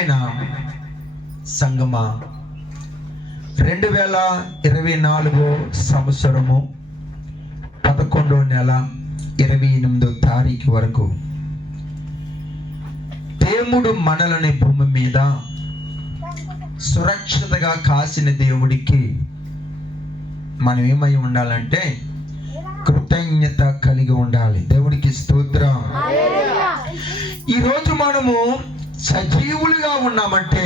ప్రియమైన సంగమా, 2024 సంవత్సరము 11వ నెల 28వ తారీఖు వరకు దేవుడు మనల్ని భూమి మీద సురక్షితంగా కాసిన దేవుడికి మనం ఏమై ఉండాలంటే కృతజ్ఞత కలిగి ఉండాలి. దేవుడికి స్తోత్రం. ఈరోజు మనము సజీవులుగా ఉన్నామంటే,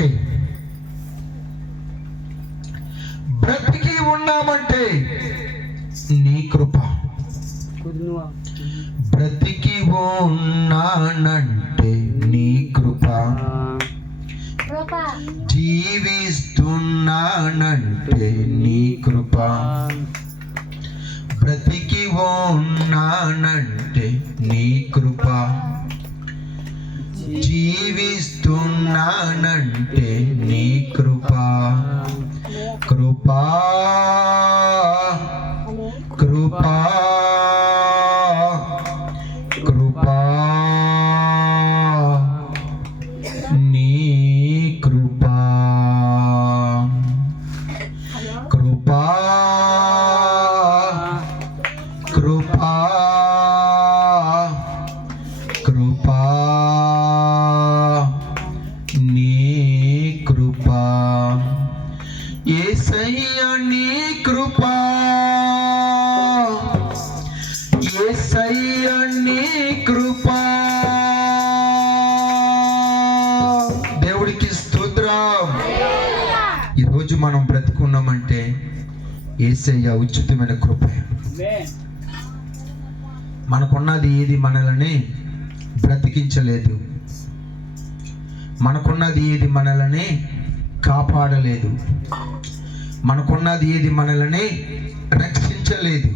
బ్రతికి ఉన్నామంటే నీ కృప. బ్రతికి ఉన్నానంటే నీ కృప, జీవిస్తున్నానంటే నీ కృప. బ్రతికి ఉన్నానంటే నీ కృప, జీవిస్తున్నానంటే నీ కృప. కృపా కృపా కృపా నీ కృపా. కృపా కృపా కృపా నీ కృపా. యేసయ్యా నీ కృపా, యేసయ్యా నీ కృపా. దేవుడికి స్తోత్రం. ఈరోజు మనం బ్రతుకున్నామంటే యేసయ్య ఉచితమైన కృప. మనకున్నది ఏది మనల్ని బ్రతికించలేదు, మనకున్నది ఏది మనల్ని కాపాడలేదు, మనకున్నది ఏది మనల్ని రక్షించలేదు,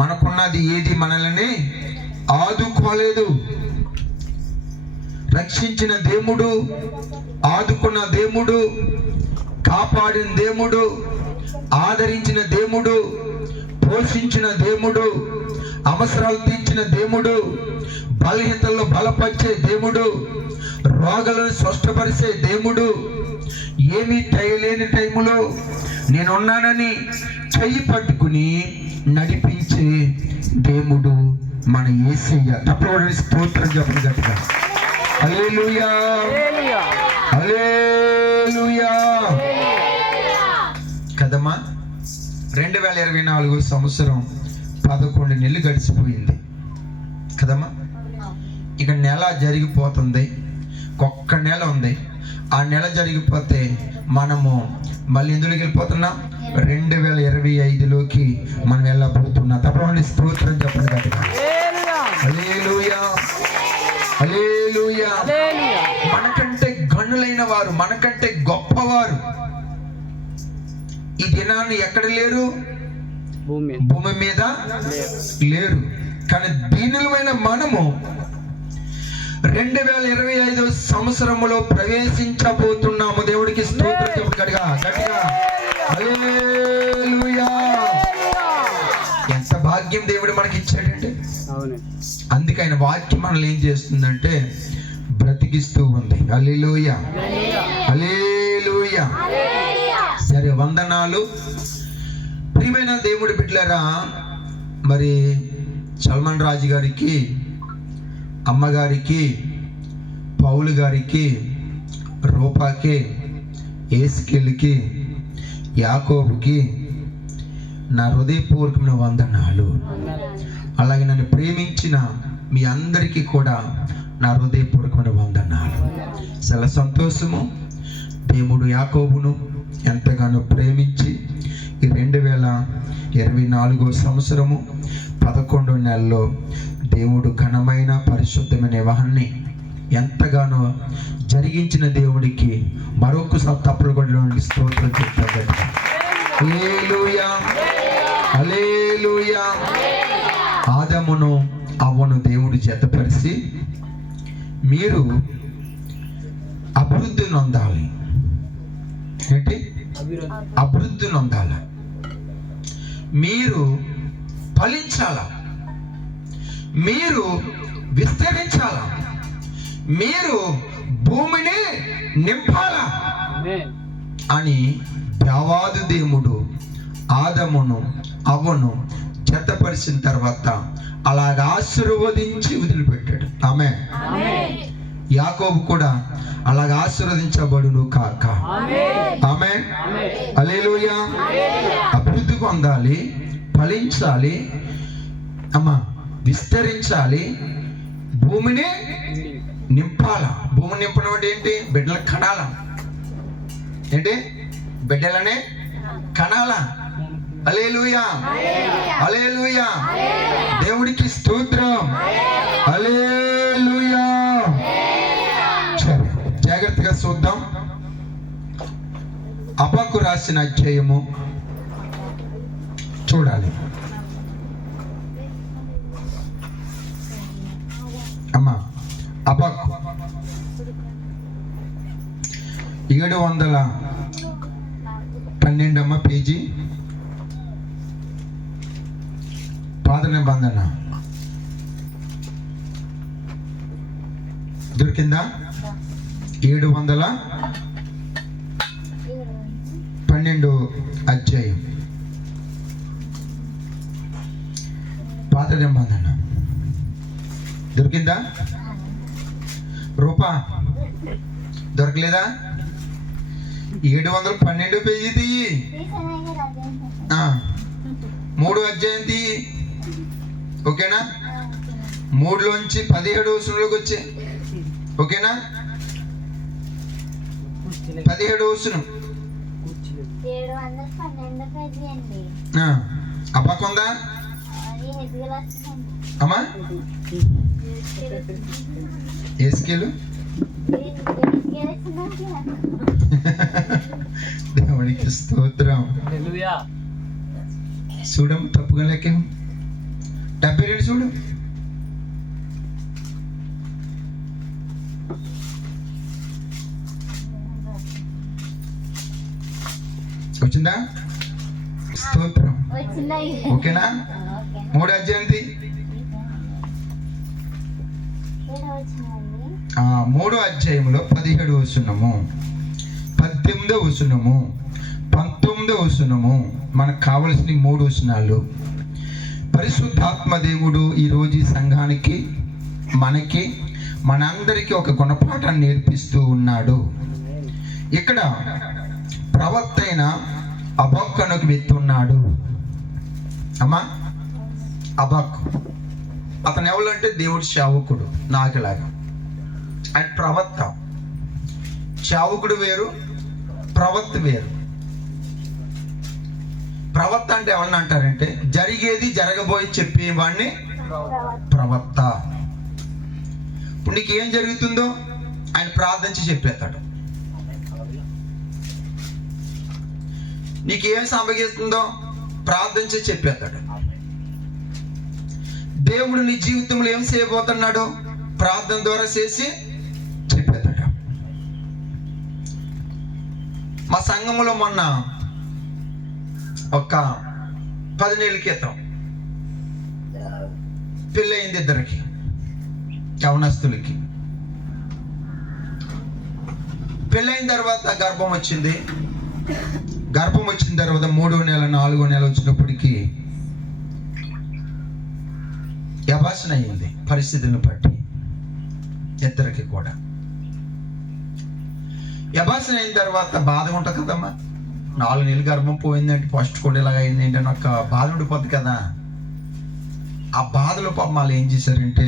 మనకున్నది ఏది మనల్ని ఆదుకోలేదు. రక్షించిన దేవుడు, ఆదుకున్న దేవుడు, కాపాడిన దేవుడు, ఆదరించిన దేవుడు, పోషించిన దేవుడు, అవసరాలు తీర్చిన దేవుడు, బలహీనతల్లో బలపరిచే దేవుడు, రోగాలను స్వస్థపరిచే దేవుడు, ఏమీ చేయలేని టైములో నేనున్నానని చెయ్యి పట్టుకుని నడిపించే దేవుడు మన యేసయ్య. తప్పకుండా స్తోత్రం చెప్పండి గట్టిగా. హల్లెలూయా హల్లెలూయా. కదమ్మా, 2024 సంవత్సరం 11 నెలలు గడిచిపోయింది కదమ్మా. ఇక నెల జరిగిపోతుంది, ఒక్క నెల ఉంది. ఆ నెల జరిగిపోతే మనము మళ్ళీ ఎందులోకి వెళ్ళిపోతున్నాం? 2025లోకి మనం వెళ్ళబోతున్నాం. తప్పకుండా స్తోత్రం చెప్పండి గట్టిగా. హల్లెలూయా హల్లెలూయా. మనకంటే గనులైన వారు, మనకంటే గొప్పవారు ఈ దినాన్ని ఎక్కడ లేరు? భూమి మీద లేరు. కానీ దీనులమైన మనము 2025 సంవత్సరములో ప్రవేశించబోతున్నాము. దేవుడికి స్తోత్రం చెప్పండి గట్టిగా గట్టిగా. హల్లెలూయా. ఎంత భాగ్యం దేవుడు మనకి ఇచ్చాడంటే. అందుకే ఆయన వాక్యం మనల్ని ఏం చేస్తుందంటే బ్రతికిస్తూ ఉంది. హల్లెలూయా హల్లెలూయా. సరే, వందనాలు. ప్రియమైన దేవుడి బిడ్డలారా, మరి సల్మాన్ రాజు గారికి, అమ్మగారికి, పౌలు గారికి, రూపాకి, ఏస్కేల్కి, యాకోబుకి నా హృదయపూర్వకమైన వందనాలు. అలాగే నన్ను ప్రేమించిన మీ అందరికీ కూడా నా హృదయపూర్వకమైన వందనాలు. చాలా సంతోషము. దేవుడు యాకోబును ఎంతగానో ప్రేమించి ఈ 2024 సంవత్సరము 11వ నెలలో దేవుడు ఘనమైన పరిశుద్ధమైన వివాహాన్ని ఎంతగానో జరిగించిన దేవుడికి మరొకసారి తప్పులు కొట్టడానికి స్తోత్రం చెప్తాను. హల్లెలూయా హల్లెలూయా. ఆదమును అవ్వను దేవుడు జతపరిచి మీరు అభివృద్ధి నొందాలి. ఏంటి? అభివృద్ధి నొందాలి. మీరు ఫలించాల, మీరు విస్తరించాల, మీరు భూమిని నింపాలా అని దేవాది దేవుడు ఆదమును అవ్వను జతపరిచిన తర్వాత అలాగ ఆశీర్వదించి వదిలిపెట్టాడు. ఆమేన్. యాకోబు కూడా అలాగ ఆశీర్వదించబడును కాక. ఆమేన్. హల్లెలూయా. అభివృద్ధి పొందాలి, ఫలించాలి, విస్తరించాలి, భూమిని నింపాల. భూమిని నింపడం అంటే ఏంటి? బిడ్డలకు కనాల. ఏంటి? బిడ్డలనే కనాల. హల్లెలూయా, హల్లెలూయా. దేవుడికి స్తోత్రం. హల్లెలూయా. సరే, జాగ్రత్తగా చూద్దాం. హబక్కు రాసిన అధ్యాయము చూడాలి. హబక్కు 712 పేజీ, పాత నిబంధన. దొరికిందా? 712 అధ్యాయం, పాత నిబంధన. దొరికిందా? రూపా దొరకలేదా? 712 పేజీ తీయి. 3 అధ్యాయం తీయి. ఓకేనా? 3లోంచి 17 వచనంలోకి వచ్చే. ఓకేనా? 17 వచనం. అబ్బకుందా అమ్మా? ఏ స్కేలు? దేవుడికి స్తోత్రం. చూడము, తప్పుగా లెక్క 72 చూడు. వచ్చిందా? స్తోత్రం. ఓకేనా? 3 అధ్యాయం 3 అధ్యాయంలో 17 వచనము, 18 వచనము, 19 వచనము. మనకు కావలసిన 3 వచనాలు. పరిశుద్ధాత్మ దేవుడు ఈరోజు ఈ సంఘానికి, మనకి, మనందరికీ ఒక గుణపాఠాన్ని నేర్పిస్తూ ఉన్నాడు. ఇక్కడ ప్రవక్త అయిన హబక్కూకు వెళ్తున్నాడు. అమ్మా, హబక్కు అతను ఎవరంటే దేవుడి సేవకుడు. నాకులాగా ఆయన ప్రవక్త. సేవకుడు వేరు, ప్రవక్త వేరు. ప్రవక్త అంటే ఎవరిని అంటారంటే జరిగేది జరగబోయి చెప్పేవాడిని ప్రవక్త. ఇప్పుడు నీకు ఏం జరుగుతుందో ఆయన ప్రార్థించి చెప్పేస్తాడు. నీకేం సంభవిస్తుందో ప్రార్థించి చెప్పేస్తాడు. దేవుడు నీ జీవితంలో ఏం చేయబోతున్నాడో ప్రార్థన ద్వారా చేసి చెప్పేస్తాడు. మా సంఘంలో మొన్న ఒక 10 నెలల క్రితం పెళ్ళయింది 2 యవనస్తులకి. పెళ్ళైన తర్వాత గర్భం వచ్చింది. గర్భం వచ్చిన తర్వాత 3వ నెల 4వ నెల వచ్చినప్పటికీ యభాసన అయింది. పరిస్థితులను బట్టి 2 కూడా యభాసన అయిన తర్వాత బాధ ఉంటుంది కదమ్మా. 4 నెలలు గర్భం పోయిందంటే ఫస్ట్ కూడా ఇలాగ అయింది ఏంటని ఒక బాధ ఉండిపోద్ది కదా. ఆ బాధలో పాపం వాళ్ళు ఏం చేశారంటే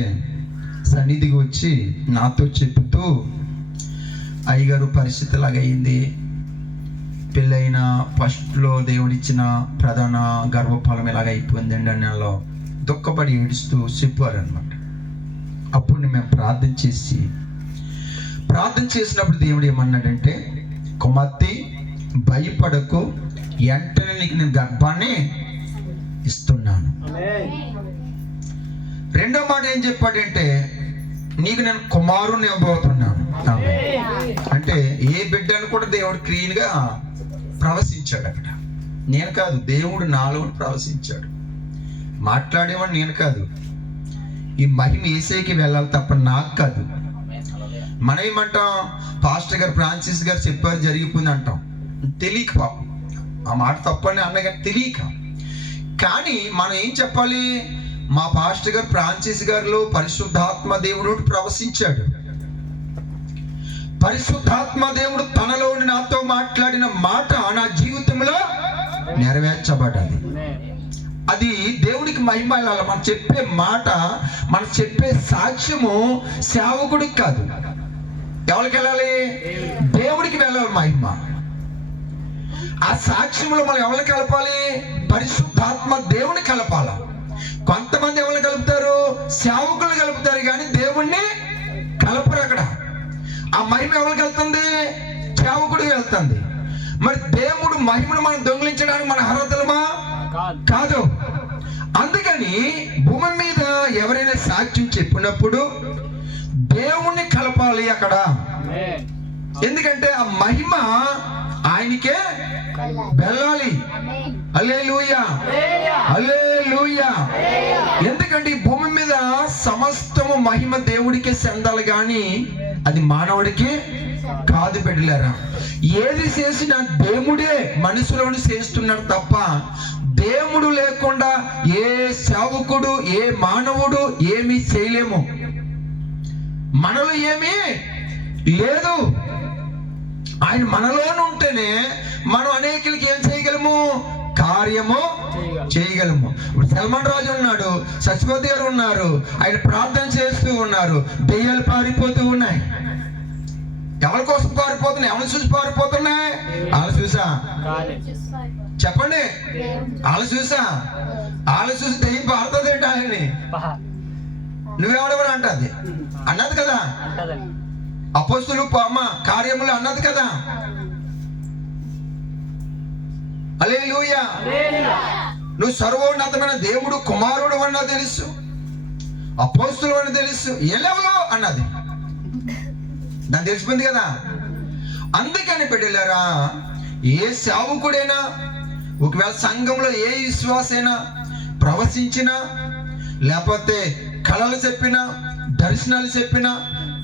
సన్నిధికి వచ్చి నాతో చెప్తూ, అయ్యగారు పరిస్థితి ఇలాగ అయింది, పెళ్ళైన ఫస్ట్లో దేవుడిచ్చిన ప్రధాన గర్భఫలం ఇలాగ అయిపోయింది అండి అని నెలలో దుఃఖపడి ఏడుస్తూ చెప్పారనమాట. అప్పుడు మేము ప్రార్థన చేసినప్పుడు దేవుడు ఏమన్నాడంటే, కుమార్తె భయపడకు, వెంటనే నీకు నేను గర్భాన్ని ఇస్తున్నాను. 2వ మాట ఏం చెప్పాడంటే, నీకు నేను కుమారుని ఇవ్వబోతున్నాను. అంటే ఏ బిడ్డను కూడా దేవుడు క్లీన్గా ప్రవశించాడు. అక్కడ నేను కాదు, దేవుడు నాలో ప్రవశించాడు. మాట్లాడేవాడు నేను కాదు. ఈ మహిమ యేసయ్యకి వెళ్ళాలి తప్ప నాకు కాదు. మనం ఏమంటాం, పాస్టర్ గారు ఫ్రాన్సిస్ గారు చెప్పారు జరిగిపోయింది అంటాం. తెలియక పాపం, ఆ మాట తప్పని అన్నగారు తెలియక. కానీ మనం ఏం చెప్పాలి, మా పాస్టర్ గారు ఫ్రాన్సిస్ గారిలో పరిశుద్ధాత్మ దేవుడు ప్రవశించాడు. పరిశుద్ధాత్మ దేవుడు తనలో నాతో మాట్లాడిన మాట నా జీవితంలో నెరవేర్చబడ్డది. అది దేవుడికి మహిమ. మనం చెప్పే మాట, మనం చెప్పే సాక్ష్యము సేవకుడికి కాదు, ఎవరికి వెళ్ళాలి? దేవుడికి వెళ్ళాలి మహిమ. ఆ సాక్ష్యంలో మనం ఎవరికి కలపాలి? పరిశుద్ధాత్మ దేవుని కలపాలి. కొంతమంది ఎవరిని కలుపుతారు? సేవకులు కలుపుతారు, కానీ దేవుణ్ణి కలపరు. అక్కడ ఆ మహిమ ఎవరికి వెళ్తుంది? సేవకుడికి వెళ్తుంది. మరి దేవుడు మహిమను మనం దొంగిలించడానికి మన అర్హతలమా? కాదు. అందుకని భూమి మీద ఎవరైనా సాక్ష్యం చెప్పినప్పుడు దేవుణ్ణి కలపాలి అక్కడ. ఎందుకంటే ఆ మహిమ ఆయనకే వెళ్ళాలి. హల్లెలూయా, హల్లెలూయా. ఎందుకంటే ఈ భూమి మీద సమస్తము మహిమ దేవుడికే చెందాలి, కానీ అది మానవుడికి కాదు బిడ్డలారా. ఏది చేసినా దేవుడే మనుషులను చేస్తున్నాడు తప్ప దేవుడు లేకుండా ఏ సేవకుడు, ఏ మానవుడు ఏమీ చేయలేము. మనలో ఏమీ లేదు. ఆయన మనలోనే ఉంటేనే మనం అనేకులకి ఏం చేయగలము? కార్యము చేయగలము. ఇప్పుడు సల్మాన్ రాజు ఉన్నాడు, సత్యవతి గారు ఉన్నారు, ఆయన ప్రార్థన చేస్తూ ఉన్నారు, దెయ్యాలు పారిపోతూ ఉన్నాయి. ఎవరి కోసం పారిపోతున్నాయి? ఎవరిని చూసి పారిపోతున్నాయి? వాళ్ళు చూసా చెప్పండి, వాళ్ళు చూసా, వాళ్ళు చూసి దెయ్యం పారుతుంది ఏంటి ఆయన్ని? నువ్వెవడెవరు అంటది అన్నది కదా. అపోస్తులు అమ్మ కార్యములు అన్నది కదా. హల్లెలూయా. నువ్వు సర్వోన్నతమైన దేవుడు కుమారుడు అన్నా తెలుసు, అపోస్తులు అని తెలుసు, ఏ లెవెల్లో అన్నది నాకు తెలిసిపోయింది కదా. అందుకని బిడ్డలారా, ఏ సేవకుడైనా, ఒకవేళ సంఘంలో ఏ విశ్వాసైనా ప్రవశించినా, లేకపోతే కళలు చెప్పినా, దర్శనాలు చెప్పినా,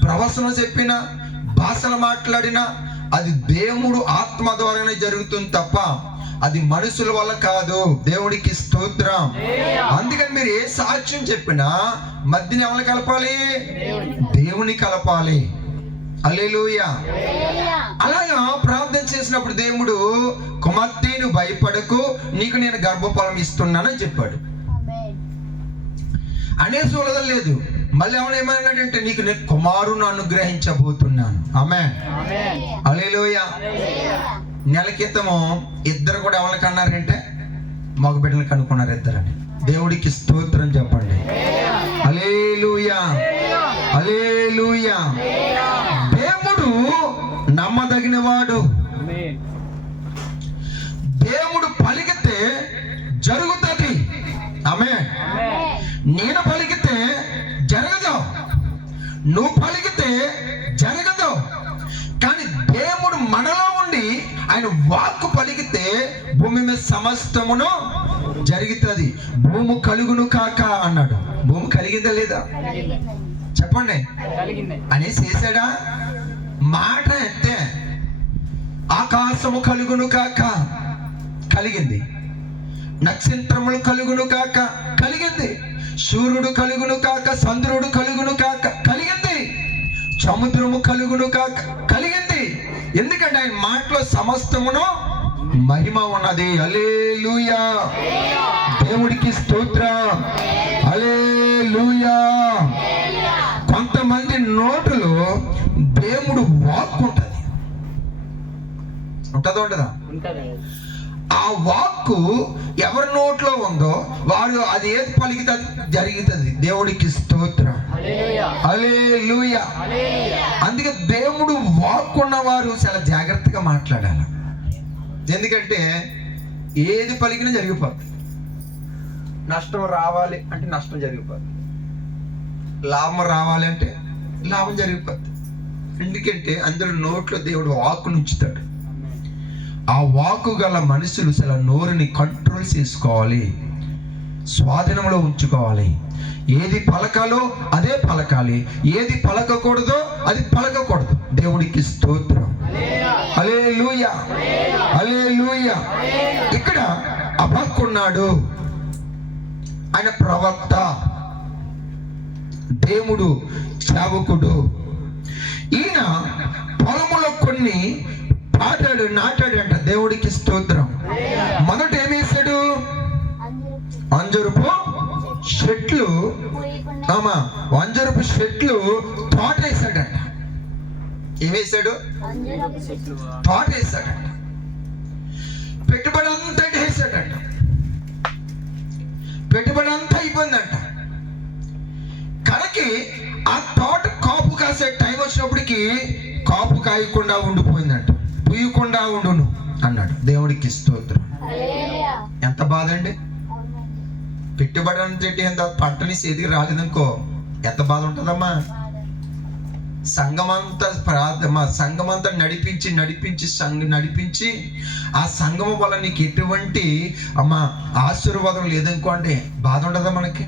ప్రవచనం చెప్పినా, భాషలు మాట్లాడినా, అది దేవుడు ఆత్మ ద్వారానే జరుగుతుంది తప్ప అది మనుషుల వల్ల కాదు. దేవుడికి స్తోత్రం. అందుకని మీరు ఏ సాక్ష్యం చెప్పినా మధ్యని ఎవరిని కలపాలి? దేవుని కలపాలి. హల్లెలూయా. అలాగా ప్రార్థన చేసినప్పుడు దేవుడు, కుమార్తె నువ్వు భయపడకు, నీకు నేను గర్భఫలం ఇస్తున్నానని చెప్పాడు. అనేసి వదలలేదు. మళ్ళీ ఎవరు ఏమన్నాడంటే, నీకు నేను కుమారుని అనుగ్రహించబోతున్నాను. ఆమేన్, హల్లెలూయా. నెల క్రితము ఇద్దరు కూడా ఎవరికి అన్నారంటే మగ బిడ్డలు కనుక్కున్నారు ఇద్దరని. దేవుడికి స్తోత్రం చెప్పండి. హల్లెలూయా, హల్లెలూయా. దేవుడు నమ్మదగిన వాడు. దేవుడు పలికితే జరుగుతుంది. ఆమేన్. నేను పలికితే జరగదు, నువ్వు పలికితే జరగదు. కానీ దేవుడు మనలో ఉండి ఆయన వాక్కు పలికితే భూమి మీద సమస్తమును జరుగుతుంది. భూమి కలుగును కాక అన్నాడు. భూమి కలిగిందా లేదా చెప్పండి? అనేసి చేశాడా? మాట ఎత్తే ఆకాశము కలుగును కాక కలిగింది, నక్షత్రములు కలుగును కాక కలిగింది, సూర్యుడు కలుగును కాక, చంద్రుడు కలుగును కాక కలిగింది, సముద్రము కలుగును కాక కలిగింది. ఎందుకంటే ఆయన మాటలో సమస్తమును మహిమ ఉన్నది. హల్లెలూయా, దేవుడికి స్తోత్రం. హల్లెలూయా. కొంతమంది నోటులో దేవుడు వాక్ ఉంటది, ఉంటుందా ఉండదా? ఆ వాక్కు ఎవరి నోట్లో ఉందో వాడు అది ఏది పలికితే అది జరుగుతుంది. దేవుడికి స్తోత్రం. హల్లెలూయా. అందుకే దేవుడు వాక్కు ఉన్నవారు చాలా జాగ్రత్తగా మాట్లాడాలి. ఎందుకంటే ఏది పలికినా జరిగిపోతుంది. నష్టం రావాలి అంటే నష్టం జరిగిపోతుంది, లాభం రావాలి అంటే లాభం జరిగిపోతుంది. ఎందుకంటే అందులో నోట్లో దేవుడు వాక్కును ఉంచుతాడు. ఆ వాక్కు గల మనుషులు చాలా నోరుని కంట్రోల్ చేసుకోవాలి. స్వాధీనంలో ఉంచుకోవాలి. ఏది పలకాలో అదే పలకాలి, ఏది పలకకూడదో అది పలకకూడదు. దేవుడికి స్తోత్రం. హల్లెలూయా, హల్లెలూయా. ఇక్కడ హబక్కూకున్నాడు, ఆయన ప్రవక్త, దేవుడు సేవకుడు. ఈయన పొలములో కొన్ని నాటాడంట. దేవుడికి స్తోత్రం. మొదట ఏమేశాడు? అంజరుపు చెట్లు, అంజరుపు చెట్లు తోట వేసాడంట. ఏమేశాడు? తోట వేసాడంట. పెట్టుబడి అంతా వేసాడంట. పెట్టుబడి అంతా అయిపోయిందంట. కనుక ఆ తోట కాపు కాసే టైం వచ్చినప్పటికి కాపు కాయకుండా ఉండిపోయిందంట. పుయ్యకుండా ఉండును అన్నాడు. దేవుడికి స్తోత్రం. ఎంత బాధ అండి. పెట్టుబడి అంటే ఎంత, పంటని చేతికి రాలేదనుకో ఎంత బాధ ఉంటుందమ్మా. సంఘమంతా నడిపించి ఆ సంఘం వల్ల నీకు ఎటువంటి ఆశీర్వాదం లేదనుకోండి, బాధ ఉండదా మనకి?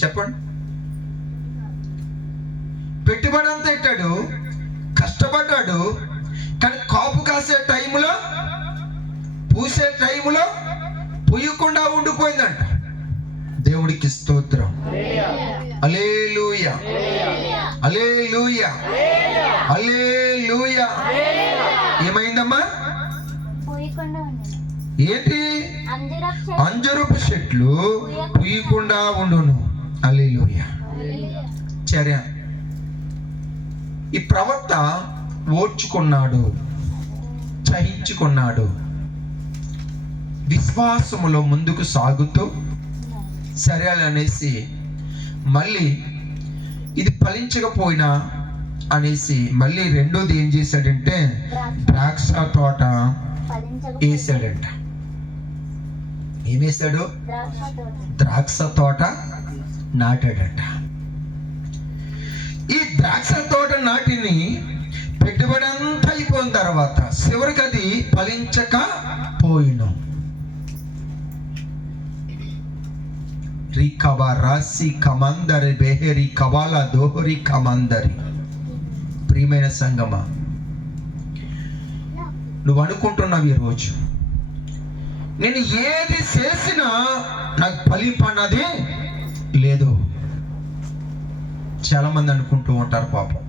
చెప్పండి. పెట్టుబడి అంతా పెట్టాడు, కష్టపడ్డాడు, కానీ కాపు కాసే టైంలో, పూసే టైంలో పుయ్యకుండా ఉండిపోయిందంట. దేవుడికి స్తోత్రం. హల్లెలూయా, హల్లెలూయా, హల్లెలూయా. ఏమైందమ్మా? ఏంటి? అంజరపు చెట్లు పుయ్యకుండా ఉండును. హల్లెలూయా. చర్య. ఈ ప్రవక్త ఓర్చుకున్నాడు, సహించుకున్నాడు, విశ్వాసములో ముందుకు సాగుతూ సరే అనేసి, మళ్ళీ ఇది ఫలించకపోయినా అనేసి మళ్ళీ రెండోది ఏం చేశాడంటే ద్రాక్ష తోట వేసాడంట. ఏమేశాడు? ద్రాక్ష తోట నాటాడంట. ఈ ద్రాక్ష తోట నాటిని పెట్టుబడి అంతా అయిపోయిన తర్వాత చివరికి అది ఫలించకపోయిను. రికబా రాసి కమందరి బెహరి కబాల దోహరి కమందరి. ప్రియమైన సంగమా, నువ్వు అనుకుంటున్నావు ఈరోజు నేను ఏది చేసినా నాకు ఫలింపన్నది లేదు. చాలా మంది అనుకుంటూ ఉంటారు, పాపం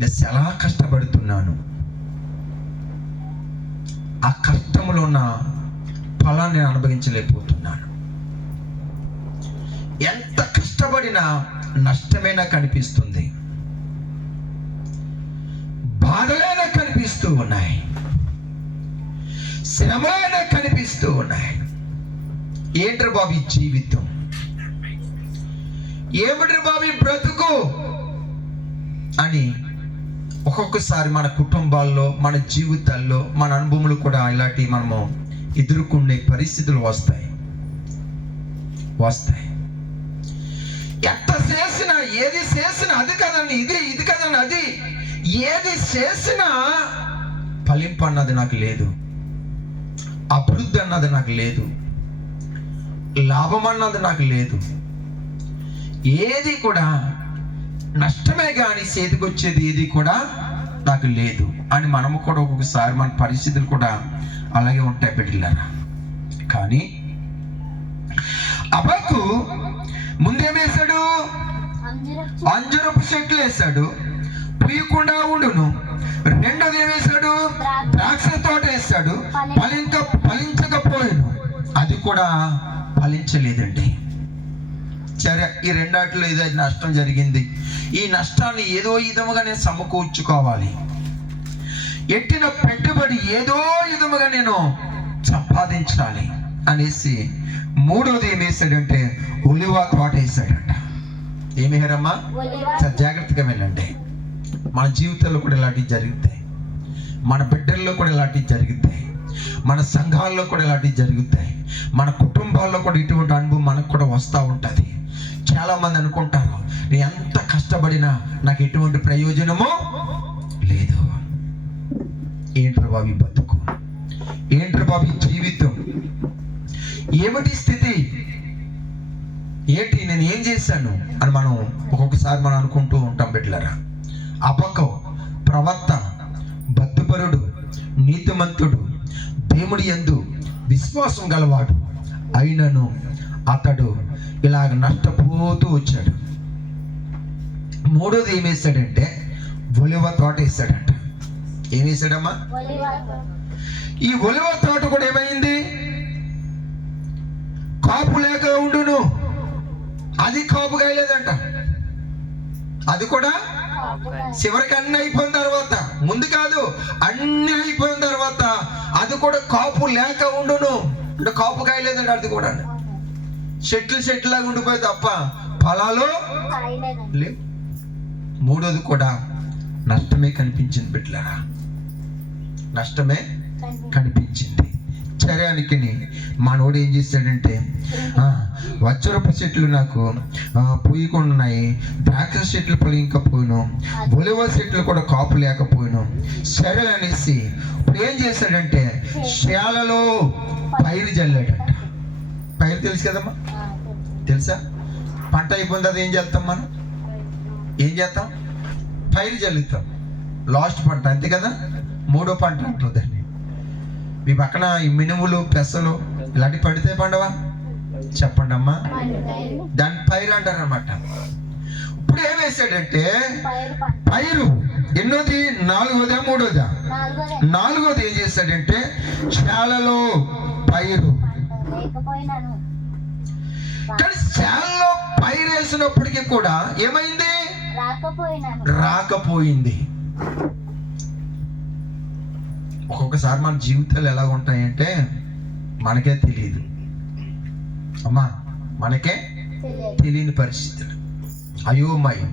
నేను చాలా కష్టపడుతున్నాను, ఆ కష్టంలో ఉన్న ఫలాన్ని నేను అనుభవించలేకపోతున్నాను. ఎంత కష్టపడినా నష్టమైనా కనిపిస్తుంది, బాధలైనా కనిపిస్తూ ఉన్నాయి, శ్రమలైనా కనిపిస్తూ ఉన్నాయి. ఏంట్రా బాబు ఈ జీవితం, ఏమిటి బాబు ఈ బ్రతుకు అని ఒక్కొక్కసారి మన కుటుంబాల్లో, మన జీవితాల్లో, మన అనుభవములు కూడా ఇలాంటి మనము ఎదుర్కొనే పరిస్థితులు వస్తాయి. ఎంత చేసినా, ఏది చేసినా అది కదండి ఇది, ఇది కదండి అది, ఏది చేసినా ఫలింపు అన్నది నాకు లేదు, అభివృద్ధి అన్నది నాకు లేదు, లాభం అన్నది నాకు లేదు. ఏది కూడా నష్టమే కానీ చేతికి వచ్చేది ఏది కూడా నాకు లేదు అని మనము కూడా ఒక్కొక్కసారి మన పరిస్థితులు కూడా అలాగే ఉంటాయి బిడ్డలారా. కానీ హబక్కూ ముందేమేశాడు? అంజరపు చెట్లు వేశాడు, పుయ్యకుండా ఉండును. రెండోది ఏమేశాడు? ద్రాక్ష తోట వేశాడు, ఫలించకపోయాను. అది కూడా ఫలించలేదండి. సరే, ఈ రెండాటిలో ఏదో నష్టం జరిగింది. ఈ నష్టాన్ని ఏదో విధముగా నేను సమకూర్చుకోవాలి, ఎట్టిన పెట్టుబడి ఏదో విధముగా నేను సంపాదించాలి అనేసి మూడోది ఏం వేసాడంటే ఒలివ తోట వేసాడంట. ఏమేరమ్మా? జాగ్రత్తగా వెళ్ళండి. మన జీవితాల్లో కూడా ఇలాంటివి జరుగుతాయి, మన బిడ్డల్లో కూడా ఇలాంటివి జరుగుతాయి, మన సంఘాల్లో కూడా ఇలాంటివి జరుగుతాయి, మన కుటుంబాల్లో కూడా ఇటువంటి అనుభవం మనకు కూడా వస్తూ ఉంటుంది. చాలా మంది అనుకుంటారు నేను ఎంత కష్టపడినా నాకు ఎటువంటి ప్రయోజనమో లేదు. ఏంట్రా బాబు బతుకు, ఏంట్రా బాబు జీవితం, ఏమిటి స్థితి, ఏంటి, నేను ఏం చేశాను అని మనం ఒక్కొక్కసారి మనం అనుకుంటూ ఉంటాం బిడ్డలారా. అపకం, ప్రవక్త, భక్తిపరుడు, నీతిమంతుడు, దేవుడి యందు విశ్వాసం గలవాడు అయినను అతడు ఇలాగ నష్టపోతూ వచ్చాడు. మూడోది ఏం వేసాడంటే ఒలివ తోట వేసాడంట. ఏం వేసాడమ్మా? ఈ ఒలివ తోట కూడా ఏమైంది? కాపు లేక ఉండును. అది కాపు కాయలేదంట. అది కూడా చివరికి అన్ని అయిపోయిన తర్వాత, ముందు కాదు, అన్ని అయిపోయిన తర్వాత అది కూడా కాపు లేక ఉండును. అంటే కాపు కాయలేదంట. అది కూడా చెట్లు లాగా ఉండిపోయి తప్ప ఫలాలు లేవు. మూడోది కూడా నష్టమే కనిపించింది బిడ్డలారా, నష్టమే కనిపించింది. చర్యానికి మనోడు ఏం చేశాడంటే, వజ్రపు చెట్లు నాకు పూయకుండా ఉన్నాయి, ద్రాక్ష చెట్లు పొలింకపోయాను, ఒలివ చెట్లు కూడా కాపు లేకపోయాను, సరే అనేసి ఇప్పుడు ఏం చేశాడంటే శాలలో పైరు జల్లాడంట. పైరు తెలుసు కదమ్మా, తెలుసా? పంట అయిపోయింది, అది ఏం చేస్తాం మనం? ఏం చేస్తాం? పైరు జల్లుతాం. లాస్ట్ పంట, అంతే కదా, మూడో పంట అంటారు దాన్ని. మీ పక్కన ఈ మినుములు, పెసలు ఇలాంటివి పడితే పండవా? చెప్పండి అమ్మా. దాన్ని పైరు అంటారు అనమాట. ఇప్పుడు ఏం వేసాడంటే పైరు ఎన్నోది? నాలుగోదా మూడోదా? నాలుగోది ఏం చేశాడంటే శాలలో పైరు. కానీ శాలలో పైరు వేసినప్పటికీ కూడా ఏమైంది? రాకపోయింది. ఒక్కొక్కసారి మన జీవితాలు ఎలా ఉంటాయంటే మనకే తెలియదు అమ్మా, మనకే తెలియని పరిస్థితులు, అయోమయం.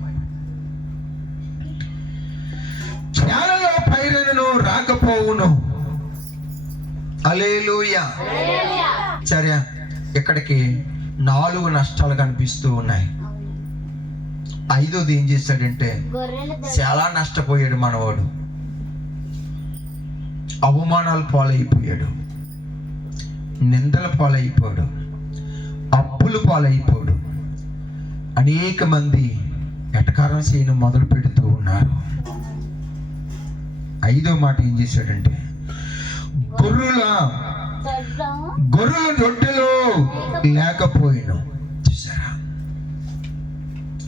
శాలలో పైరును రాకపోవును. హల్లెలూయా. సరే, ఇక్కడికి 4 నష్టాలు కనిపిస్తూ ఉన్నాయి. ఐదోది ఏం చేశాడంటే చాలా నష్టపోయాడు మనవాడు. అవమానాల పాలైపోయాడు, నిందల పాలైపోయాడు, అప్పులు పాలైపోయాడు. అనేక మంది ఎటకారం చేయడం మొదలు పెడుతూ ఉన్నారు. ఐదో మాట ఏం చేశాడంటే గొర్రెల రొట్టెలో లేకపోయాను. చూసారా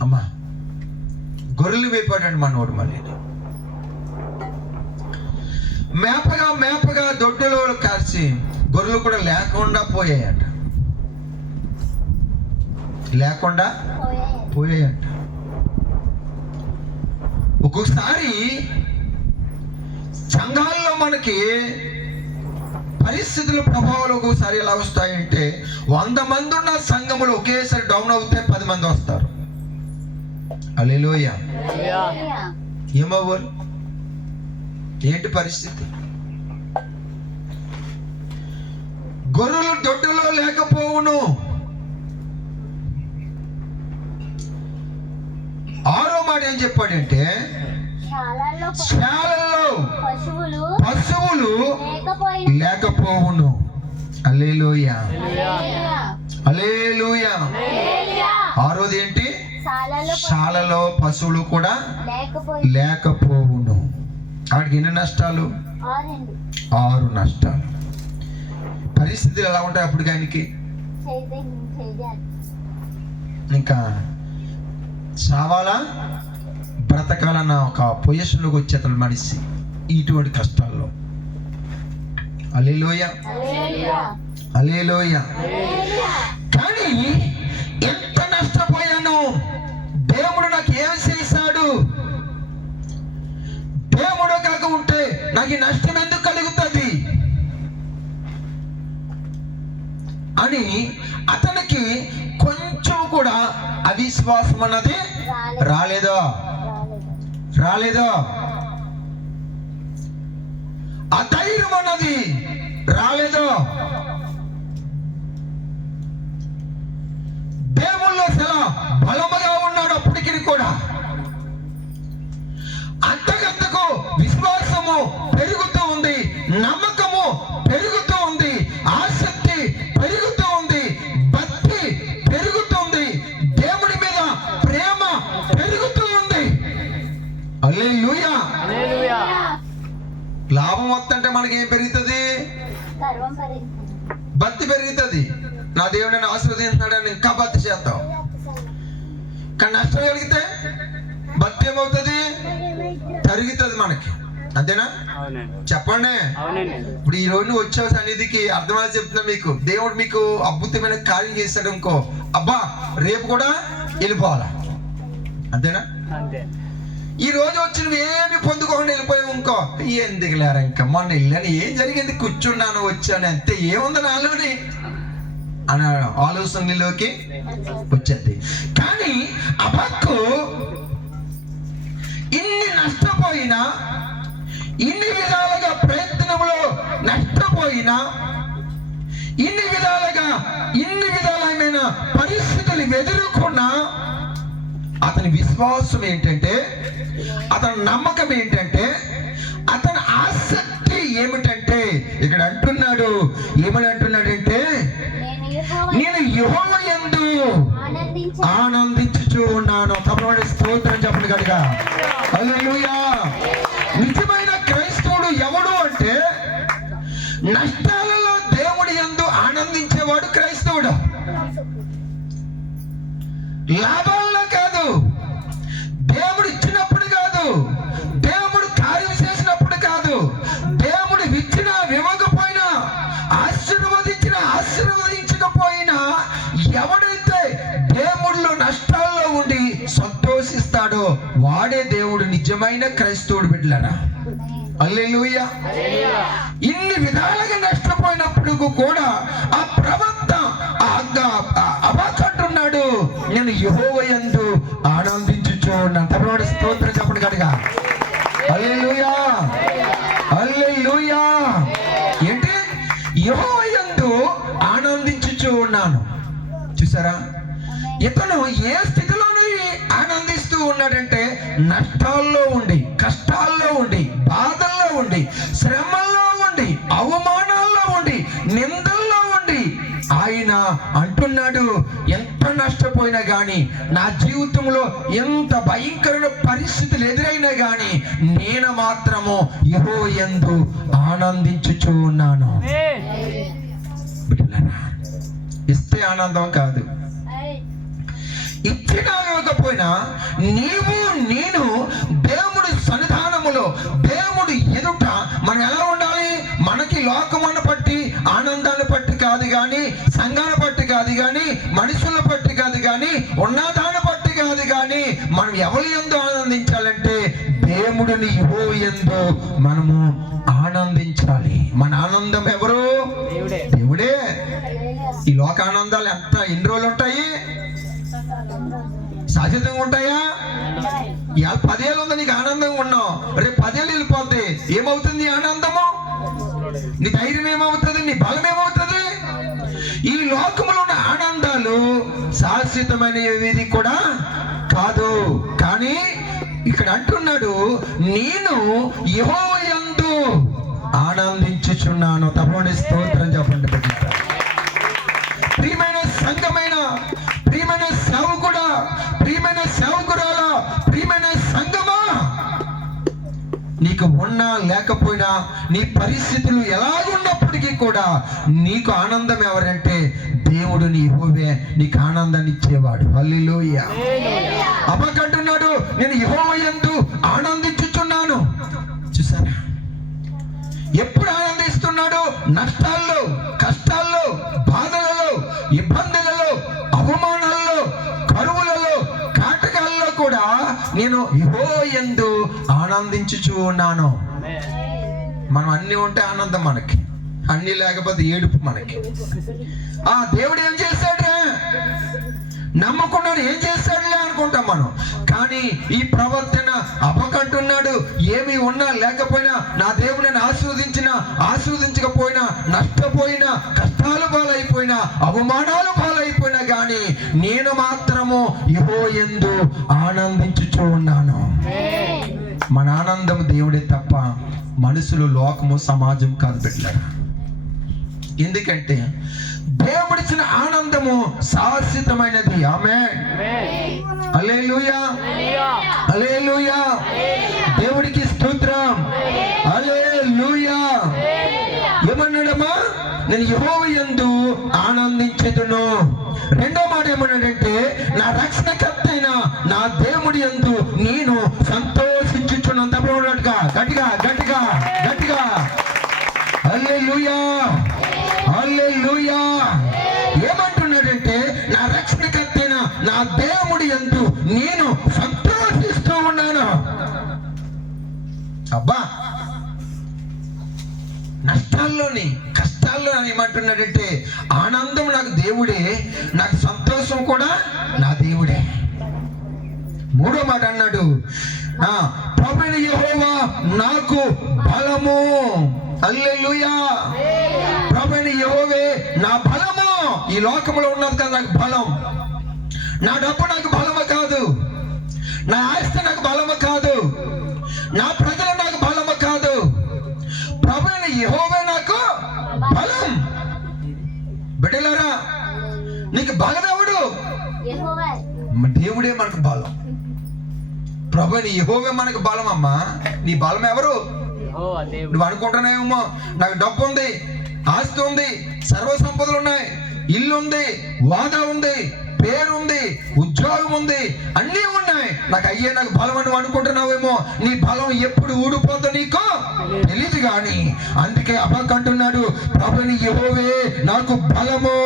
అమ్మా, గొర్రెలు వేపాడండి మనోడు. మళ్ళీ మేపగా దొడ్డులో కాల్చి గొర్రెలు కూడా లేకుండా పోయాయంట. ఒక్కొక్కసారి సంఘాల్లో మనకి పరిస్థితుల ప్రభావాలు ఒక్కొక్కసారి ఎలా వస్తాయంటే 100 మంది ఉన్న సంఘములు ఒకేసారి డౌన్ అవుతే 10 మంది వస్తారు. హల్లెలూయా. ఏమవ్వరు? ఏంటి పరిస్థితి? గొర్రెలు దొడ్డులో లేకపోవును. 6వ మాట ఏం చెప్పాడంటే శాలలో పశువులు లేకపోవును. హల్లెలూయా, హల్లెలూయా. 6వది ఏంటి? శాలలో పశువులు కూడా లేకపోవును. వాడికి ఎన్ని నష్టాలు? 6 నష్టాలు. పరిస్థితులు ఎలా ఉంటాయి అప్పుడు ఆయనకి? ఇంకా చావాలా బ్రతకాలన్న ఒక పొజిషన్లోకి వచ్చేతలు మనిషి ఇటువంటి కష్టాల్లో. హల్లెలూయా, హల్లెలూయా. కానీ ఎంత నష్టపోయాను, దేవుడు నాకు ఏమి చేశాడు, దేవుడు కాక ఉంటే నాకు ఈ నష్టం ఎందుకు కలుగుతుంది అని అతనికి కొంచెం కూడా అవిశ్వాసం అన్నది రాలేదో? అధైర్యం అన్నది రాలేదో? దేవుల్లో చాలా బలముగా ఉన్నాడు అప్పటికి కూడా. అంతకంతకు విశ్వాసము పెరుగుతూ ఉంది, నమ్మకము పెరుగుతూ ఉంది, ఆసక్తి పెరుగుతూ ఉంది. హల్లెలూయా. లాభం వస్తుంటే మనకి ఏం పెరుగుతుంది? భక్తి పెరుగుతుంది. నా దేవుడు నన్ను ఆశీర్వదించున్నాడని ఇంకా భక్తి చేస్తాం. కానీ నష్టం కలిగితే భక్తి ఏమవుతుంది? తరుగుతుంది మనకి. అంతేనా? చెప్పండి. ఇప్పుడు ఈ రోజు వచ్చావు సన్నిధికి, అర్థమైనా చెప్తున్నా మీకు, దేవుడు మీకు అద్భుతమైన కార్యం చేశాడు ఇంకో, అబ్బా రేపు కూడా వెళ్ళిపోవాలా. అంతేనా? ఈ రోజు వచ్చి నువ్వు ఏమి పొందుకోకుండా వెళ్ళిపోయావు ఇంకో, ఎందుకు లేరా ఇంకా మొన్న వెళ్ళాను, ఏం జరిగింది, కూర్చున్నాను వచ్చాను అంతే, ఏముంది నాలోని అనే ఆలోచనలోకి వచ్చేది. కానీ అబక్కు ఇన్ని నష్టపోయినా, ఇన్ని విధాలుగా ప్రయత్నంలో నష్టపోయినా, ఇన్ని విధాలమైన పరిస్థితులు ఎదుర్కొన్నా, అతని విశ్వాసం ఏంటంటే, అతని నమ్మకం ఏంటంటే, అతని ఆసక్తి ఏమిటంటే, ఇక్కడ అంటున్నాడు, ఏమని అంటున్నాడంటే, నేను యెహోవా యందు ఆనందించుచూ ఉన్నాను. తప్పకుండా స్తోత్రం చెప్పండి గట్టిగా. హల్లెలూయా. నిజమైన క్రైస్తవుడు ఎవడు అంటే, నష్టాలలో దేవుడి యందు ఆనందించేవాడు క్రైస్తవుడు. లాభాల్లో కాదు, దేవుడు ఇచ్చినప్పుడు కాదు, దేవుడు కార్యం చేసినప్పుడు కాదు, దేవుడు ఇచ్చినా ఇవ్వకపోయినా, ఆశీర్వదించకపోయినా, ఎవడైతే దేవుళ్ళు నష్టాల్లో ఉండి సంతోషిస్తాడో వాడే దేవుడు నిజమైన క్రైస్తవుడు బిడ్డలారా. హల్లెలూయా. ఇన్ని విధాలుగా నష్టపోయినప్పుడు కూడా ఆ ప్రవక్త అబక్కు, నేను యెహోవా యందు ఆనందించుచు ఉన్నాను. తప్పకుండా స్తోత్రం చెప్పండి గట్టిగా. హల్లెలూయా. హల్లెలూయా. ఏంటి? యెహోవా యందు ఆనందించుచు ఉన్నాను. చూసారా, ఇతను ఏ స్థితిలోనూ ఆనందిస్తూ ఉన్నాడంటే, నష్టాల్లో ఉండి, కష్టాల్లో ఉండి, బాధల్లో ఉండి, శ్రమల్లో ఉండి, అవమానాల్లో ఉండి, నిందల్లో ఉండి ఆయన అంటున్నాడు, ఎంత నష్టపోయినా గాని, నా జీవితంలో ఎంత భయంకరమైన పరిస్థితులు ఎదురైనా గాని, నేను మాత్రము యెహోవా యందు ఆనందించుచూ ఉన్నాను. ఇస్తే ఆనందం కాదు, ఇచ్చినా ఇవ్వకపోయినా, నీవు నేను దేవుడి సన్నిధానములో, దేవుడి ఎదుట మనం ఎలా ఉండాలి? మనకి లోకమును బట్టి ఆనందాన్ని బట్టి కాదు కానీ, సంఘాన్ని బట్టి కాదు కానీ, మనుషులను బట్టి కాదు కానీ, ఉన్నదాన్ని బట్టి కాదు కానీ, మనం ఎవరి యందు ఆనందించాలంటే దేవుడిని యెహోవా యందు మనము ఆనందించాలి. మన ఆనందం ఎవరు? దేవుడే. ఈ లోక ఆనందాలు ఎన్ని రోజులు ఉంటాయి? శాశ్వతంగా ఉంటాయా? ఇవాళ 10 ఏళ్ళు ఉంది నీకు ఆనందంగా ఉన్నావు, రేపు 10 ఏళ్ళు వెళ్ళిపోద్ది, ఏమవుతుంది ఆనందము? నీ ధైర్యం ఏమవుతుంది? నీ బలం ఏమవుతుంది? ఈ లోకములో ఉన్న ఆనందాలు శాశ్వతమైనవి కూడా కాదు. కానీ ఇక్కడ అంటున్నాడు, నేను యెహోవా యందు ఆనందించుచున్నాను. తప్పకుండా స్తోత్రం చెప్పండి. ప్రియమైన సంఘమైన, ప్రియమైన సేవకుడా, ప్రియమైన సేవకురాలా, ప్రియమైన సంఘమా, నీకు ఉన్నా లేకపోయినా, నీ పరిస్థితులు ఎలాగున్నప్పటికీ కూడా నీకు ఆనందం ఎవరంటే దేవుడు, నీ యెహోవా నీకు ఆనందాన్ని ఇచ్చేవాడు. హల్లెలూయా. అబక్కు అంటున్నాడు, నేను యెహోవా యందు ఆనందించుచున్నాను. చూసారా, ఎప్పుడు ఆనందిస్తున్నాడు? నష్టాల్లో, కష్టాల్లో, బాధలలో, ఇబ్బందులలో, అవమానాల్లో, కరువులలో, కాటకాల్లో కూడా నేను యెహోవా యందు ఆనందించుచూ ఉన్నాను. మనం అన్ని ఉంటే ఆనందం మనకి, అన్ని లేకపోతే ఏడుపు మనకి. ఆ దేవుడు ఏం చేశాడు? నమ్మకున్నాడు, ఏం చేశాడులే అనుకుంటాం మనం. కానీ ఈ ప్రవర్తన అబకంటున్నాడు, ఏమి ఉన్నా లేకపోయినా, నా దేవుడిని ఆశీర్వదించకపోయినా, నష్టపోయినా, కష్టాలు పాలైపోయినా, అవమానాలు పాలైపోయినా కానీ నేను మాత్రము యెహోవా యందు ఆనందించుచూ ఉన్నాను. మన ఆనందం దేవుడే తప్ప మనుషులు, లోకము, సమాజం కాదు బిడ్డలారా. ఎందుకంటే దేవుడిచ్చిన ఆనందము శాశ్వతమైనది. ఆమేన్. హల్లెలూయా. హల్లెలూయా. యెహోవా యందు ఆనందించెదను. రెండో మాట ఏమన్నాడంటే, నా రక్షణకర్త అయిన నా దేవుడి యందు నేను సంతోషించుచున్నాను. తప్పగా గట్టిగా గట్టిగా గట్టిగా హల్లెలూయా హల్లెలూయా. ఏమంటున్నాడంటే, నా రక్షణకర్త అయిన నా దేవుడి యందు నేను సంతోషిస్తూ ఉన్నాను. అబ్బా, నష్టాల్లోని కష్టాల్లో ఏమంటున్నాడంటే, ఆనందం నాకు దేవుడే, నాకు సంతోషం కూడా నా దేవుడే. మూడో మాట అన్నాడు, ప్రభువైన యెహోవా నాకు బలము. హల్లెలూయా. ప్రభువైన యెహోవే నా బలము. ఈ లోకంలో ఉన్నది కదా నాకు బలం. నా డబ్బు నాకు బలము కాదు, నా ఆస్తి నాకు బలము కాదు, నా ప్రజలు నాకు బలము కాదు. ప్రభువైన యెహోవా నాకు బలం. బిడ్డలారా, నీకు బలం ఎవడు? దేవుడే మనకు బలం. ప్రభువైన యెహోవా మనకు బలం. అమ్మా, నీ బలం ఎవరు? నువ్వు అనుకుంటున్నావేమో, నాకు డబ్బు ఉంది, ఆస్తి ఉంది, సర్వ సంపదలు ఉన్నాయి, ఇల్లు ఉంది, వాదా ఉంది, పేరు ఉంది, ఉద్యోగం ఉంది, అన్నీ ఉన్నాయి, నాకు బలం అని నువ్వు అనుకుంటున్నావేమో. నీ బలం ఎప్పుడు ఊడిపోతుందో నీకు తెలియదు. కానీ అందుకే హబక్కూ అంటున్నాడు, ప్రభువైన యెహోవే నాకు బలము.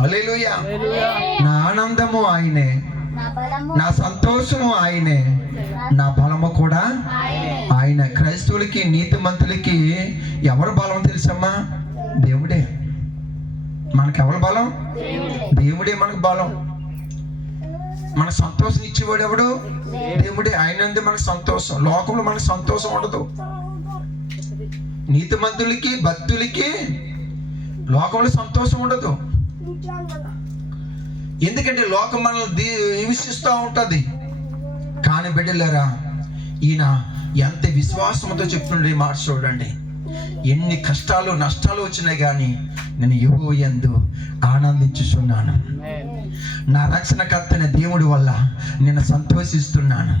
హల్లెలూయా. నా ఆనందము ఆయనే, నా సంతోషము ఆయనే, నా బలము కూడా ఆయన. క్రైస్తవులకి నీతిమంతులకి ఎవరు బలం తెలుసమ్మా? దేవుడే. మనకెవరు బలం? దేవుడే మనకు బలం. మనకు సంతోషం ఇచ్చేవాడు ఎవడు? దేవుడే. ఆయన మనకు సంతోషం. లోకంలో మనకు సంతోషం ఉండదు. నీతిమంతులకి భక్తులకి లోకంలో సంతోషం ఉండదు. ఎందుకంటే లోకం మనల్ని హింసిస్తూ ఉంటుంది. కానీ బిడ్డలారా, ఈయన ఎంత విశ్వాసంతో చెప్తుండే మాట చూడండి. ఎన్ని కష్టాలు నష్టాలు వచ్చినాయి కానీ నేను యెహోవా యందు ఆనందించుచున్నాను. నా రక్షణకర్త అయిన దేవుడి వల్ల నేను సంతోషిస్తున్నాను.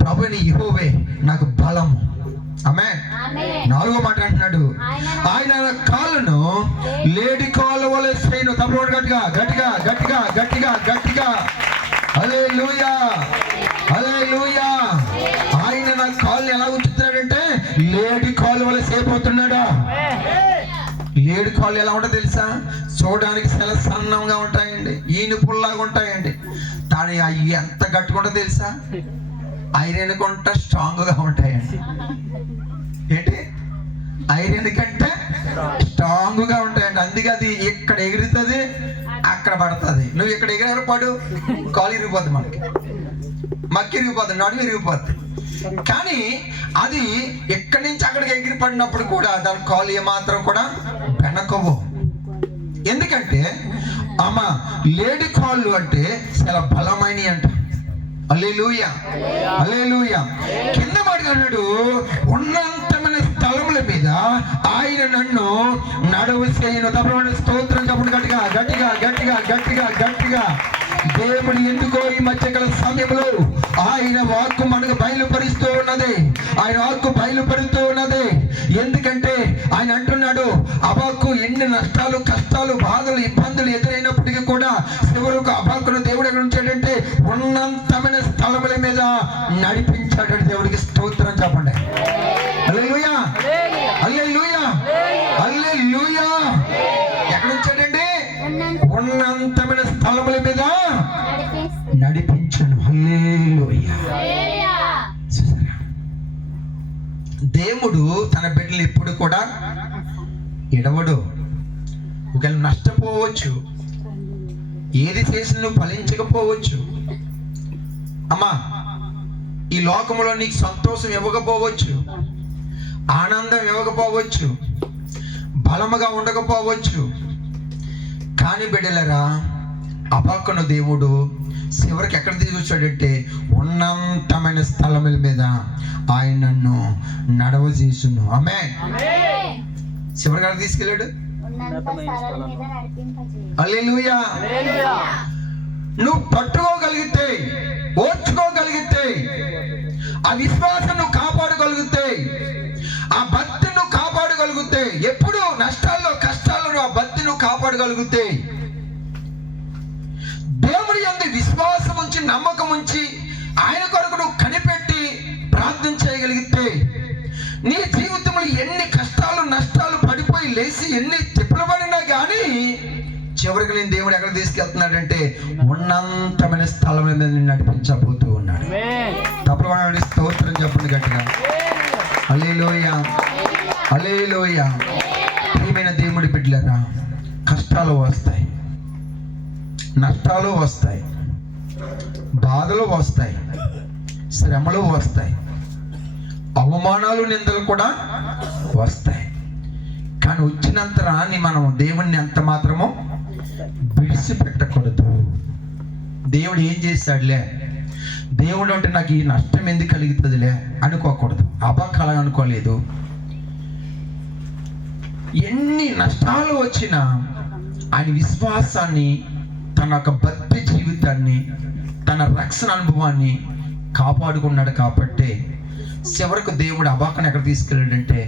ప్రభువైన యెహోవే నాకు బలము. ఆమేన్. నాలుగో మాట అంటున్నాడు, ఆయన కాళ్ళను లేడి కాళ్ళ వలె చేయను. తప్పకుండా గట్టిగా గట్టిగా గట్టిగా గట్టిగా గట్టిగా హల్లెలూయా హల్లెలూయా. ఆయన నా కాళ్ళు ఎలా ఉంచుతున్నాడంటే, లేడి కాళ్ళు వల్ల సేపోతున్నాడా. లేడి కాళ్ళు ఎలా ఉంటాయో తెలుసా? చూడడానికి చాలా సన్నంగా ఉంటాయండి, ఈనుపుల్లాగా ఉంటాయండి. కానీ అవి ఎంత గట్టుకుంటా తెలుసా? ఐరన్ కొంట స్ట్రాంగ్ గా ఉంటాయండి. ఏంటి? ఐరన్ కంటే స్ట్రాంగ్ గా ఉంటాయండి. అందుకే అది ఇక్కడ ఎగురుతుంది, అక్కడ పడుతుంది. నువ్వు ఇక్కడ ఎగిరి పడు, కాలు ఇరిగిపోద్ది, మనకి మక్కి ఇరిగిపోద్ది, నడుము ఇరిగిపోద్ది. కానీ అది ఎక్కడి నుంచి అక్కడికి ఎగిరి పడినప్పుడు కూడా దాని కాలు ఏమాత్రం కూడా వెనకవు. ఎందుకంటే అమ్మ లేడి కాళ్ళు అంటే చాలా బలమైనవి అంట. హల్లెలూయా హల్లెలూయా. కింద మాట అన్నాడు, ఉన్నంతమైన స్థలముల మీద ఆయన నన్ను నడవసేయను. తప్పకుండా స్తోత్రం. తప్పుడు గట్టిగా గట్టిగా గట్టిగా గట్టిగా గట్టిగా. దేవుడు ఎందుకో ఈ మధ్యకాల సమయంలో ఆయన వాక్కు మనకు బయలుపరుస్తూ ఉన్నది. ఆయన వాక్కు బయలుపరుస్తూ ఉన్నది. ఎందుకంటే ఆయన అంటున్నాడు, హబక్కూ ఎన్ని నష్టాలు కష్టాలు బాధలు ఇబ్బందులు ఎదురైనప్పటికీ కూడా చివరకు హబక్కూను దేవుడు ఎక్కడ ఉంచాడంటే ఉన్నతమైన స్థలముల మీద నడిపించాడు. దేవుడికి స్తోత్రం చెప్పండి. హల్లెలూయా హల్లెలూయా హల్లెలూయా. ఎక్కడ ఉంచాడండి? ఉన్నతమైన స్థలముల మీద నడిపించను. హల్లెలూయా. దేవుడు తన బిడ్డలు ఎప్పుడు కూడా ఎడవడు. ఒకవేళ నష్టపోవచ్చు, ఏది చేసి నువ్వు ఫలించకపోవచ్చు. అమ్మా, ఈ లోకంలో నీకు సంతోషం ఇవ్వకపోవచ్చు, ఆనందం ఇవ్వకపోవచ్చు, బలముగా ఉండకపోవచ్చు. కానీ బిడ్డలరా, హబక్కూను దేవుడు చివరికి ఎక్కడ తీసుకొచ్చాడంటే ఉన్నతమైన స్థలముల మీద ఆయన నన్ను నడవజేసును. ఆమేన్. చివరికి ఎక్కడ తీసుకెళ్ళాడు? హల్లెలూయా. నువ్వు తట్టుకోగలిగితే, ఓర్చుకోగలిగితే, ఆ విశ్వాసం నువ్వు కాపాడగలిగితే, ఆ భక్తిని నువ్వు కాపాడగలిగితే, ఎప్పుడు నమ్మకం ఉంచి ఆయన కొరకు నువ్వు కనిపెట్టి ప్రార్థన చేయగలిగితే నీ జీవితంలో ఎన్ని కష్టాలు నష్టాలు పడిపోయి లేచి ఎన్ని తిప్పలు పడినా కానీ చివరికి నేను దేవుడు ఎక్కడ తీసుకెళ్తున్నాడంటే ఉన్నంతమైన స్థలం మీద నిన్ను నడిపించబోతూ ఉన్నాడు. తప్పకుండా స్తోత్రం చెప్పండి గట్టిగా. హల్లెలూయా, హల్లెలూయా. ప్రియమైన దేవుడి బిడ్డలారా, కష్టాలు వస్తాయి, నష్టాలు వస్తాయి, బాధలు వస్తాయి, శ్రమలు వస్తాయి, అవమానాలు నిందలు కూడా వస్తాయి. కానీ వచ్చినంత రాని మనం దేవుణ్ణి ఎంత మాత్రమో విడిచిపెట్టకూడదు. దేవుడు ఏం చేశాడులే, దేవుడు అంటే నాకు ఈ నష్టం ఎందుకు కలుగుతుందిలే అనుకోకూడదు. అబకాలం అనుకోలేదు. ఎన్ని నష్టాలు వచ్చినా ఆయన విశ్వాసాన్ని, తన యొక్క భక్తి జీవితాన్ని, తన రక్షణ అనుభవాన్ని కాపాడుకున్నాడు. కాబట్టి చివరకు దేవుడు అబాకను ఎక్కడ తీసుకెళ్ళాడంటే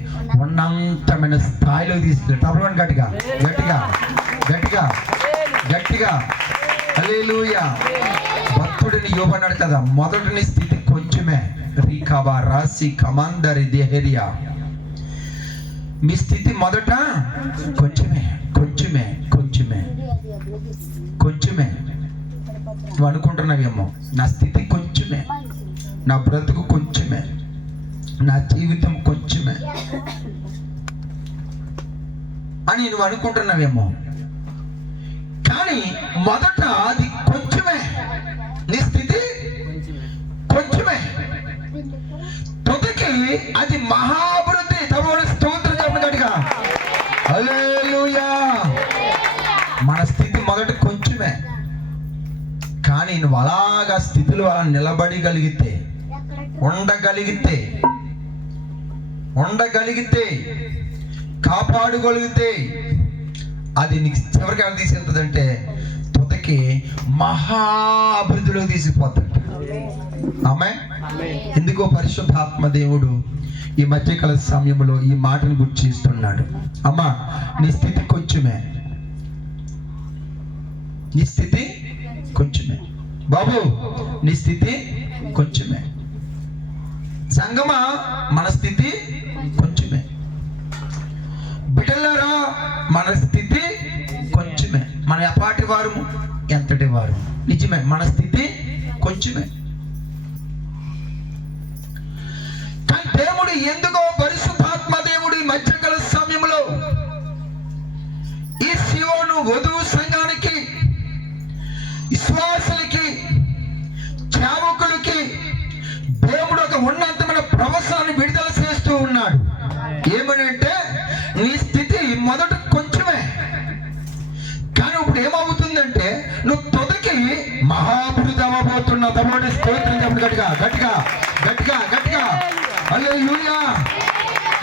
ఉన్నంతమైన స్థాయిలో తీసుకెళ్ళాడు. తప్పకుండా గట్టిగా గట్టిగా గట్టిగా గట్టిగా హల్లెలూయా. భక్తుడిని యోబు అన్నాడు కదా, మొదటి స్థితి కొంచెమే, రీకాబా రాసి కమాందరి దేహరియా. మీ స్థితి మొదట కొంచెమే కొంచెమే కొంచెమే కొంచెమే. నువ్వు అనుకుంటున్నావేమో నా స్థితి కొంచెమే, నా బ్రతుకు కొంచెమే, నా జీవితం కొంచెమే అని నువ్వు అనుకుంటున్నావేమో. కానీ మొదట అది కొంచెమే, నీ స్థితి కొంచెమే, తుదకి అది మహాభివృద్ధి. తమోడు స్తోత్రం చెప్పండి గట్టిగా. హల్లెలూయా. మన స్థితి మొదట కొంచెమే, కానీ నువ్వు అలాగా స్థితిలో అలా నిలబడగలిగితే, ఉండగలిగితే కాపాడగలిగితే అది నీకు చివరికి ఎలా తీసుకెళ్తుందంటే తుదకి మహా అభివృద్ధిలో తీసుకుపోతాడు. ఆమేన్. ఎందుకో పరిశుద్ధాత్మ దేవుడు ఈ మధ్యకాల సమయంలో ఈ మాటను గుర్తు చేస్తున్నాడు. అమ్మా, నీ స్థితి కొంచెమే, నీ స్థితి కొంచెమే. బాబు, నీ స్థితి కొంచెమే. సంగమా, మన స్థితి కొంచెమే. బిడ్డలారా, మన స్థితి కొంచెమే. మన ఎపాటి వారు, ఎంతటి వారు, నిజమే, మన స్థితి కొంచెమే. కానీ దేవుడు ఎందుకో పరిశుద్ధాత్మ దేవుడు ఈ మధ్యకాల సమయంలో ఈ సియోను వధువు సంఘానికి, విశ్వాసులకి, సేవకులకి దేవుడు ఒక ఉన్నతమైన ప్రవచనాన్ని విడుదల చేస్తూ ఉన్నాడు. ఏమనంటే నీ స్థితి మొదట కొంచెమే, కానీ ఇప్పుడు ఏమవుతుందంటే నువ్వు తుదకి మహాభివృద్ధి అవ్వబోతున్నావు. తమోడి స్తోత్రం చెప్పండి గట్టిగా గట్టిగా గట్టిగా గట్టిగా. హల్లెలూయా.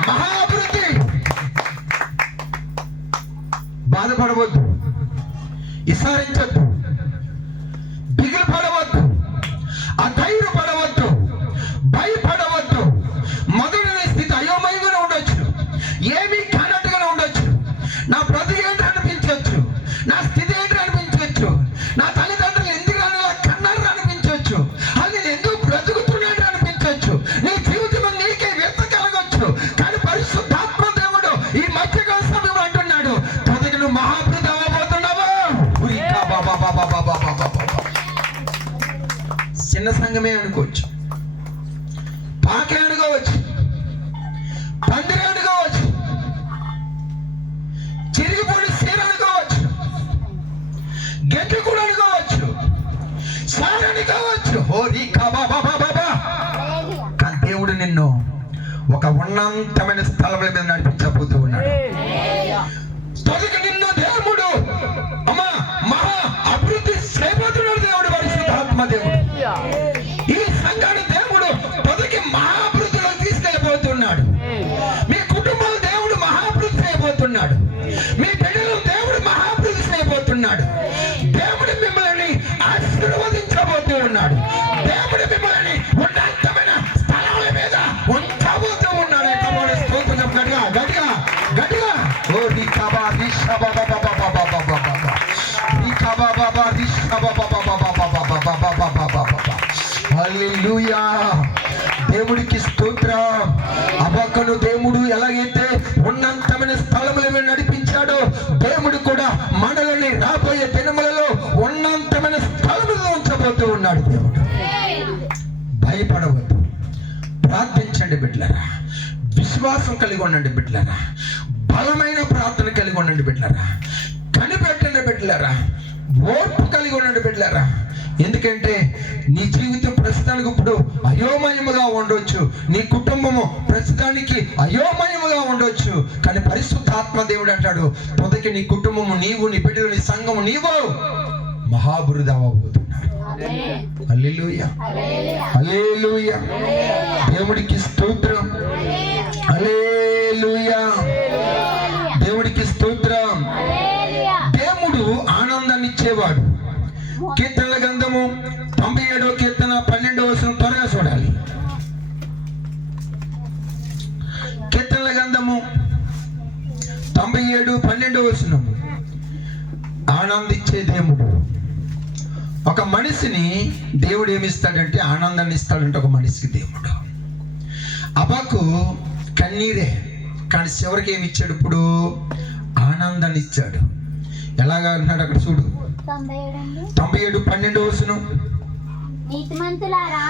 మహాభివృద్ధి. బాధపడవద్దు, విసారించద్దు, దిగులు పడవద్దు, అధైర్యపడవద్దు, భయపడవద్దు. మొదటి స్థితి అయోమయంగా ఉండొచ్చు, ఏమీ కానట్టుగా ఉండొచ్చు, నా బ్రతుకు ఏంటి అనిపించవచ్చు, నా స్థితి ఏంటి అనిపించవచ్చు, నా తల్లిదండ్రులు ఎందుకు కన్నారు అనిపించవచ్చు, అది నేను ఎందుకు బ్రతుకుతున్నాడు అనిపించవచ్చు, నీ జీవితంలో నీకే వ్యర్థ కలగొచ్చు. కానీ పరిశుద్ధాత్మ దేవుడు ఈ మధ్యకాల సమయం అంటున్నాడు, తొదగి నువ్వు మహాభివృద్ధి అవ్వబోతున్నావు. చిన్న సంఘమే అనుకోవచ్చు, పాకే అనుకోవచ్చు, పందిరి అనుకోవచ్చు, చిరిగిపోయిన సీర అనుకోవచ్చు, గట్టి కూడా అనుకోవచ్చు, సార్ అనుకోవచ్చు. కానీ దేవుడు నిన్ను ఒక ఉన్నతమైన స్థలం మీద నడిపించబోతూ ఉన్నాడు. తొలగి నిన్ను దేవుడు అమ్మా మహా అభివృద్ధి చేయబోతున్నాడు. దేవుడు పరిశుద్ధాత్మ దేవుడు ఈ సంఘాన్ని దేవుడు తొలగి మహాభివృద్ధిలో తీసుకెళ్ళిపోతున్నాడు. మీ కుటుంబాలు దేవుడు మహాభివృద్ధి చేయబోతున్నాడు. మీ బిడ్డలు దేవుడు మహాభివృద్ధి చేయబోతున్నాడు. దేవుడు మిమ్మల్ని ఆశీర్వదించబోతూ ఉన్నాడు. దేవుడు మిమ్మల్ని ఉన్నతమైన స్థలాల మీద ఉంచబోతూ ఉన్నాడు. స్తోత్రం గట్టిగా గట్టిగా గట్టిగా. ఓ రికాబా రిషబా బాబా బాబా బాబా బాబా రికాబా బాబా రిషబా బాబా బాబా బాబా బాబా బాబా బాబా. హల్లెలూయా. దేవుడికి స్తోత్రం. హబక్కను దేవుడు ఎలాగైతే ఉన్నతమైన స్థలములను నడిపించాడో దేవుడు కూడా మనల్ని రాబోయే దినములలో ఉన్నతమైన స్థలములలో ఉంచబోతూ ఉన్నాడు. దేవుడు భయపడవద్దు. ప్రార్థించండి బిడ్డలారా. విశ్వాసం కలిగి ఉండండి బిడ్డలారా. బలమైన ప్రార్థన కలిగి ఉండండి బిడ్డలారా. కనిపెట్టండి బిడ్డలారా. ఓర్పు కలిగి ఉండండి బిడ్డలారా. ఎందుకంటే నీ జీవితం ప్రస్తుతానికి ఇప్పుడు అయోమయముగా ఉండొచ్చు, నీ కుటుంబము ప్రస్తుతానికి అయోమయముగా ఉండొచ్చు, కానీ పరిశుద్ధాత్మ దేవుడు అంటాడు, తొదకి నీ కుటుంబము, నీవు, నీ బిడ్డలు, నీ సంఘము, నీవు మహాభివృద్ధి అవ్వబోతున్నాడు. హల్లెలూయా, హల్లెలూయా. దేవుడికి స్తోత్రం. హల్లెలూయా, దేవుడికి స్తోత్రం. దేవుడు ఆనందాన్ని ఇచ్చేవాడు. కీర్తనల గ్రంథము 97వ కీర్తన 12వ వచనం త్వరగా చూడాలి. కీర్తనల గ్రంథము 97 12వ వచనం. ఆనందించే దేవుడు. ఒక మనిషిని దేవుడు ఏమిస్తాడంటే ఆనందాన్ని ఇస్తాడంటే ఒక మనిషికి దేవుడు. అబాకు కన్నీరే, కానీ చివరికి ఏమి ఇచ్చాడు? ఇప్పుడు ఆనందాన్ని ఇచ్చాడు. ఎలాగా అంటున్నాడు అక్కడ చూడు. 97 12వ వచనం. నీతిమంతులారా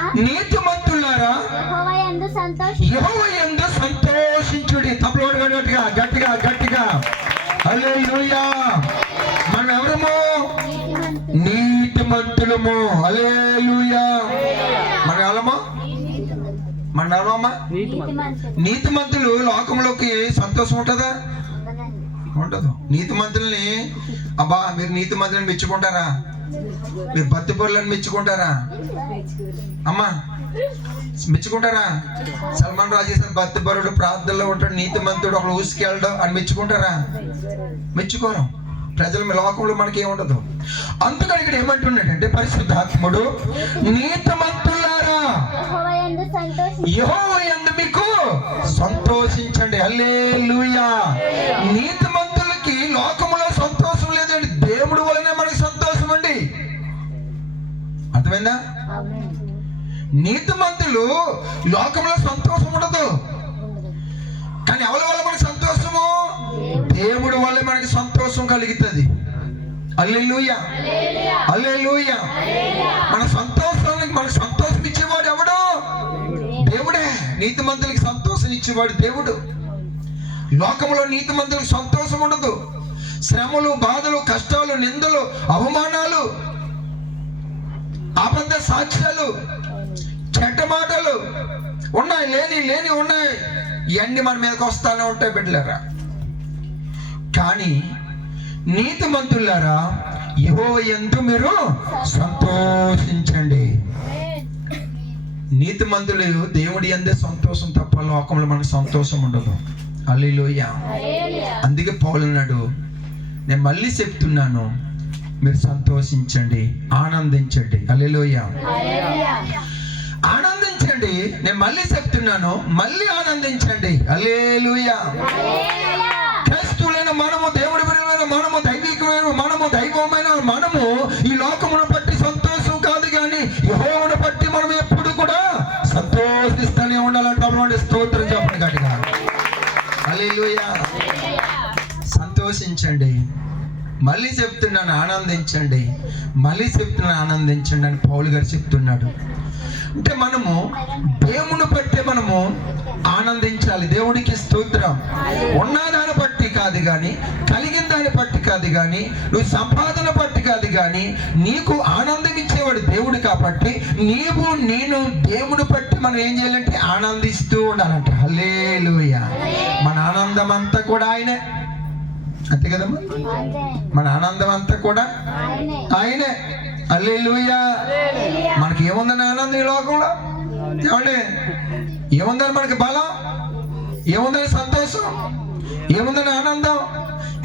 యెహోవా యందు సంతోషించుడి. తప్పలోడు గట్టిగా గట్టిగా గట్టిగా. హల్లెలూయా. మనం ఎవరము? నీతిమంతులము. హల్లెలూయా. మనం ఎవరమ్మా? మన ఎవరమ్మా? నీతిమంతులు. లోకంలోకి సంతోషం ఉంటుందా? ఉండదు. నీతిమంతుల్ని అబ్బా మీరు నీతిమంతులను మెచ్చుకుంటారా? మీరు భక్తి పరులను మెచ్చుకుంటారా? అమ్మా మెచ్చుకుంటారా? సల్మాన్ రాజు చేసిన భక్తి పరుడు ప్రార్థనలో ఉంటాడు, నీతిమంతుడు ఒకడు ఊసుకెళ్ళడం అని మెచ్చుకుంటారా? మెచ్చుకోరు. ప్రజల లోకంలో మనకి ఏముండదు. అందుకని ఇక్కడ ఏమంటున్నాడంటే పరిశుద్ధాత్ముడు, నీతిమంతులారా యెహోవా యందు మీకు సంతోషించండి. హల్లెలూయా. నీతిమంతులకి లోకములో సంతోషం లేదండి, దేవుడు వలనే మనకి సంతోషం అండి. అర్థమైందా? నీతిమంతులు లోకంలో సంతోషం ఉండదు, కానీ ఎవరి వల్ల మనకి సంతోషము? దేవుడు వల్ల మనకి సంతోషం కలుగుతుంది. హల్లెలూయా, హల్లెలూయా. మన సంతోషానికి మనకు సంతోషం ఇచ్చేవాడు ఎవడు? దేవుడే. నీతిమంతులకి సంతోషం ఇచ్చేవాడు దేవుడు. లోకంలో నీతిమంతులకు సంతోషం ఉండదు. శ్రమలు, బాధలు, కష్టాలు, నిందలు, అవమానాలు, అబద్ధ సాక్ష్యాలు, చెడ్డ మాటలు ఉన్నాయి, లేని ఉన్నాయి. ఇవన్నీ మన మీదకి వస్తానే ఉంటాయి బిడ్డలారా. కానీ నీతిమంతులారా యెహోవా యందు మీరు సంతోషించండి. నీతిమంతులు దేవుడి యందే సంతోషం తప్ప లోకంలో మనకు సంతోషం ఉండదు. హల్లెలూయా. అందుకే పౌలు అన్నాడు, నేను మళ్ళీ చెప్తున్నాను, మీరు సంతోషించండి, ఆనందించండి. హల్లెలూయా. ఆనందించండి. నేను మళ్ళీ చెప్తున్నాను, మళ్ళీ ఆనందించండి. హల్లెలూయా. క్రైస్తవులైన మనము, దేవుడి బిడ్డలైన మనము, దైవికమైన మనము, దైవమైన మనము ఈ లోకమును బట్టి సంతోషం కాదు, కానీ యెహోవాను బట్టి మనం ఎప్పుడు కూడా సంతోషిస్తూనే ఉండాలంటే స్తోత్రం చెప్పండి గట్టిగా. హల్లెలూయా. సంతోషించండి. మళ్ళీ చెప్తున్నాను ఆనందించండి, మళ్ళీ చెప్తున్నాను ఆనందించండి అని పౌలు గారు చెప్తున్నాడు. అంటే మనము దేవుని బట్టి మనము ఆనందించాలి. దేవుడికి స్తోత్రం. ఉన్నదాన్ని బట్టి కాదు కానీ, కలిగిన దాన్ని బట్టి కాదు కానీ, నువ్వు సంపాదన బట్టి కాదు కానీ, నీకు ఆనందం ఇచ్చేవాడు దేవుడు. కాబట్టి నీవు నేను దేవుని బట్టి మనం ఏం చేయాలంటే ఆనందిస్తూ ఉండాలంటే. హల్లెలూయా. మన ఆనందం అంతా కూడా ఆయనే, అంతే కదమ్మా. మన ఆనందం అంతా కూడా ఆయనే. హల్లెలూయా. మనకి ఏముందని ఆనందం ఈ లోకంలో? ఏమండి, ఏముందని మనకి బలం? ఏముందని సంతోషం? ఏముందని ఆనందం?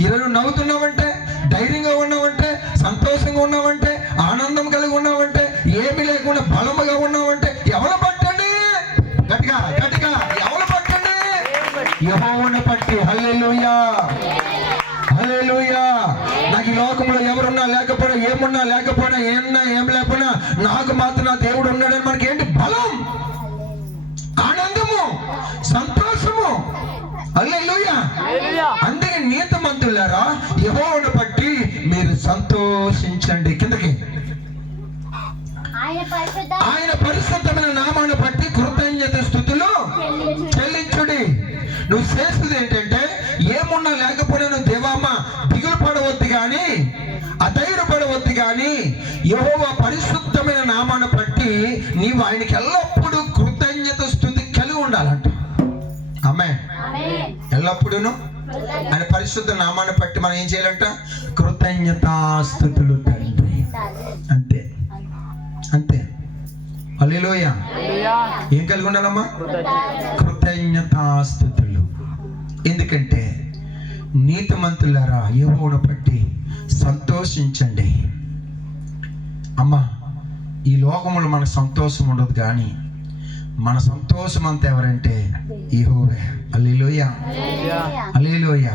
ఈరోజు నవ్వుతున్నావంటే, ధైర్యంగా ఉన్నావంటే, సంతోషంగా ఉన్నావంటే, ఆనందం కలిగి ఉన్నావంటే, ఏమీ లేకుండా బలముగా ఉన్నావంటే ఎవరు పట్టండి? గట్టిగా గట్టిగా ఎవరు పట్టండి? యెహోవాను పట్టి. హల్లెలూయా, హల్లెలూయా. నాకు ఈ లోకంలో ఎవరున్నా లేకపోయినా, ఏమున్నా లేకపోయినా, ఏం లేకపోయినా, నాకు మాత్రం నా దేవుడు ఉన్నాడని మనకి ఏంటి హల్లెలూయా. అందుకే నీతిమంతులారా యెహోవాను బట్టి మీరు సంతోషించండి. కిందకి ఆయన పరిశుద్ధమైన నామాన్ని బట్టి కృతజ్ఞత స్తుతులు చెల్లించుడి. నువ్వు చేస్తుంది ఏంటంటే ఏమున్నా లేకపోయినా నువ్వు దేవామ్మ దిగులు పడవద్దు కానీ అధైర్యపడవద్దు కానీ యెహోవా పరిశుద్ధమైన నామాన్ని బట్టి నీవు ఆయనకి ఎల్లప్పుడూ కృతజ్ఞత స్తుతి కలిగి ఉండాలంట. ఆమేన్. ఎల్లప్పుడూను ఆయన పరిశుద్ధ నామాన్ని బట్టి మనం ఏం చేయాలంట? కృతజ్ఞతాస్తుతులు తండ్రి. అంతే అంతే. హల్లెలూయా. ఏం కలిగి ఉండాలమ్మా? కృతజ్ఞతాస్తుతులు. ఎందుకంటే నీతిమంతులారా యెహోవాను బట్టి సంతోషించండి. అమ్మా, ఈ లోకములో మనకు సంతోషం ఉండదు కానీ మన సంతోషం అంతా ఎవరంటే యెహోవా. హల్లెలూయా. హల్లెలూయా.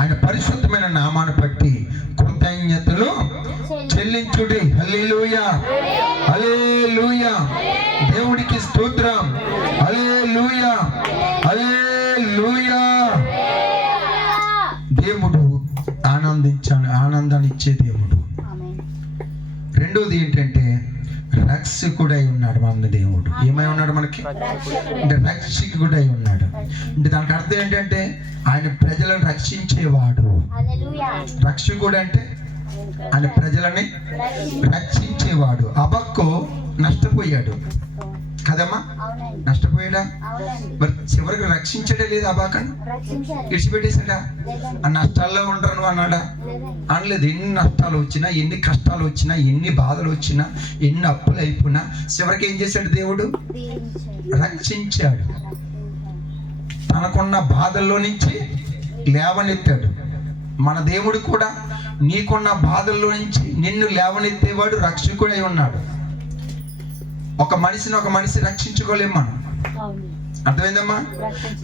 ఆయన పరిశుద్ధమైన నామాన్ని బట్టి కృతజ్ఞతలు చెల్లించుడి. హల్లెలూయా. హల్లెలూయా. దేవుడికి స్తోత్రం. హల్లెలూయా. హల్లెలూయా. దేవుడు ఆనందాన్ని ఇచ్చే దేవుడు. రెండోది ఏంటంటే రక్షకుడై ఉన్నాడు మన దేవుడు. ఏమై ఉన్నాడు మనకి? అంటే రక్షకుడై ఉన్నాడు. అంటే దానికి అర్థం ఏంటంటే ఆయన ప్రజలను రక్షించేవాడు. రక్షకుడు అంటే ఆయన ప్రజలని రక్షించేవాడు. హబక్కు నష్టపోయాడు కదమ్మా, నష్టపోయాడా? మరి చివరికి రక్షించడే లేదు. హబక్కను విడిచిపెట్టేసాడా? ఆ నష్టాల్లో ఉంటాను అన్నాడా? అనలేదు. ఎన్ని నష్టాలు వచ్చినా, ఎన్ని కష్టాలు వచ్చినా, ఎన్ని బాధలు వచ్చినా, ఎన్ని అప్పులు అయిపోయినా చివరికి ఏం చేశాడు? దేవుడు రక్షించాడు. తనకున్న బాధల్లో నుంచి లేవనెత్తాడు. మన దేవుడు కూడా నీకున్న బాధల్లో నుంచి నిన్ను లేవనెత్తేవాడు, రక్షకుడై ఉన్నాడు. ఒక మనిషి రక్షించుకోలేము మనం, అర్థమైందమ్మా?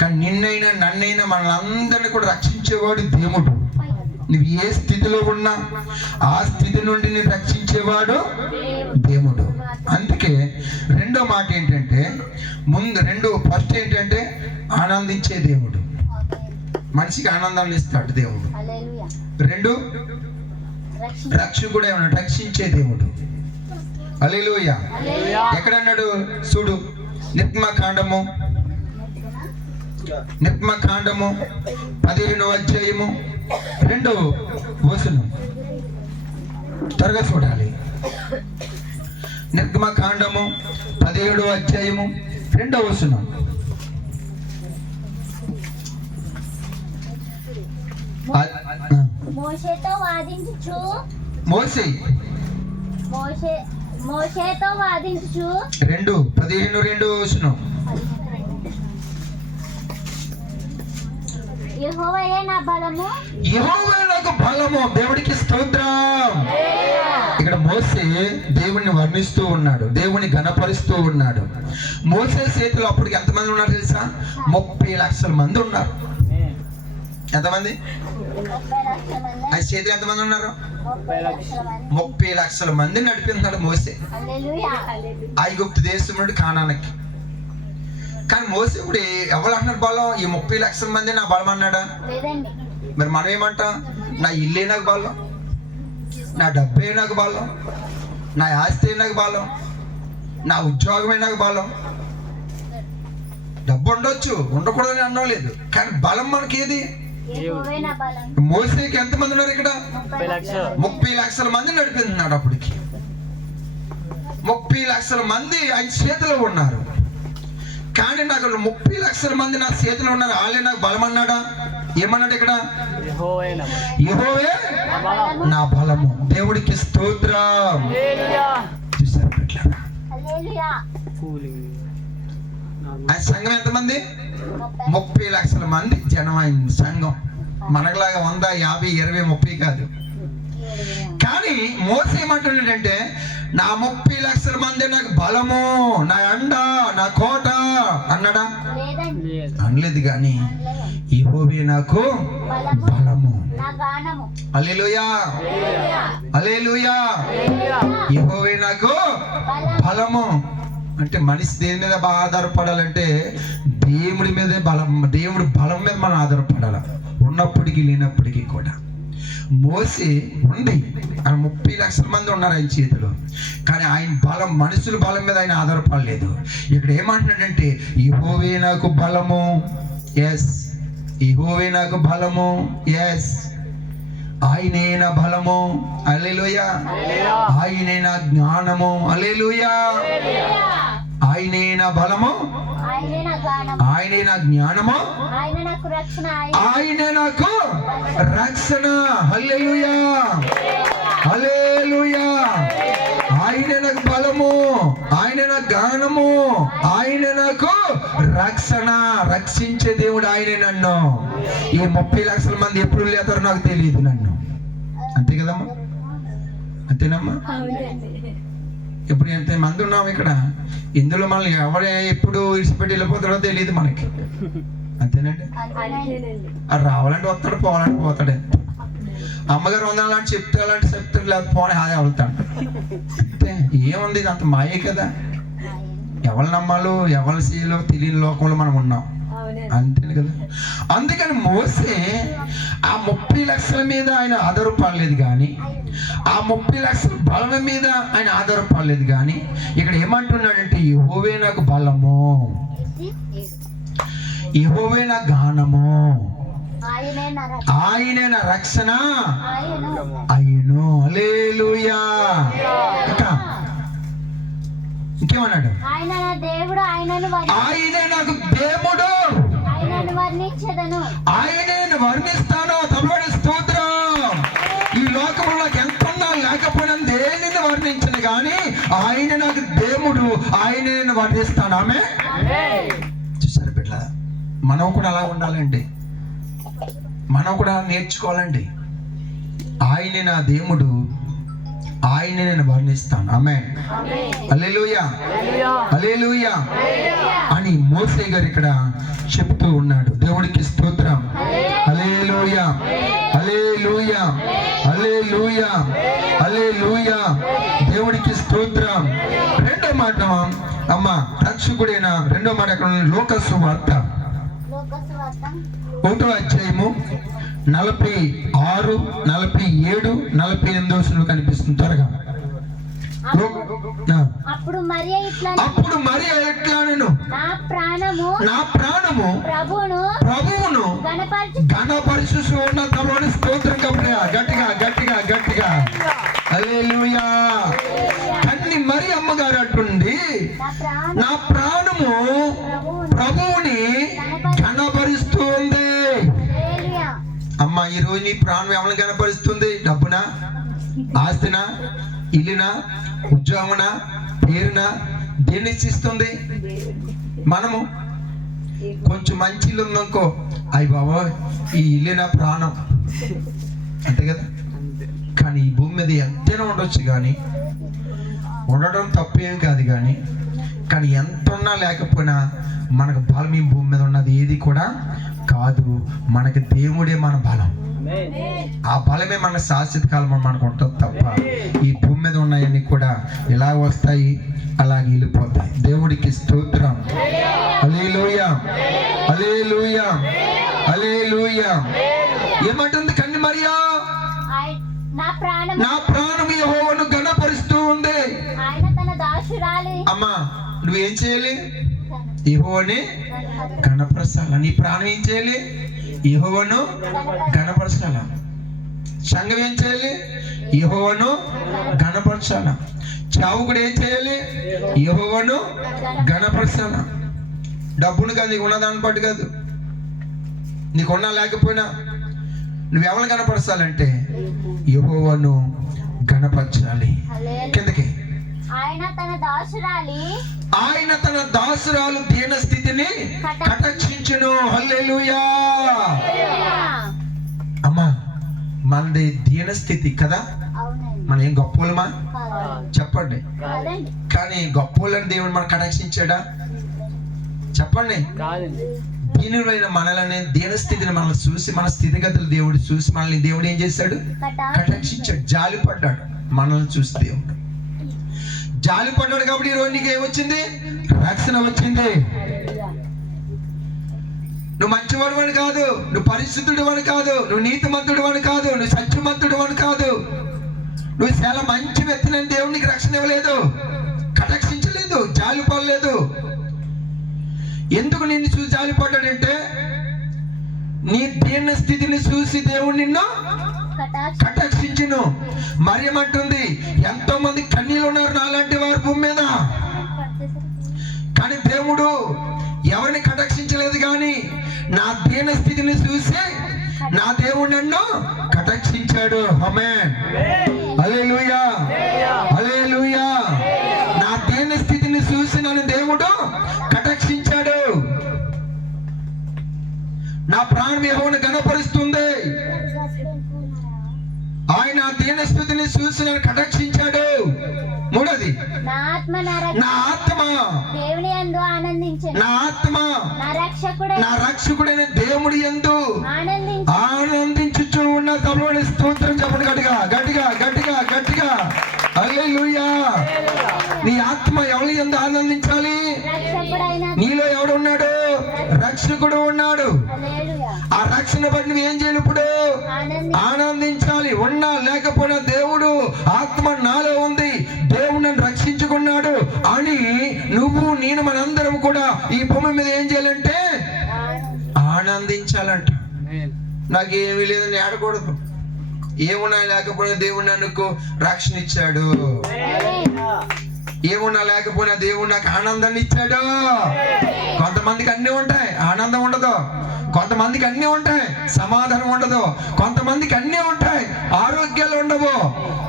కానీ నిన్నైనా నన్నైనా మనల్ని కూడా రక్షించేవాడు దేవుడు. నువ్వు ఏ స్థితిలో ఉన్నా ఆ స్థితి నుండి నేను రక్షించేవాడు దేవుడు. అందుకే రెండో మాట ఏంటంటే ఫస్ట్ ఏంటంటే ఆనందించే దేవుడు. మనిషికి ఆనందాన్ని ఇస్తాడు దేవుడు. రెండు, రక్షకుడే ఉన్నాడు, రక్షించే దేవుడు. హల్లెలూయా. ఎక్కడన్నాడు చూడు, నిర్గమకాండము 15వ అధ్యాయము 2వ వచనం. త్వరగా చూడాలి. నిర్గమకాండము 17వ అధ్యాయము 2వ వచనం. మోషేతో వాదించుచు మోషేతో వాదించుచు 2:15 వచనం. యెహోవాయే నా బలము, యెహోవా నాకు బలము. దేవుడికి స్తోత్రం. ఇక్కడ మోసే దేవుణ్ణి వర్ణిస్తూ ఉన్నాడు, దేవుని ఘనపరుస్తూ ఉన్నాడు. మోసే చేతిలో అప్పటికి ఎంతమంది ఉన్నారు తెలుసా? 30 లక్షల మంది ఉన్నారు. ఎంతమంది? ఆయన చేతిలో ఎంతమంది ఉన్నారు? 30 లక్షల మంది నడిపిస్తున్నాడు మోసే ఐగుప్తు దేశం నుండి కానానికి. కానీ మోసే ఇప్పుడు ఎవరు అంటున్నారు బలం? ఈ 30 లక్షల మంది నా బలం అన్నాడా? మరి మనం ఏమంటాం? నా ఇల్లే నాకు బలం, నా డబ్బే నాకు బలం, నా ఆస్తి నాకు బలం, నా ఉద్యోగమే నాకు బలం. డబ్బు ఉండొచ్చు, ఉండకూడదని అనడం లేదు, కానీ బలం మనకి ఏది? మోసేకి ఎంతమంది ఉన్నారు ఇక్కడ? 30 లక్షల మంది నడిపిస్తున్నాడు. అప్పటికి 30 లక్షల మంది ఆయన చేతిలో ఉన్నారు. కానీ నాకు 30 లక్షల మంది నా చేతిలో ఉన్నారు, వాళ్ళే నాకు బలం అన్నాడా? ఏమన్నాడు ఇక్కడ? యెహోవే నా బలము. దేవుడికి స్తోత్రం. చూసారు బిడ్డలారా? ఆయన సంఘం ఎంతమంది? 30 లక్షల మంది జనం ఆయన సంఘం. మనకులాగా 100, 50, 20, 30 కాదు. కానీ మోసే ఏమంటున్నాడంటే నా 30 లక్షల మంది నాకు బలము, నా అండ, నా కోట అన్నాడా? అనలేదు. కానీ యెహోవే నాకు బలము. హల్లెలూయా. హల్లెలూయా. యెహోవే నాకు బలము. అంటే మనిషి దేని మీద బాగా ఆధారపడాలంటే దేవుడి మీదే బలం, దేవుడి బలం మీద మనం ఆధారపడాలి, ఉన్నప్పటికీ లేనప్పటికీ కూడా. మోసే ఉంది, ఆయన 30 లక్షల మంది ఉన్నారు ఆయన చేతిలో, కానీ ఆయన బలం, మనుషుల బలం మీద ఆయన ఆధారపడలేదు. ఇక్కడ ఏమంటున్నాడంటే యెహోవే నాకు బలము, ఎస్, యెహోవే నాకు బలము, ఎస్, ఆయనే నా బలము, హల్లెలూయా, ఆయనే నా జ్ఞానము, హల్లెలూయా, ఆయనే నా బలము, ఆయనే నా గానము, ఆయనే నా జ్ఞానము, ఆయన నాకు రక్షణ, ఆయనే నాకు రక్షణ, హల్లెలూయా, హల్లెలూయా, ఆయనే నాకు బలము, ఆయనే నా గానము, ఆయనే నాకు రక్షణ, రక్షించే దేవుడు ఆయనే. నన్ను ఈ 30 లక్షల మంది ఎప్పుడు లేతారో నాకు తెలియదు, నన్ను, అంతే కదమ్మా, అంతేనమ్మా. ఇప్పుడు ఎంత మంది ఉన్నాం ఇక్కడ, ఇందులో మనల్ని ఎవరే ఎప్పుడు ఇడిచిపెట్టి వెళ్ళిపోతాడో తెలియదు మనకి, అంతేనండి. అది రావాలంటే వస్తాడు, పోవాలంటే పోతాడు. అమ్మగారు ఉండాలంటే చెప్తాలంటే చెప్తాడు, లేకపోతే పోనీ అదే వెళ్తాడు, అంతే. ఏముంది, ఇది అంత మాయే కదా. ఎవరు నమ్మాలో ఎవరు చేయాలో తెలియని లోకంలో మనం ఉన్నాం, అంతే కదా. అందుకని మోసే ఆ 30 లక్షల మీద ఆయన ఆధారపడలేదు, కానీ ఆ 30 లక్షల బలం మీద ఆయన ఆధారపడలేదు. కానీ ఇక్కడ ఏమంటున్నాడంటే యెహోవే నాకు బలము, యెహోవే నా గానము, ఆయనే నా రక్షణ, అయ్యను, హల్లెలూయా. ఇంకేమన్నాడు, ఆయన నా దేవుడు, ఆయనే నాకు దేవుడు, ఆయనను వర్ణించదను, ఆయనే వర్ణిస్తాను, తమడి స్తోత్రం. ఈ లోకంలో నాకు ఎంత ఉన్నా లేకపోయినా దేనిని వర్ణించను, కానీ ఆయన నాకు దేవుడు, ఆయనే వర్ణిస్తాను. ఆమె చూసారు బిడ్డ, మనం కూడా అలా ఉండాలండి, మనం కూడా నేర్చుకోవాలండి. ఆయనే నా దేవుడు, ఆయనే నేను వర్ణిస్తాను, ఆమేన్, హల్లెలూయా, హల్లెలూయా అని మోసే గారు ఇక్కడ చెప్తూ ఉన్నాడు. దేవుడికి స్తోత్రం, హల్లెలూయా, హల్లెలూయా, హల్లెలూయా, హల్లెలూయా, దేవుడికి స్తోత్రం. రెండో మాట అమ్మ, రక్షకుడైన రెండో మాట అక్కడ లోకసు వార్త 1వ అధ్యాయము 46, 47, 48 కనిపిస్తుంది. త్వరగా. అప్పుడు మరియ ఎట్లానెను, నా ప్రాణము ప్రభువును ఘనపరచు తమని స్తోత్రం. గట్టిగా గట్టిగా గట్టిగా హల్లెలూయా. కన్ని మరి అమ్మగారు అట్టుండి నా ప్రాణము ప్రభువుని ఘనపరుస్తూ ఉంది. అమ్మ, ఈరోజు నీ ప్రాణం ఎవరిని కనపరుస్తుంది? డబ్బునా, ఆస్తినా, ఇల్లునా, ఉద్యోగమునా, పేరునా, దేన్ని ఇచ్చిస్తుంది? మనము కొంచెం మంచి ఇల్లు ఉందనుకో, అయ్యి బాబా ఈ ఇల్లు నా ప్రాణం, అంతే కదా. కానీ ఈ భూమి మీద ఎంతైనా ఉండొచ్చు, కానీ ఉండడం తప్పేం కాదు, కానీ ఎంత ఉన్నా లేకపోయినా మనకు బలం ఈ భూమి మీద ఉన్నది ఏది కూడా కాదు. మనకి దేవుడే మన బలం, ఆ బలమే మన శాశ్వత కాలం మనకు ఉంటుంది తప్ప ఈ భూమి మీద ఉన్నాయన్నీ కూడా ఇలా వస్తాయి, అలాగే వెళ్ళిపోతాయి. దేవుడికి స్తోత్రం, హల్లెలూయా, హల్లెలూయా, హల్లెలూయా. ఏమంటుంది కన్ని మరియా? నా ప్రాణం యెహోవాను ఘనపరుస్తూ ఉంది. అమ్మా, నువ్వేం చేయాలి? యెహోవాని ఘనపరచాల. నీ ప్రాణం ఏం చేయాలి? యెహోవాను ఘనపరచాల. సంఘం ఏం చేయాలి? యెహోవాను ఘనపరచాల. చావు కూడా ఏం చేయాలి? యెహోవాను ఘనపరచాల. డబ్బును కాదు, నీకు ఉన్నదాన్ని బట్టి కాదు, నీకున్నా లేకపోయినా నువ్వెవరిని కనపరచాలంటే యెహోవాను ఘనపరచాలి. కిందకి, ఆయన తన దాసురాలు దీన స్థితిని కటాక్షించును. హల్లెలూయా. అమ్మా, మనది దీన స్థితి కదా, మనం ఏం గొప్పోళ్ళమా? చెప్పండి. కానీ గొప్పోళ్ళని దేవుడు మనం కటాక్షించాడా? చెప్పండి. దీనులైన మనల్ని, దీనస్థితిని మనల్ని చూసి, మన స్థితిగతులు దేవుడు చూసి మనల్ని దేవుడు ఏం చేశాడు? కటాక్షించాడు, జాలిపడ్డాడు. మనల్ని చూసి దేవుడు జాలి పడ్డాడు కాబట్టి ఈరోజు నీకు ఏమొచ్చింది? రక్షణ వచ్చింది. నువ్వు మంచివాడు అని కాదు, నువ్వు పరిశుద్ధుడు అని కాదు, నువ్వు నీతిమంతుడు అని కాదు, నువ్వు సత్యమంతుడు అని కాదు, నువ్వు చాలా మంచి వ్యక్తిని దేవునికి రక్షణ ఇవ్వలేదు, కటాక్షించలేదు, జాలి పడలేదు. ఎందుకు నిన్ను చూసి జాలి పడ్డాడంటే నీ దీన స్థితిని చూసి దేవుడు నిన్ను కటాక్షించును. మరియమంటుంది ఎంతో మంది కన్నీళ్ళు ఉన్నారు నాలాంటి వారు భూమి మీద, కానీ దేవుడు ఎవరిని కటాక్షించలేదు. కానీ నా దీన స్థితిని చూసి నా దేవుడు నన్ను కటాక్షించాడు. ఆమేన్, హల్లెలూయా, హల్లెలూయా. నా దీన స్థితిని చూసి నన్ను దేవుడు కటాక్షించాడు. నా ప్రాణం యెహోవాను ఘనపరుస్తుంది. ఆయన దీన స్థితిని చూసి నన్ను కటాక్షించాడు. మూడోది, నా ఆత్మ దేవుని యందు ఆనందించెను. నా ఆత్మ నా రక్షకుడైన దేవుడి యందు ఆనందించుచు ఉన్న తమలోని స్తోత్రం చెప్పండి గట్టిగా గట్టిగా గట్టిగా గట్టిగా. హల్లెలూయా. నీ ఆత్మ ఎవరి యందు ఆనందించాలి? నీలో ఎవడున్నాడు? రక్షకుడు ఉన్నాడు. ఆ రక్షణ బట్టి నువ్వు ఏం చేయాలి? ఇప్పుడు ఆనందించాలి. ఉన్నా లేకపోయినా దేవుడు ఆత్మ నాలో ఉంది, దేవుడు నన్ను రక్షించుకున్నాడు అని నువ్వు నేను మనందరం కూడా ఈ భూమి మీద ఏం చేయాలంటే ఆనందించాలంట. నాకేమీ లేదని ఆడకూడదు. ఏమున్నా లేకపోయినా దేవుడు నన్ను రక్షణ ఇచ్చాడు, ఏమున్నా లేకపోయినా దేవుడు నాకు ఆనందాన్ని ఇచ్చాడు. కొంతమందికి అన్నీ ఉంటాయి, ఆనందం ఉండదు. కొంతమందికి అన్నీ ఉంటాయి, సమాధానం ఉండదు. కొంతమందికి అన్నీ ఉంటాయి, ఆరోగ్యాలు ఉండవు.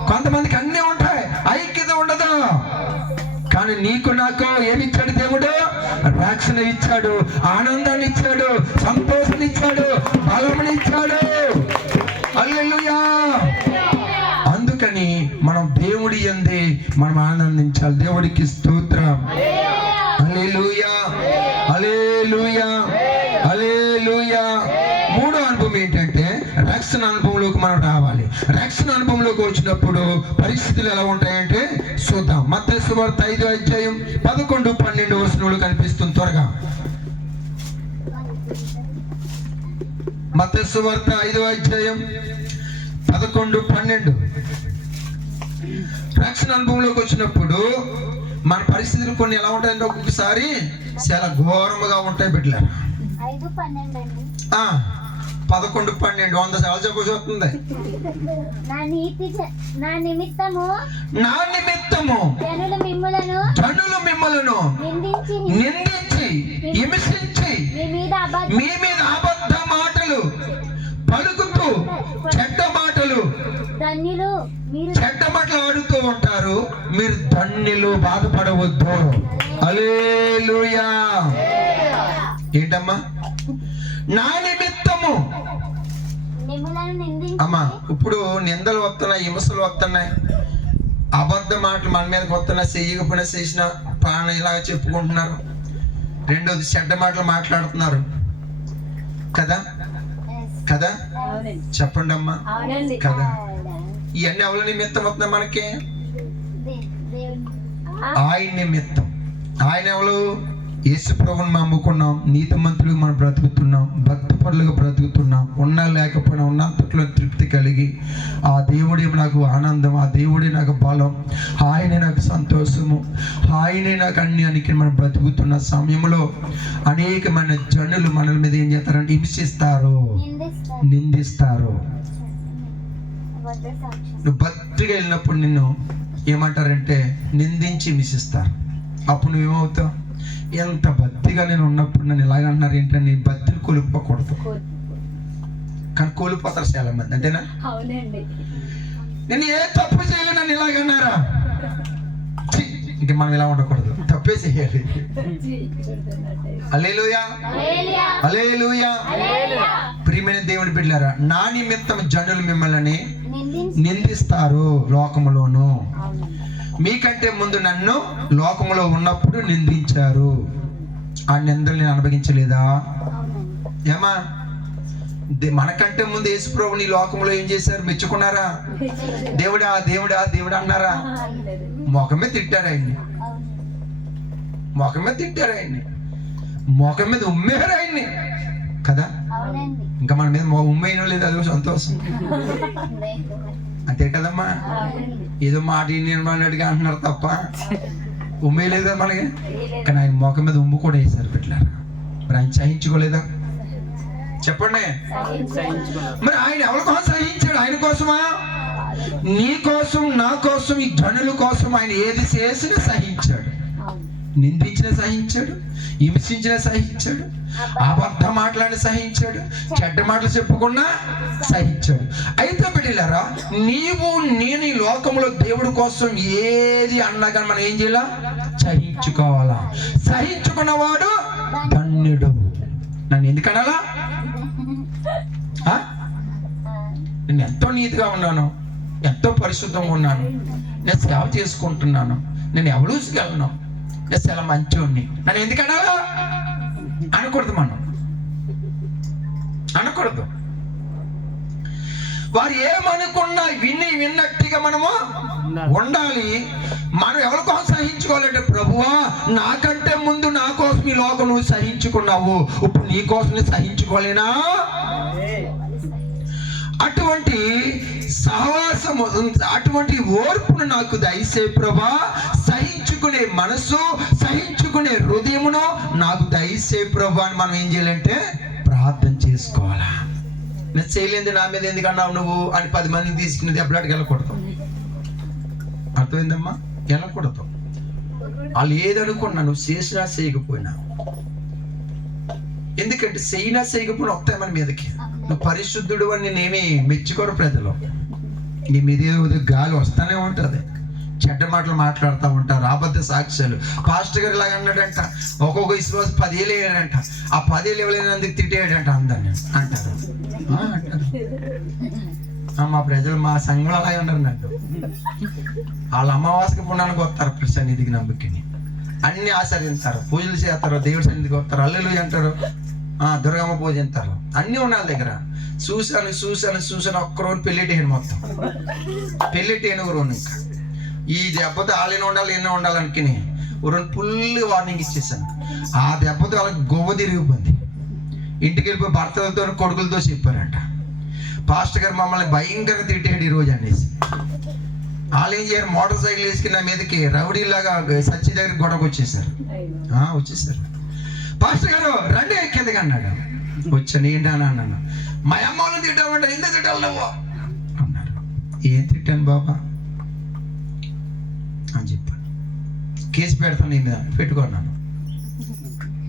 కొంతమందికి అన్నీ ఉంటాయి, ఐక్యత ఉండదు. కానీ నీకు నాకు ఏమి ఇచ్చాడు? దేవుడు రక్షణ ఇచ్చాడు, ఆనందాన్ని ఇచ్చాడు, సంతోషాన్ని ఇచ్చాడు, బలముని ఇచ్చాడు. హల్లెలూయా. అందుకని మనం దేవుడి యందే మనం ఆనందించాలి. దేవుడికి స్తోత్రం. హల్లెలూయా, హల్లెలూయా, హల్లెలూయా. మూడో అనుభవం ఏంటంటే రక్షణ అనుభవంలోకి మనం రావాలి. రక్షణ అనుభవంలోకి వచ్చినప్పుడు పరిస్థితులు ఎలా ఉంటాయంటే చూద్దాం. మత్తయి సువార్త 5వ అధ్యాయం 11, 12 వచనాలు కనిపిస్తుంది. త్వరగా మత్తయి సువార్త 5వ అధ్యాయం 11, 12. రక్షణ అనుభవంలోకి వచ్చినప్పుడు మన పరిస్థితులు కొన్ని ఎలా ఉంటాయంటే ఒక్కొక్కసారి చాలా ఘోరముగా ఉంటాయి బిడ్డలారా. 11, 12 100 సార్లు చెప్పొస్తుంది. నా నిమిత్తము జనులు మిమ్ములను నిందించి హింసించి మీ మీద అబద్ధ మాటలు పలుకుతూ చెడ్డ మాటలు ఆడుతూ ఉంటారు. మీరు ధన్యులు, బాధపడవద్దు. హల్లెలూయా. ఏంటమ్మా? నా నిమిత్తము. అమ్మా, ఇప్పుడు నిందలు వస్తున్నాయి, హింసలు వస్తున్నాయి, అబద్ధ మాటలు మన మీదకి వస్తున్నాయి. చెయ్యకపోయినా చేసిన ప్రాణం ఇలాగ చెప్పుకుంటున్నారు. రెండోది చెడ్డ మాటలు మాట్లాడుతున్నారు కదా కదా, చెప్పండి అమ్మా కదా. ఇవన్నీ ఎవరి నిమిత్తం వస్తున్నాయి మనకి? ఆయన నిమిత్తం. ఆయన ఎవరు? యేసు ప్రభువుని నమ్ముకున్నాం, నీతిమంతులుగా మనం బ్రతుకుతున్నాం, భక్తిపరులుగా బ్రతుకుతున్నాం. ఉన్నా లేకపోయినా ఉన్నంతట్లో తృప్తి కలిగి ఆ దేవుడే నాకు ఆనందం, ఆ దేవుడే నాకు బలం, ఆయనే నాకు సంతోషము, ఆయనే నాకు అన్యానికి మనం బ్రతుకుతున్న సమయంలో అనేకమైన జనులు మనల మీద ఏం చేస్తారంటే హింసిస్తారు, నిందిస్తారు. నువ్వు భక్తిగా వెళ్ళినప్పుడు నిన్ను ఏమంటారంటే నిందించి హింసిస్తారు. అప్పుడు నువ్వేమవుతావు? ఎంత భక్తిగా నేను ఉన్నప్పుడు నన్ను ఇలాగన్నారు ఏంటంటే నీ భక్తిని కోల్పోకూడదు. కానీ కోల్పోతారు చాలా మంది, అంతేనా? నేను ఏ తప్పు చేయను నన్ను ఇలాగన్నారా? ఇంక మనం ఇలా ఉండకూడదు, తప్పే చేయాలి. హల్లెలూయా, హల్లెలూయా. ప్రియమైన దేవుని బిడ్డలారా, నా నిమిత్తం జనులు మిమ్మల్ని నిందిస్తారు లోకములోను. మీకంటే ముందు నన్ను లోకములో ఉన్నప్పుడు నిందించారు. ఆ నిందలు నేను అనుభవించలేదా? ఏమా, మనకంటే ముందు యేసు ప్రభువుని లోకంలో ఏం చేశారు? మెచ్చుకున్నారా? దేవుడా దేవుడా దేవుడా అన్నారా? మొఖం మీద తిట్టారు ఆయన్ని, అవును. మొఖం మీద తిట్టారు ఆయన్ని, మొఖం మీద ఉమ్మేరు ఆయన్ని కదా. అవునండి. ఇంకా మన మీద ఉమ్మేయడం లేదు, అది సంతోషం అంతే కదమ్మా. అవునండి. ఏదో మాట నిర్మాణుడిగా అంటున్నారు తప్ప ఉమ్మేయలేదు కదా మనకి. కానీ ఆయన మొఖం మీద ఉమ్ము కూడా వేశారు పెట్టారు. మరి ఆయన సహించుకోలేదా చెప్పండి. మరి ఆయన ఎవరి కోసం సహించాడు? ఆయన కోసమా? నీ కోసం, నా కోసం, ఈ జనుల కోసం ఆయన ఏది చేసినా సహించాడు. అవును. నిందించిన సహించాడు, హింసించిన సహించాడు, అబద్ధం మాటలని సహించాడు, చెడ్డ మాటలు చెప్పుకున్నా సహించాడు. అయితే బిడ్డలారా, నీవు నేను ఈ లోకంలో దేవుడి కోసం ఏది అన్నా కానీ మనం ఏం చేయాలా? సహించుకోవాలా. సహించుకున్నవాడు ధన్యుడు. నన్ను ఎందుకనాలా? నేను ఎంతో నీతిగా ఉన్నాను, ఎంతో పరిశుద్ధంగా ఉన్నాను, నేను సేవ చేసుకుంటున్నాను, నేను ఎవరూసుకు వెళ్ళను, నేను చాలా మంచోడిని, నన్ను ఎందుకనాలా అనకూడదు. మనం అనకూడదు. వారు ఏమనుకున్నా విన్నట్టుగా మనము ఉండాలి. మనం ఎవరి కోసం సహించుకోవాలంటే, ప్రభువా నాకంటే ముందు నా కోసం ఈ లోకం నువ్వు సహించుకున్నావు, ఇప్పుడు నీ కోసం నేను సహించుకోలేనా? అటువంటి సహవాసము, అటువంటి ఓర్పును నాకు దయచేయి ప్రభా. సహించుకునే మనసు, సహించుకునే హృదయమును నాకు దయచేయి ప్రభా అని మనం ఏం చేయాలంటే ప్రార్థన చేసుకోవాలా. నేను చేయలేదు, నా మీద ఎందుకు అన్నావు నువ్వు అని 10 మందిని తీసుకుని దెబ్బలాటకి వెళ్ళకూడదు. అర్థమైందమ్మా? వెళ్ళకూడదు. వాళ్ళు ఏదనుకున్నా నువ్వు చేసినా చేయకపోయినా, ఎందుకంటే చేయనా చేయకపోయినా వస్తాయి మన మీదకి. నువ్వు పరిశుద్ధుడు అని నేనేమి మెచ్చుకోరు ప్రజలు. నీ మీద గాలి వస్తానే ఉంటుంది, చెడ్డ మాటలు మాట్లాడుతూ ఉంటారు, అబద్ధ సాక్ష్యాలు. పాస్టర్ గారు ఇలాగ అన్నాడంట, ఒక్కొక్క విశ్వాసం 10 ఏళ్ళు వేయడంట, ఆ 10 ఏళ్ళు ఇవ్వలేనందుకు తిట్టేయడంట అందరిని అంటారు. మా ప్రజలు మా సంఘంలో అలాగే ఉన్నారు. నాకు వాళ్ళ అమావాస్యకి పుణ్యానికి వస్తారు, సన్నిధికి నమ్మకిని అన్ని ఆచరిస్తారు, పూజలు చేస్తారు, దేవుడి సన్నిధికి వస్తారు, అల్లెలు అంటారు, దుర్గమ్మ పూజ అంటారు, అన్నీ ఉన్నాయి దగ్గర. చూశాను ఒక్కరోజు పెళ్ళిటేను, మొత్తం పెళ్ళిటేను రోజు. ఇంకా ఈ దెబ్బతో వాళ్ళని ఉండాలి, ఎన్నో ఉండాలనుకుని రెండు ఫుల్ వార్నింగ్ ఇచ్చేసాను. ఆ దెబ్బతో వాళ్ళకి గొవ్వ తిరిగిపోయింది. ఇంటికి వెళ్ళిపోయి భర్తలతో కొడుకులతో చెప్పారంట, పాస్టర్ గారు మమ్మల్ని భయంకరంగా తిట్టాడు ఈరోజు అనేసి. వాళ్ళు ఏం చేయారు, మోటార్ సైకిల్ వేసుకుని నా మీదకి రౌడీలాగా సచ్చి దగ్గర గొడవకు వచ్చేసారు. పాస్టర్ గారు రండి కిందకి అన్నాడు. వచ్చాను. ఏంటని అన్నాను. మా అమ్మ వాళ్ళని తిట్టామంటే ఎందుకు తిట్టాలి నువ్వు అన్నారు. ఏం తిట్టాను బాబా అని చెప్పాను. కేసు పెడతాను నీ మీద, పెట్టుకున్నాను.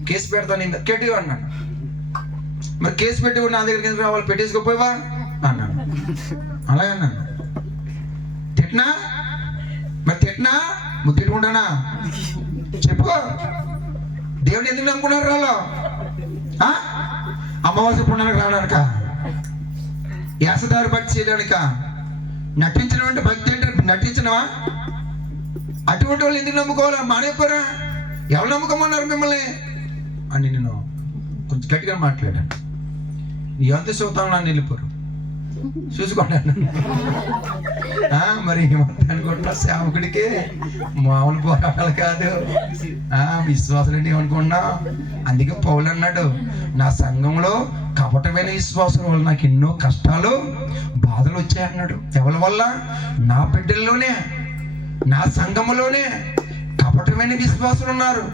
కేసు పెడతాను నీ మీద, గట్టిగా అన్నాను. మరి కేసు పెట్టుకుని నా దగ్గరికి రావాలి, పెట్టేసుకోపోయావా అన్నాను. అలాగే అన్నాను. తిట్టినా మరి తిట్టినా తిట్టుకుంటానా చెప్పు. దేవుడు ఎందుకు నమ్ముకున్నారు రాళ్ళు? అమావాస్య పుణ్యానికి రావడానిక? యాసదారు భక్తి చేయడానిక? నటించడం అంటే భక్తి అంటే నటించినవా? అటువంటి వాళ్ళు ఎందుకు నమ్ముకోవాలా? మానేపోరా? ఎవరు నమ్ముకోమన్నారు మిమ్మల్ని అని నేను కొంచెం గట్టిగా మాట్లాడాను. నీ అంత చూద్దాం నన్ను వెళ్ళిపోరు, చూసుకున్నాను. మరి అనుకుంటున్నా, సేవకుడికి మామూలు పోరాటాలు కాదు, విశ్వాసాలు ఏమనుకున్నా. అందుకే పౌలు అన్నాడు, నా సంఘంలో కపటమైన విశ్వాసం వల్ల నాకు ఎన్నో కష్టాలు బాధలు వచ్చాయన్నాడు. ఎవరి వల్ల? నా బిడ్డల్లోనే, నా సంఘములోనే కపటమైన విశ్వాసులు ఉన్నారు.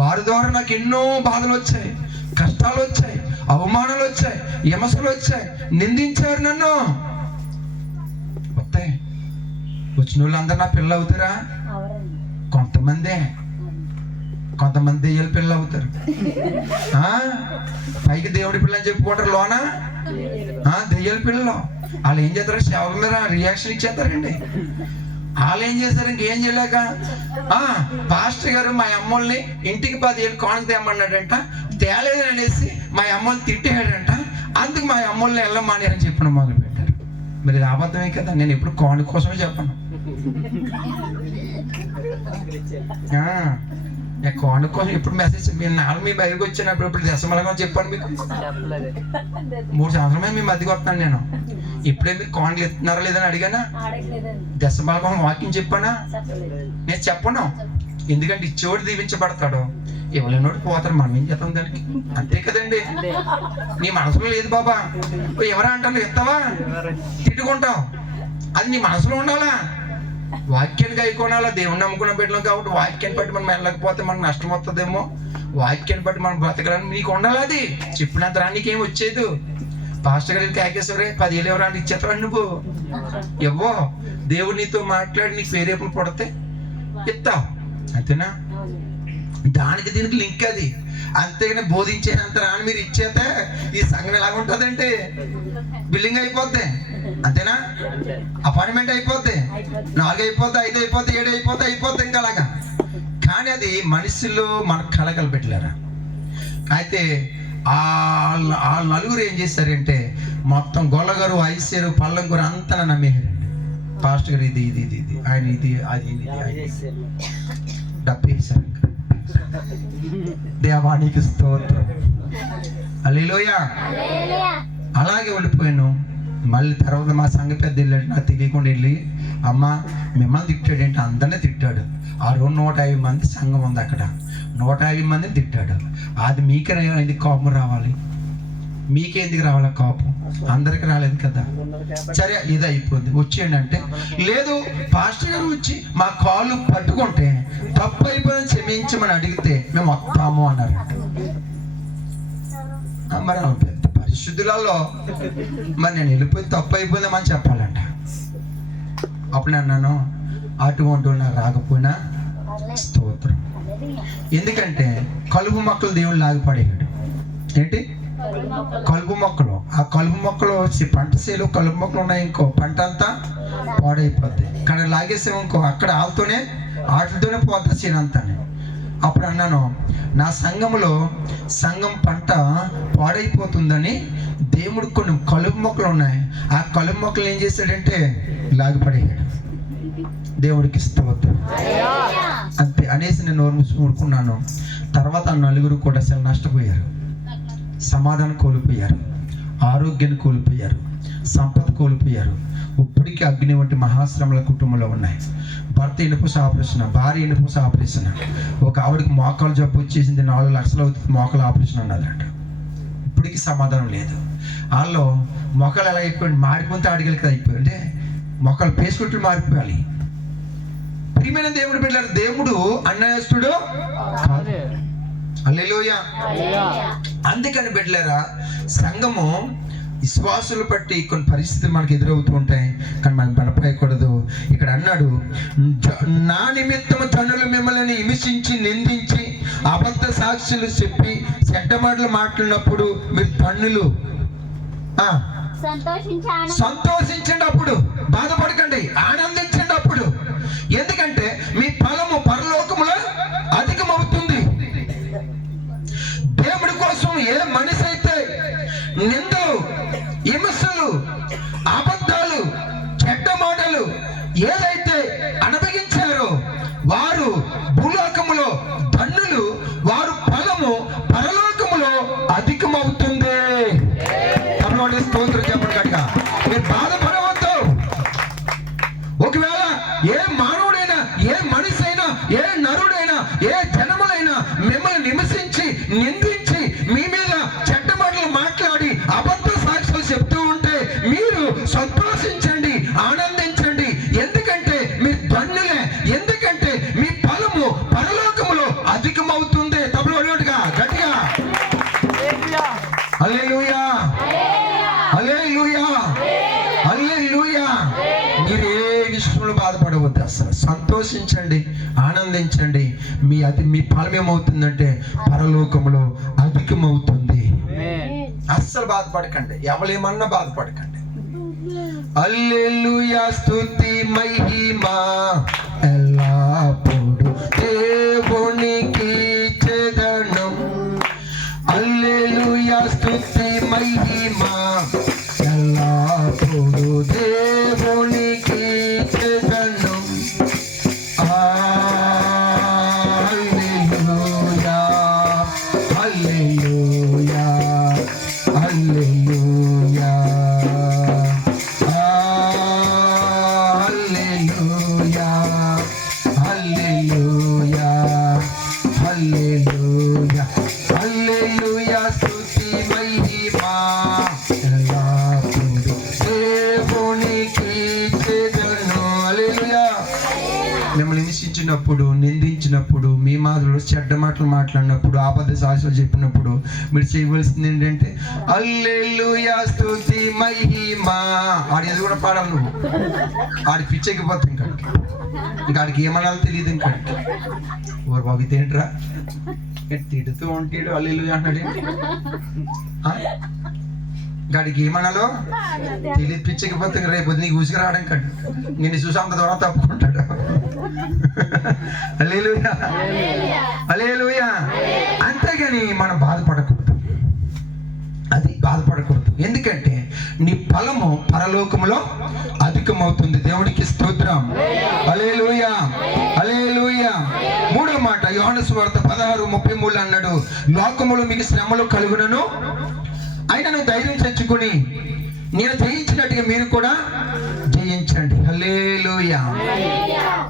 వారి ద్వారా నాకు ఎన్నో బాధలు వచ్చాయి, కష్టాలు వచ్చాయి, అవమానాలు వచ్చాయి, విమర్శలు వచ్చాయి, నిందించారు నన్ను. వస్తాయి. వచ్చిన వాళ్ళందరూ నా పిల్లలు అవుతారా? కొంతమంది దెయ్యాల పిల్లలు అవుతారు. పైకి దేవుడి పిల్లలు చెప్పుకుంటారు, లోన దెయ్యాల పిల్లలు. వాళ్ళు ఏం చేస్తారు? సేవల మీద రియాక్షన్ ఇచ్చేస్తారండి. వాళ్ళు ఏం చేస్తారు? ఇంకేం చేయలేక, పాస్టర్ గారు మా అమ్మల్ని ఇంటికి 10 ఏళ్ళు కోణం తేమన్నాడంట, తేలేదని అనేసి మా అమ్మల్ని తిట్టేయాడంట, అందుకు మా అమ్మల్ని వెళ్ళమాని అని చెప్పడం మొదలు పెట్టారు. మరి ఇది అబద్ధమే కదా. నేను ఎప్పుడు కోణ కోసమే చెప్పను. నేను కోన కోసం ఎప్పుడు మెసేజ్ మీ బయటకు వచ్చినప్పుడు ఇప్పుడు దశమలగా చెప్పాను మీకు 3 సంవత్సరమే మీ మధ్యకి వస్తున్నాను నేను. ఇప్పుడే మీరు కోనలు ఎత్తున్నారా లేదని అడిగానా? దశమలగం వాక్యం చెప్పానా? నేను చెప్పను. ఎందుకంటే ఇచ్చేవాడు దీవించబడతాడు, ఇవ్వలేనోడు పోతాడు. మనం ఏం చేస్తాం దానికి? అంతే కదండి. నీ మనసులో లేదు బాబా, ఎవరా అంటాను ఎత్తావా తిట్టుకుంటావు, అది నీ మనసులో ఉండాలా. వాక్యానికి అయికోనాలా. దేవుణ్ణి నమ్ముకున్న బిడ్డలం కాబట్టి వాక్యాన్ని బట్టి మనం వెళ్ళకపోతే మనకు నష్టం వస్తుందేమో. వాక్యాన్ని బట్టి మనం బ్రతకాలని నీకు ఉండాలి. అది చెప్పినంత రా నీకేం వచ్చేది. పాస్టర్ గారికి కాకేశ్వరే 10,000 ఎవరు అంటే ఇచ్చేస్తావు నువ్వు ఇవ్వో. దేవుడు నీతో మాట్లాడి నీకు వేరేపులు పడితే ఇస్తావు, అంతేనా? దానికి దీనికి లింక్ అది. అంతేగాని బోధించేంత రాని మీరు ఇచ్చేస్తే ఈ సంఘం ఎలాగ ఉంటుందంటే బిల్డింగ్ అయిపోద్ది, అంతేనా? అపార్ట్మెంట్ అయిపోద్ది, 4 అయిపోద్ది, 5 అయిపోద్ది, 7 అయిపోద్ది, అయిపోద్ది ఇంకా అలాగా. కానీ అది మనుషులు మన కళకలు పెట్టలేరా. అయితే ఆ నలుగురు ఏం చేశారంటే మొత్తం గొల్లగారు, ఐసేరు, పల్లంకూరు అంతా నమ్మేశారండి. పాస్టర్ గారు ఇది ఇది ఇది ఇది ఆయన ఇది అది డబ్బేశారు. దేవానికి స్తోత్రం, హల్లెలూయా. అలాగే ఉండిపోయాను. మళ్ళీ తర్వాత మా సంఘ పెద్ద వెళ్ళాడు, నాకు తెలియకుండా వెళ్ళి అమ్మ మిమ్మల్ని తిట్టాడు ఏంటి? అందరినీ తిట్టాడు. ఆ 150 మంది సంఘం ఉంది అక్కడ, 150 మందిని తిట్టాడు. అది మీకే ఎందుకు కోపం రావాలి? మీకే ఎందుకు రావాలి కోపం? అందరికి రాలేదు కదా. సరే ఇది అయిపోద్ది, వచ్చేయండి అంటే లేదు పాస్టర్ గారు వచ్చి మా కాళ్ళు పట్టుకుంటే తప్పు అయిపోయిందని క్షమించమని అడిగితే మేము వస్తాము అన్నారు. మరి పెద్ద పరిశుద్ధులలో మరి నేను వెళ్ళిపోయి తప్పు అయిపోయిందేమని చెప్పాలంట. అప్పుడు అన్నాను అటువంటి నాకు రాకపోయినా స్తోత్రం. ఎందుకంటే కలుపు మొక్కలు దేవుడు లాగిపడేయాడు. ఏంటి కలుపు మొక్కలు? ఆ కలుపు మొక్కలు పంట చేలు కలుపు మొక్కలు ఉన్నాయి, ఇంకో పంట అంతా పాడైపోద్ది. కానీ లాగేసాము ఇంకో అక్కడ వాటితోనే పోతా చేను అంతా. అప్పుడు అన్నాను నా సంఘం పంట పాడైపోతుందని దేవుడు కొన్ని కలుపు మొక్కలు ఉన్నాయి, ఆ కలుపు మొక్కలు ఏం చేశాడంటే లాగిపడేయాడు. దేవుడికి స్తోత్రం. అంతే అనేసి నేను నోరు మూసి ఊరుకున్నాను. తర్వాత ఆ నలుగురు కూడా అసలు నష్టపోయారు. సమాధానం కోల్పోయారు, ఆరోగ్యాన్ని కోల్పోయారు, సంపద కోల్పోయారు. ఇప్పటికీ అగ్ని వంటి మహాశ్రమల కుటుంబంలో ఉన్నాయి. భర్త ఇనుపూస ఆపరేషన్, భార్య ఇనుపూస ఆపరేషన్, ఒక ఆవిడకి మోకాలు జబ్బు వచ్చేసింది, 4 లక్షలు అవుతుంది మోకాలు ఆపరేషన్ అన్నదంట. ఇప్పటికీ సమాధానం లేదు. వాళ్ళు మొక్కలు ఎలా అయిపోయింది, మాడిపోతే అడిగలికి అయిపోయి అంటే మొక్కలు పేసుకుంటూ మారిపోయాలి. ప్రియమైన దేవుడు బిడ్డలారా, దేవుడు అన్యాయస్తుడు కాదు. హల్లెలూయా. అందుకని బిడ్డలారా, సంఘము విశ్వాసులు బట్టి కొన్ని పరిస్థితులు మనకు ఎదురవుతూ ఉంటాయి, కానీ మనం బలపడకూడదు. ఇక్కడ అన్నాడు నా నిమిత్తము జనులు మిమ్మల్ని హింసించి నిందించి అబద్ధ సాక్షులు చెప్పి చెడ్డ మాటలు మాట్లాడినప్పుడు మీరు ధన్యులు. సంతోషించండి, అప్పుడు బాధపడకండి, ఆనందించండి అప్పుడు. ఎందుకంటే మీ ఫలము పరలోకములో అధికమవుతుంది. దేవుడి కోసం ఏ మనిషి అయితే నిందలు, విమర్శలు, అబద్ధాలు, చెడ్డ మాటలు ఏదైతే అనుభవించారో వారు భూలోకములో ధన్యులు, వారు ఫలము పరలోకములో అధికమవుతుంది. స్తోత్రం చెప్పండి కనుక. మీరు బాధపడవద్దు. ఒకవేళ ఏ మానవుడైనా, ఏ మనిషి అయినా, ఏ నరుడైనా, ఏ జనములైనా మిమ్మల్ని హింసించి నిందించి మీ మీద చెడ్డ మాటలు మాట్లాడి అబద్ధ సాక్ష్యాలు చెప్తూ ఉంటే మీరు సంతోషించండి, ఆనందించండి. ఎందుకంటే మీరు ధన్యులే. ఎందుకంటే మీ ఫలము పరలోకములో అధికమవుతుంది. తప్పుడు అన్నట్టుగా గట్టిగా హల్లెలూయా, హల్లెలూయా, హల్లెలూయా. మీరు ఏ విషయంలో బాధపడవద్దు, అసలు సంతోషించండి, ఆనందించండి. మీ ఫలం ఏమవుతుందంటే పరలోకములో అధికమవుతుంది. అస్సలు బాధపడకండి, ఎవరేమన్నా బాధపడకండి. హల్లెలూయా, స్తుతి మహిమా ఎల్లప్పుడు దేవునికి చెదనం. హల్లెలూయా, స్తుతి మహిమా ఎల్లప్పుడు దేవునికి చెదనం. హల్లెలూయా. హల్లెలూయా హల్లెలూయా స్తుతి మహిమా ఎల్లప్పుడూ దేవునికి చెదను. హల్లెలూయా. మిమ్మల్ని హింసించినప్పుడు, నిందించినప్పుడు, మీ మాటలు చెడ్డ మాటలు మాట్లాడినప్పుడు, ఆపద సాక్షులు చెప్పినప్పుడు మీరు చేయవలసింది ఏంటంటే హల్లెలూయా స్తుతి మహిమా. ఆడి అది కూడా పాడాలి నువ్వు. ఆడి పిచ్చెక్కిపోతుంది ఇంకా ఆడికి ఏమనాలో తెలియదు. ఇంకా ఓరు బాబు ఇదేంట్రా తిడుతూ ఉంటాడు హల్లెలూయా అంటాడు. గాడికి ఏమనాలో తెలియదు, పిచ్చెక్కిపోతుంది. రేపు నీకు ఉసిరావడం కండి నేను చూసి అంత దూరం తప్పుకుంటాడు. హల్లెలూయా హల్లెలూయా. అంతేగాని మనం బాధపడకూడదు, అది బాధపడకూడదు. ఎందుకంటే నీ ఫలము పరలోకములో అధికమవుతుంది. దేవుడికి స్తోత్రం. హల్లెలూయా హల్లెలూయా. మూడో మాట యోహాను సువార్త 16:33 అన్నాడు, లోకములో మీకు శ్రమలు కలుగునను అయినను ధైర్యం తెచ్చుకొని నేను జయించినట్టుగా మీరు కూడా జయించండి. హల్లెలూయా.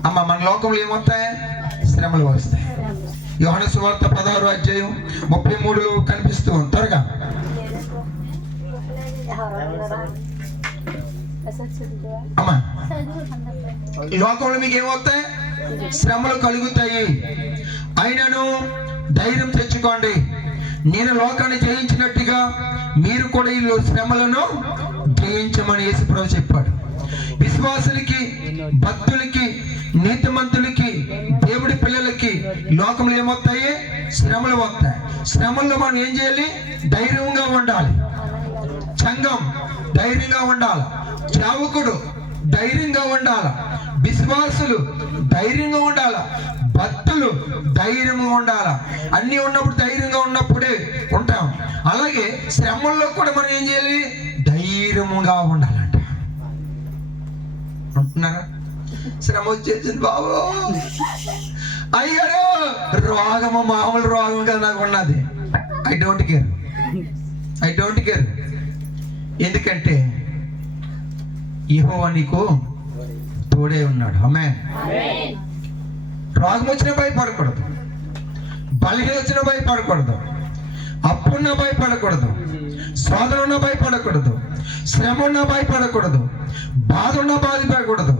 అమ్మ మన లోకంలో ఏమవుతాయి? శ్రమలు వస్తాయి. యోహాను సువార్త 16:33 కనిపిస్తూ త్వరగా. అమ్మా లోకంలో మీకు ఏమవుతాయి? శ్రమలు కలుగుతాయి, అయినను ధైర్యం తెచ్చుకోండి, నేను లోకాన్ని జయించినట్టుగా మీరు కూడా ఈ శ్రమలను జయించమని యేసుప్రభు చెప్పాడు. విశ్వాసులకి, భక్తులకి, నీతిమంతులకి, దేవుడి పిల్లలకి లోకంలో ఏమవుతాయి? శ్రమలు వస్తాయి. శ్రమల్లో మనం ఏం చేయాలి? ధైర్యంగా ఉండాలి. సంఘం ధైర్యంగా ఉండాలి, సేవకుడు ధైర్యంగా ఉండాలి, విశ్వాసులు ధైర్యంగా ఉండాలి, భక్తులు ధైర్యంగా ఉండాలి. అన్నీ ఉన్నప్పుడు ధైర్యంగా ఉన్నప్పుడే ఉంటాం. అలాగే శ్రమల్లో కూడా మనం ఏం చేయాలి? ధైర్యముగా ఉండాలంట. అంటున్నారా? శ్రమ వచ్చేసింది బాబు, అయ్యారు రోగము మామూలు రోగం కదా నాకు ఉన్నది. I don't care. ఎందుకంటే యెహోవా నీకు తోడే ఉన్నాడు. ఆమేన్. రోగం వచ్చినా భయపడకూడదు, బలహీన వచ్చినా భయపడకూడదు, అప్పున్నా భయపడకూడదు, శోధన ఉన్నా భయపడకూడదు, శ్రమ ఉన్నా భయపడకూడదు, బాధ ఉన్నా బాధపడకూడదు.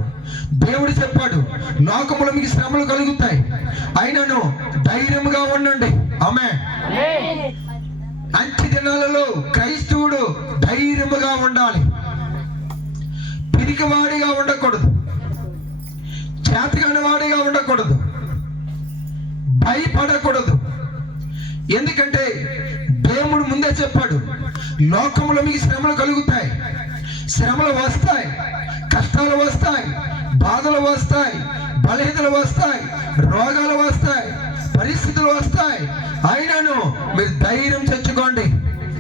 దేవుడు చెప్పాడు, లోకములో మీకు శ్రమలు కలుగుతాయి, అయినను ధైర్యముగా ఉండండి. ఆమేన్. అంత్య దినాలలో క్రైస్తవుడు ధైర్యముగా ఉండాలి, పిరికివాడిగా ఉండకూడదు, చేతగాని వాడిగా ఉండకూడదు, భయపడకూడదు. ఎందుకంటే దేవుడు ముందే చెప్పాడు, లోకంలో మీకు శ్రమలు కలుగుతాయి, శ్రమలు వస్తాయి, కష్టాలు వస్తాయి, బాధలు వస్తాయి, బలహీనతలు వస్తాయి, రోగాలు వస్తాయి, పరిస్థితులు వస్తాయి, అయినను మీరు ధైర్యం తెచ్చుకోండి.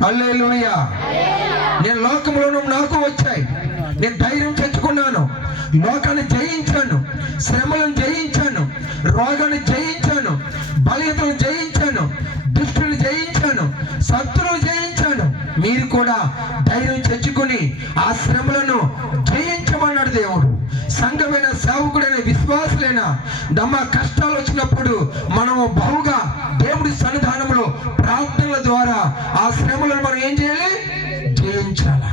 హల్లెలూయా. నేను లోకంలోనూ నాకు వచ్చాయి, నేను ధైర్యం తెచ్చుకున్నాను, లోకాన్ని జయించాను, శ్రమలను జయించాను, రోగాన్ని జయించాను, బలహీనతలను జయించాను, దుష్టుని జయించాను, శత్రువులు జయించాను. మీరు కూడా ధైర్యం తెచ్చుకుని ఆ శ్రమలను జయించమన్నాడు దేవుడు. సంఘమైన, సేవకుడైన, విశ్వాసులైన దమ్మ కష్టాలు వచ్చినప్పుడు మనము బహుగా దేవుడి సన్నిధానంలో ప్రార్థనల ద్వారా ఆ శ్రమలను మనం ఏం చేయాలి? జయించాలి.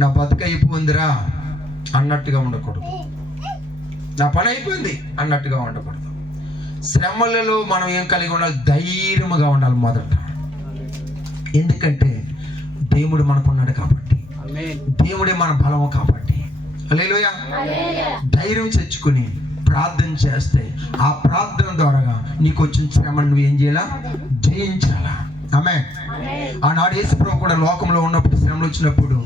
నా బతుక అయిపోయిందిరా అన్నట్టుగా ఉండకూడదు, నా పని అయిపోయింది అన్నట్టుగా ఉండకూడదు. శ్రమలలో మనం ఏం కలిగి ఉండాలి? ధైర్యముగా ఉండాలి మొదట. ఎందుకంటే దేవుడు మనకున్నాడు కాబట్టి, దేవుడే మన బలము కాబట్టి. హల్లెలూయా. ధైర్యం తెచ్చుకుని ప్రార్థన చేస్తే ఆ ప్రార్థన ద్వారా నీకు వచ్చిన శ్రమను నువ్వు ఏం చేయాలా? జయించాలా. ఆమేన్. ఆనాడు యేసుప్రభు కూడా లోకంలో ఉన్నప్పుడు శ్రమలు వచ్చినప్పుడు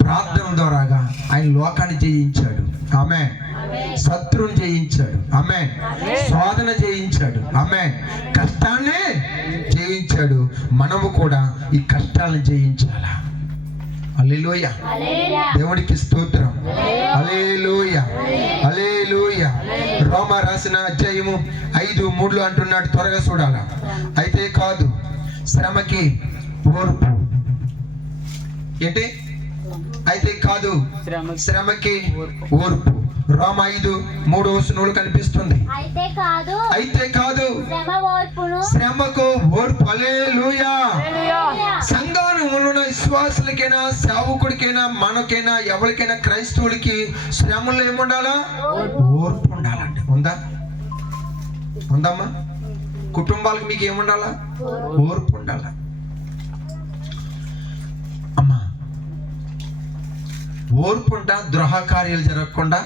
ప్రార్థన ద్వారాగా ఆయన లోకాన్ని జయించాడు. ఆమేన్. శత్రువుని జయించాడు. ఆమేన్. శోధన జయించాడు. ఆమేన్. కష్టాన్ని జయించాడు. మనము కూడా ఈ కష్టాలను జయించాలా. హల్లెలూయా. దేవుడికి స్తోత్రం. హల్లెలూయా హల్లెలూయా. రోమా రాసిన అధ్యాయము 5:3 అంటున్నాడు, త్వరగా చూడాలా. అయితే కాదు శ్రమకి ఓర్పు. ఏంటి? అయితే కాదు శ్రమకి ఓర్పు. రోమ 5:3 కనిపిస్తుంది. అయితే కాదు శ్రమకు ఓర్పు. హల్లెలూయా. సంఘంలో ఉన్న విశ్వాసులకైనా సేవకుడికైనా మనకైనా ఎవరికైనా క్రైస్తవులకి శ్రమలో ఏముండాలా? ఓర్పు ఉండాలండి. ఉందమ్మా? కుటుంబాలకు మీకు ఏముండాలా? ఓర్పు ఉండాలా? అమ్మా, ఓర్పు ఉంట ద్రోహ కార్యాలు జరగకుండా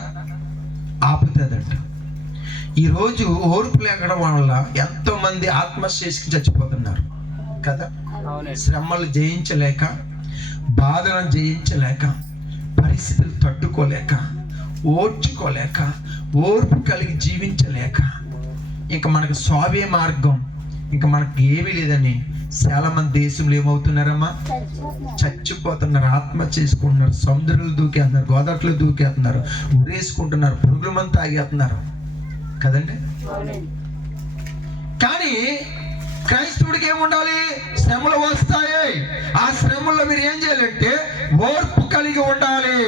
ఆపుతుందంట. ఈరోజు ఓర్పు లేకపోవడం వల్ల ఎంతో మంది ఆత్మశేషికి చచ్చిపోతున్నారు కదా. శ్రమలు జయించలేక, బాధలను జయించలేక, పరిస్థితులు తట్టుకోలేక, ఓర్చుకోలేక, ఓర్పు కలిగి జీవించలేక, ఇంకా మనకు స్వాభ్య మార్గం ఇంకా మనకు ఏమీ లేదని చాలా మంది దేశంలో ఏమవుతున్నారమ్మా? చచ్చిపోతున్నారు, ఆత్మ చేసుకుంటున్నారు, సముద్రాలు దూకేస్తున్నారు, గోదాట్లో దూకేస్తున్నారు, ఉరేసుకుంటున్నారు, పురుగుల మంది తాగేస్తున్నారు కదండి. కానీ క్రైస్తవుడికి ఏముండాలి? శ్రమలు వస్తాయి. ఆ శ్రమల్లో మీరు ఏం చేయాలంటే ఓర్పు కలిగి ఉండాలి.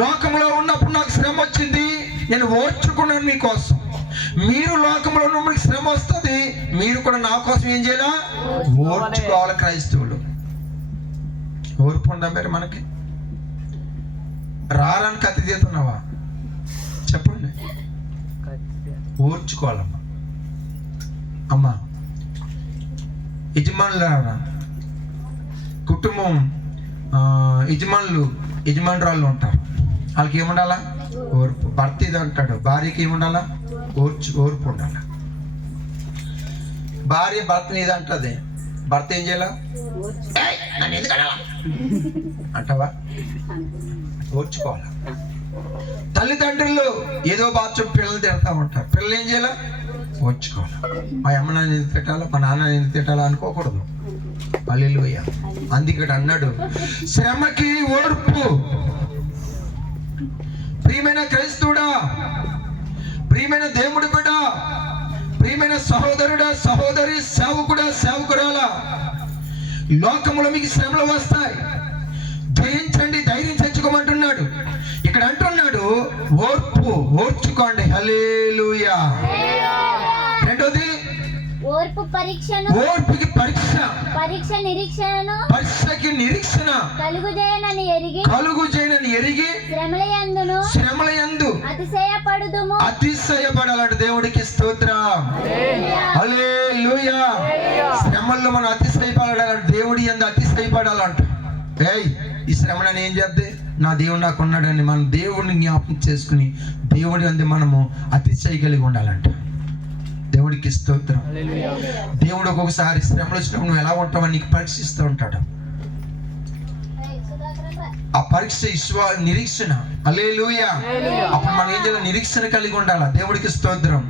లోకంలో ఉన్నప్పుడు నాకు శ్రమ వచ్చింది, నేను ఓర్చుకున్నాను మీకోసం. మీరు లోకంలో ఉన్నప్పుడు శ్రమ వస్తుంది, మీరు కూడా నా కోసం ఏం చేయాలా? ఓర్చుకోవాలి. క్రైస్తవులు ఓర్పు ఉందా మరి? మనకి రారని కత్తి తీస్తున్నావా? చెప్పండి. ఓర్చుకోవాలమ్మా. అమ్మా, యజమానులారా, కుటుంబం యజమానురాళ్ళు ఉంటారు, వాళ్ళకి ఏముండాలా? ఓర్పు. భర్త ఇది అంటాడు, భార్యకి ఏముండాలా? ఓర్పు ఉండాలా. భార్య భర్తని ఇది అంటది, భర్త ఏం చేయాలా? నన్ను ఎందుకు అంటావా? ఓర్చుకోవాలా. తల్లిదండ్రులు ఏదో బాధ చెప్పి పిల్లలు తిడతా ఉంటారు, పిల్లలు ఏం చేయాలా? ఓర్చుకోవాలి. మా అమ్మ నాన్న ఎందుకు తిట్టాలా, మా నాన్న ఎందుకు తిట్టాలా అనుకోకూడదు. హల్లెలూయా. అందుకే అన్నాడు శ్రమకి ఓర్పు. ప్రియమైన క్రైస్తవుడా, ప్రియమైన దేవుడి బిడ్డ, ప్రియమైన సహోదరుడా, సహోదరి, సేవకుడా, సేవకురాలా, లోకములో మీకు శ్రమలు వస్తాయి, జయించండి, ధైర్యం తెచ్చుకోమంటున్నాడు. ఇక్కడ అంటున్నాడు ఓర్పు, ఓర్చుకోండి. హల్లెలూయా. రెండోది ఓర్పు పరీక్షను, ఓర్పుకి పరీక్ష, పరీక్ష నిరీక్షణను, పరీక్షకి నిరీక్షణ కలుగుజేయనని ఎరిగి శ్రమలయందు అతిశయపడాలంట. దేవుడికి స్తోత్రం. హల్లెలూయా. శ్రమల్లో మనం అతిశయపడాలంట, దేవుడి యందు అతిశయపడాలంట. ఈ శ్రమ నన్ను ఏం చేద్దే, నా దేవుడు నాకు ఉన్నాడని మనం దేవుడిని జ్ఞాపకం చేసుకుని దేవుడి యందు మనము అతిశయ కలిగి ఉండాలంట. దేవుడికి స్తోత్రం. దేవుడు ఒక్కొక్కసారి శ్రమలు వచ్చినప్పుడు నువ్వు ఎలా ఉంటావని నీకు పరీక్షిస్తూ ఉంటాడు. ఆ పరీక్ష నిరీక్షణ. హల్లెలూయా. అప్పుడు మనం ఏం చేయాలి? నిరీక్షణ కలిగి ఉండాలి. దేవుడికి స్తోత్రం.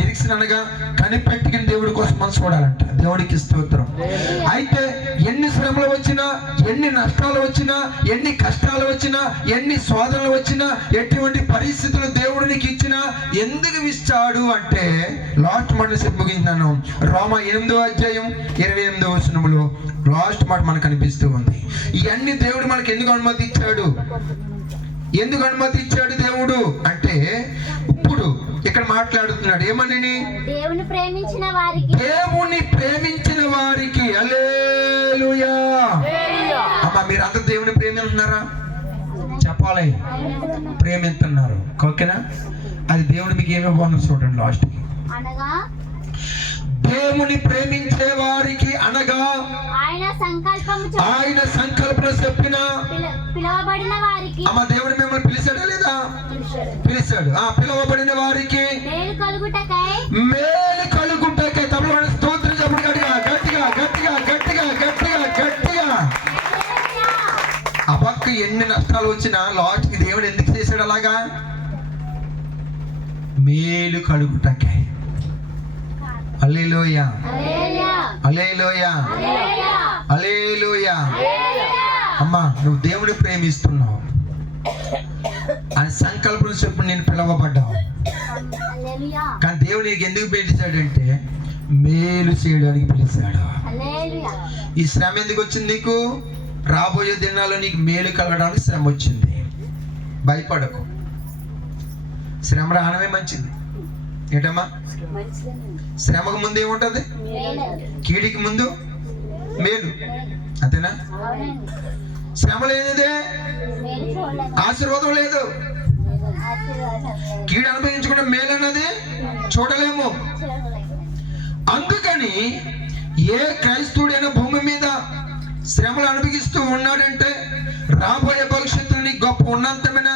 నిరీక్షణ అనగా కనిపెట్టుకుని దేవుడి కోసం మనసు చూడాలంట. దేవుడికి స్తోత్రం. అయితే ఎన్ని శ్రమలు వచ్చినా, ఎన్ని నష్టాలు వచ్చినా, ఎన్ని కష్టాలు వచ్చినా, ఎన్ని శోధనలు వచ్చినా, ఎటువంటి పరిస్థితులు దేవుడు నీకు ఇచ్చినా ఎందుకు ఇచ్చాడు అంటే లాస్ట్ మాట ముగించాను. రోమ 8:28 లాస్ట్ మాట మనకు కనిపిస్తూ ఉంది. ఇవన్నీ దేవుడు మనకి ఎందుకు అనుమతి ఇచ్చాడు? ఎందుకు అనుమతి ఇచ్చాడు దేవుడు అంటే, ఇప్పుడు ఇక్కడ మాట్లాడుతున్నాడు ఏమని? దేవుని ప్రేమించిన వారికి. హల్లెలూయా. అమ్మా, మీరు అందరూ దేవుని ప్రేమిస్తున్నారా? చెప్పాలి. ప్రేమిస్తున్నారు, ఓకేనా? అది దేవుడు మీకు ఏమి బాగున్నారు చూడండి లాస్ట్కి. దేవుని ప్రేమించే వారికి అనగా ఆయన సంకల్పం చెప్పిన పిలవబడిన వారికి. అమ్మ, దేవుడు మిమ్మల్ని పిలిచాడా లేదా? పిలిచాడు. పిలవబడిన వారికి మేలు కలుగుటకై తమిళ స్తోత్రం చెప్పండి గట్టిగా. ఆ పక్క ఎన్ని నష్టాలు వచ్చినా లాస్ట్కి దేవుడు ఎందుకు చేశాడు అలాగా? మేలు కలుగుటకై. హల్లెలూయా. హల్లెలూయా. హల్లెలూయా. అమ్మా, నువ్వు దేవుని ప్రేమిస్తున్నావు, ఆయన సంకల్పం చెప్పు నేను పిలవబడ్డావు. కానీ దేవుడు నీకు ఎందుకు పిలిచాడంటే మేలు చేయడానికి పిలిచాడు. ఈ శ్రమ ఎందుకు వచ్చింది నీకు? రాబోయే దినాల్లో నీకు మేలు కలగడానికి శ్రమ వచ్చింది. భయపడకు. శ్రమ రావడమే మంచిది. ఏంటమ్మా? శ్రమకు ముందు ఏముంటది? కీడికి ముందు మేలు. అంతేనా? శ్రమ లేనిదే ఆశీర్వాదం లేదు. కీడు అనుభవించుకుంటే మేలు అన్నది చూడలేము. అందుకని ఏ క్రైస్తవుడైనా భూమి మీద శ్రమలు అనుభవిస్తూ ఉన్నాడంటే రాబోయే భవిష్యత్తులో నీకు గొప్ప ఉన్నతమైన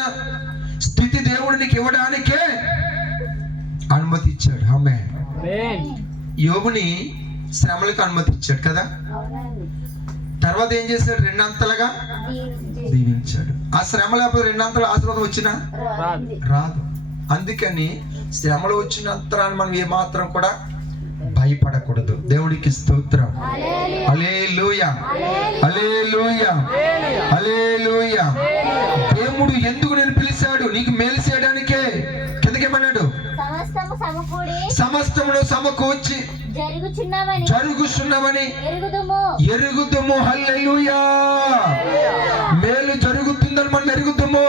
స్థితి దేవుడు నీకు ఇవ్వడానికే అనుమతి ఇచ్చాడు. ఆమేన్. యోబుని శ్రమలకు అనుమతి ఇచ్చాడు కదా. తర్వాత ఏం చేశాడు? రెండంతలుగా దీవించాడు. ఆ శ్రమ లేకపోతే రెండంతల ఆశీర్వాదం వచ్చినా రాదు. అందుకని శ్రమలు వచ్చినంతరాన్ని మనం ఏమాత్రం కూడా భయపడకూడదు. దేవుడికి స్తోత్రం. హల్లెలూయా, హల్లెలూయా, హల్లెలూయా. దేవుడు ఎందుకు నేను పిలిచాడు? నీకు మేలు చేయడానికే. కిందకేమన్నాడు? సమస్తమును సమకూర్చి జరుగుచున్నవని ఎరుగుదుము. హల్లెలూయా. మేలు జరుగుతుందని మనం ఎరుగుదుము.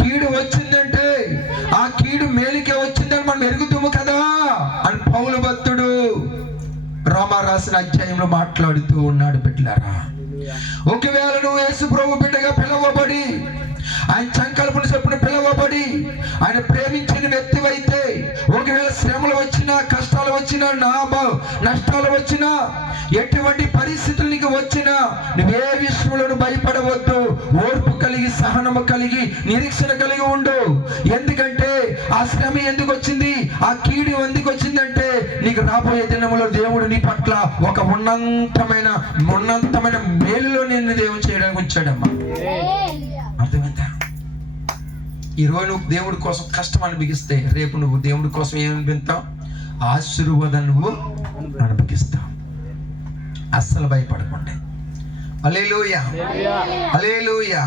కీడు వచ్చిందంటే ఆ కీడు మేలుకే వచ్చిందని మనం ఎరుగుదుము కదా అని పౌలు భక్తుడు రోమా రాసిన అధ్యాయంలో మాట్లాడుతూ ఉన్నాడు. బిడ్డలారా, ఒకవేళ నువ్వు యేసు ప్రభు బిడ్డగా పిలవబడి ఆయన సంకల్పన చొప్పున పిలవబడి ఆయన ప్రేమించిన వ్యక్తివైతే, ఒకవేళ శ్రమలు వచ్చినా, కష్టాలు వచ్చినా, నష్టాలు వచ్చినా, ఎటువంటి పరిస్థితులు నీకు వచ్చినా నువ్వే విషయంలో భయపడవద్దు. ఓర్పు కలిగి, సహనము కలిగి, నిరీక్షణ కలిగి ఉండు. ఎందుకంటే ఆ శ్రమ ఎందుకు వచ్చింది, ఆ కీడు ఎందుకు వచ్చిందంటే నీకు రాబోయే దినములో దేవుడు నీ పట్ల ఒక ఉన్నతమైన మేలులో నిన్ను దేవుడు చేయడానికి వచ్చాడమ్మా. అర్థమైందా? ఈరోజు నువ్వు దేవుడి కోసం కష్టం అనుభవిస్తే రేపు నువ్వు దేవుడి కోసం ఏం అనుభవిస్తావు? ఆశీర్వాదం నువ్వు అనుభవిస్తావు. అస్సలు భయపడకుండా. హల్లెలూయా, హల్లెలూయా.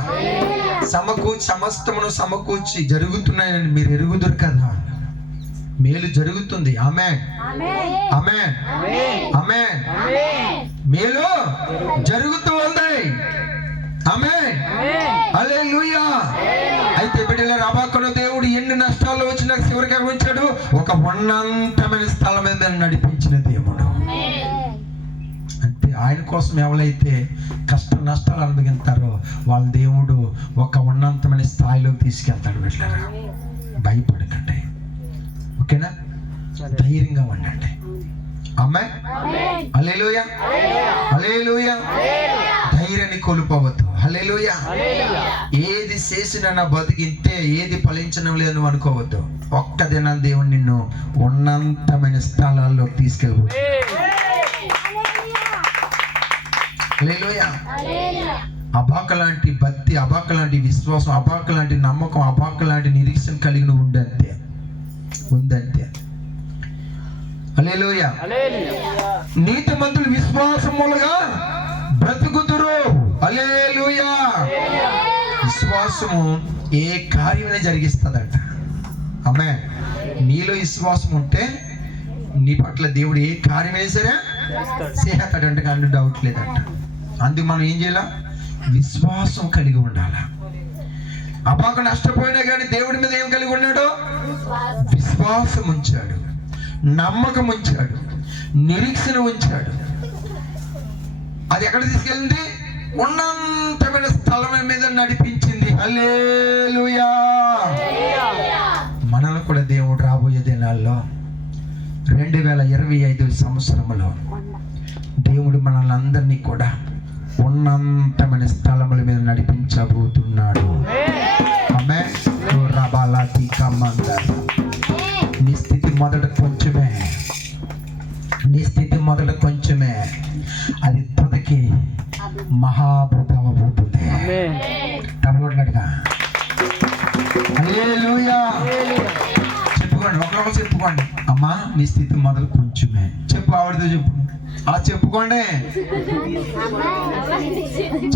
సమస్తమును సమకూర్చి జరుగుతున్నాయని మీరు ఎరుగుదురు కదా. మేలు జరుగుతుంది. ఆమేన్, ఆమేన్, ఆమేన్. మేలు జరుగుతూ ఉంది. ఆమేన్, హల్లెలూయా. అయితే బిడ్డలారా, అబాకును దేవుడు ఎన్ని నష్టాలు వచ్చినా చివరికి ఉంచాడు? ఒక ఉన్నతమైన స్థలం మీద నడిపించిన దేవుడు. అంటే ఆయన కోసం ఎవరైతే కష్ట నష్టాలు అనుభవిస్తారో వాళ్ళ దేవుడు ఒక ఉన్నతమైన స్థాయిలోకి తీసుకెళ్తాడు. బిడ్డలారా, భయపడకండి. ఓకేనా? ధైర్యంగా ఉండండి. ఆమేన్, హల్లెలూయా, హల్లెలూయా. ధైర్యాన్ని కోల్పోవద్దు. హల్లెలూయా. ఏది చేసినా నా బతికింతే, ఏది ఫలించడం లేదు అనుకోవద్దు. ఒక్క దినం దేవుడు నిన్ను ఉన్నతమైన స్థలాల్లో తీసుకెళ్ళవచ్చు. హల్లెలూయా. అబాక లాంటి భక్తి, అబాక లాంటి విశ్వాసం, అబాక లాంటి నమ్మకం, అబాక లాంటి నిరీక్షణ కలిగి నువ్వు ఉండంతే. హల్లెలూయా. నీతిమంతులు విశ్వాసములుగా బ్రతుకుతురు. హల్లెలూయా. విశ్వాసము ఏ కార్యమైనా జరిగిస్తుందంట. ఆమేన్. నీలో విశ్వాసం ఉంటే నీ పట్ల దేవుడు ఏ కార్యమైనా సరే చేస్తాడంట, కానీ డౌట్ లేదంట. అందుకు మనం ఏం చేయాల? విశ్వాసం కలిగి ఉండాలా. అబాకు నష్టపోయినా కానీ దేవుడి మీద ఏం కలిగి ఉన్నాడు? విశ్వాసం ఉంచాడు, నమ్మకం ఉంచాడు, నిరీక్షణ ఉంచాడు. అది ఎక్కడ తీసుకెళ్ళింది? ఉన్నతమైన స్థలం మీద నడిపించింది. హల్లెలూయా. మనల్ని కూడా దేవుడు రాబోయే దినాల్లో 2025 సంవత్సరంలో దేవుడు మనల్ని అందరినీ కూడా ఉన్నతమైన స్థలముల మీద నడిపించబోతున్నాడు. ఆమేన్. నీ స్థితి మొదట కొంచెమే, అది తొదకి మహాభూతం అవ్వబోతుంది. తమ్ముడుగా హల్లెలూయా. చెప్పుకోండి, ఒకరొకరు చెప్పుకోండి. అమ్మా నీ స్థితి మొదలు కొంచెమే. చెప్పు, ఆవిడతో చెప్పు. అలా చెప్పుకోండి,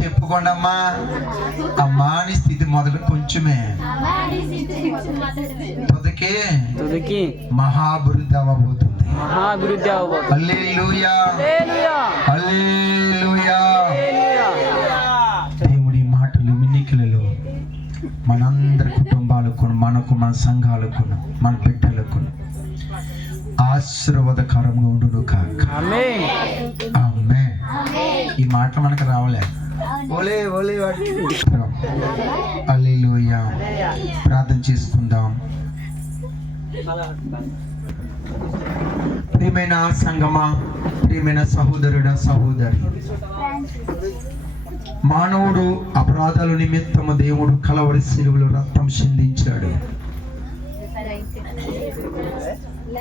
చెప్పుకోండి. అమ్మా, అమ్మా నీ స్థితి మొదలు కొంచెమే, తొదకి మహాభివృద్ధి అవ్వబోతుంది. హల్లెలూయా, హల్లెలూయా. దేవుడి మాటలు మిన్నికలలో మనందరి కుటుంబాలు మనకు, మన సంఘాలకు, మన బిడ్డలకు ఆశీర్వాదకరంగా ఉండును కాక. ఆమేన్. ఈ మాట మనకు రావలే. హల్లెలూయా. ప్రార్థన చేసుకుందాం. ప్రియమైన సంగమా, ప్రియమైన సహోదరుడా, సహోదరి, మానవుడు అపరాధాల నిమిత్తము దేవుడు కలవరి శిలువలో రక్తం చిందించాడు.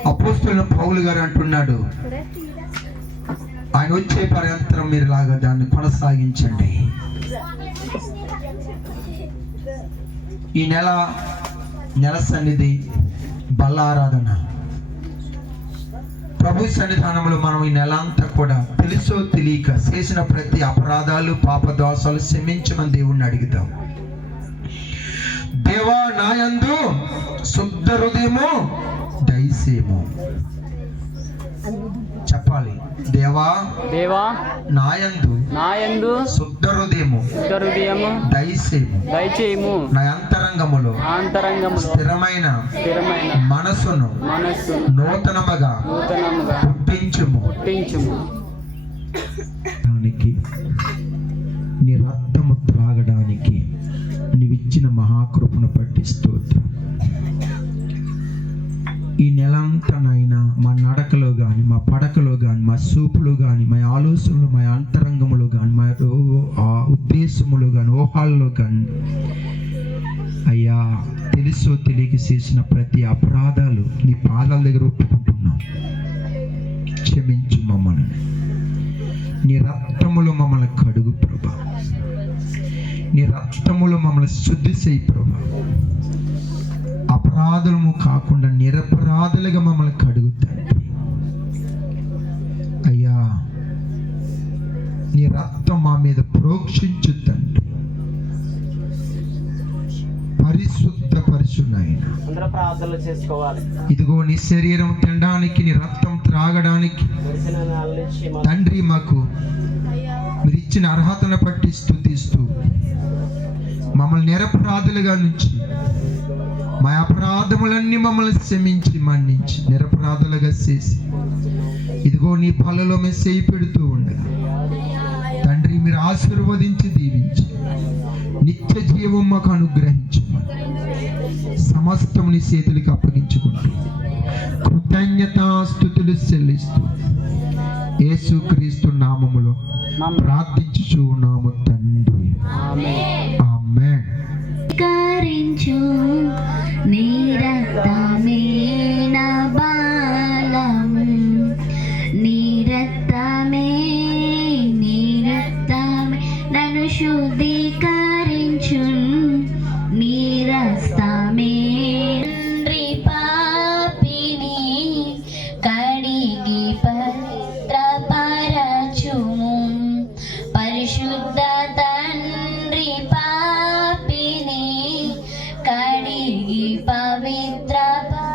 అపోస్తలుడైన పౌలు గారు అంటున్నాడు, ఆయన వచ్చే పర్యంతరం మీరు లాగా దాన్ని కొనసాగించండి. ఈ నెల సన్నిధి బల్లారాధన, ప్రభు సన్నిధానంలో మనం ఈ నెల అంతా కూడా తెలుసో తెలియక చేసిన ప్రతి అపరాధాలు, పాపదోషాలు క్షమించమని దేవుణ్ణి అడుగుతాం. దేవా నాయందు శుద్ధ హృదయము దయచేయము. చెప్పాలి. దేవా నాయందు శుద్ధ హృదయము దయచేయము. నా అంతరంగములో స్థిరమైన మనసును నూతనముగా పుట్టించుము. నీ రక్తము త్రాగడానికి నీవిచ్చిన మహాకృపను బట్టి స్తోత్రం. ఈ నెలంతానైనా మా నడకలో కానీ, మా పడకలో కానీ, మా చూపులో కానీ, మా ఆలోచనలు, మా అంతరంగములో కానీ, మా ఉద్దేశములు కానీ, ఊహాల్లో కానీ అయ్యా తెలుసో తెలియక చేసిన ప్రతి అపరాధాలు నీ పాదాల దగ్గర ఒప్పుకుంటున్నాం. క్షమించు మమ్మల్ని. నీ రక్తములో మమ్మల్ని కడుగు ప్రభా. నీ రక్తములో మమ్మల్ని శుద్ధి చేయి ప్రభా. అపరాధులము కాకుండా నిరపరాధులుగా మమ్మల్ని కడుగుతాడు అయ్యా. నీ రక్తం మా మీద ప్రోక్షించు తండ్రి. పరిశుద్ధపరచునైనా. ఇదిగో నీ శరీరం తినడానికి, నీ రక్తం త్రాగడానికి తండ్రి మాకు మీరు ఇచ్చిన అర్హతను బట్టి స్తుతిస్తూ మమ్మల్ని నిరపరాధులుగా నుంచి మా అపరాధములన్నీ మమ్మల్ని క్షమించి మన్నించి నిరపరాధులుగా చేసి ఇదిగో నీ పళ్ళలో మేము చేయి పెడుతూ ఉండగా తండ్రి మీరు ఆశీర్వదించి దీవించి నిత్య జీవం మాకు అనుగ్రహించమని సమస్తం నీ చేతులకి అప్పగించుకుంటూ కృతజ్ఞతాస్తుతులు చెల్లిస్తూ యేసుక్రీస్తు నామములో ప్రార్థించుచున్నాము తండ్రి. ఆమేన్. కరించు నీ రక్తమే నా బలము, నీ రక్తమే నన్ను శుద్ధీకరించు, నీ రక్తమే తండ్రి పాపిని కడిగి పవిత్రపరచుము. పరిశుద్ధ తండ్రి పాపిని కడిగి పవిత్రపరచుము.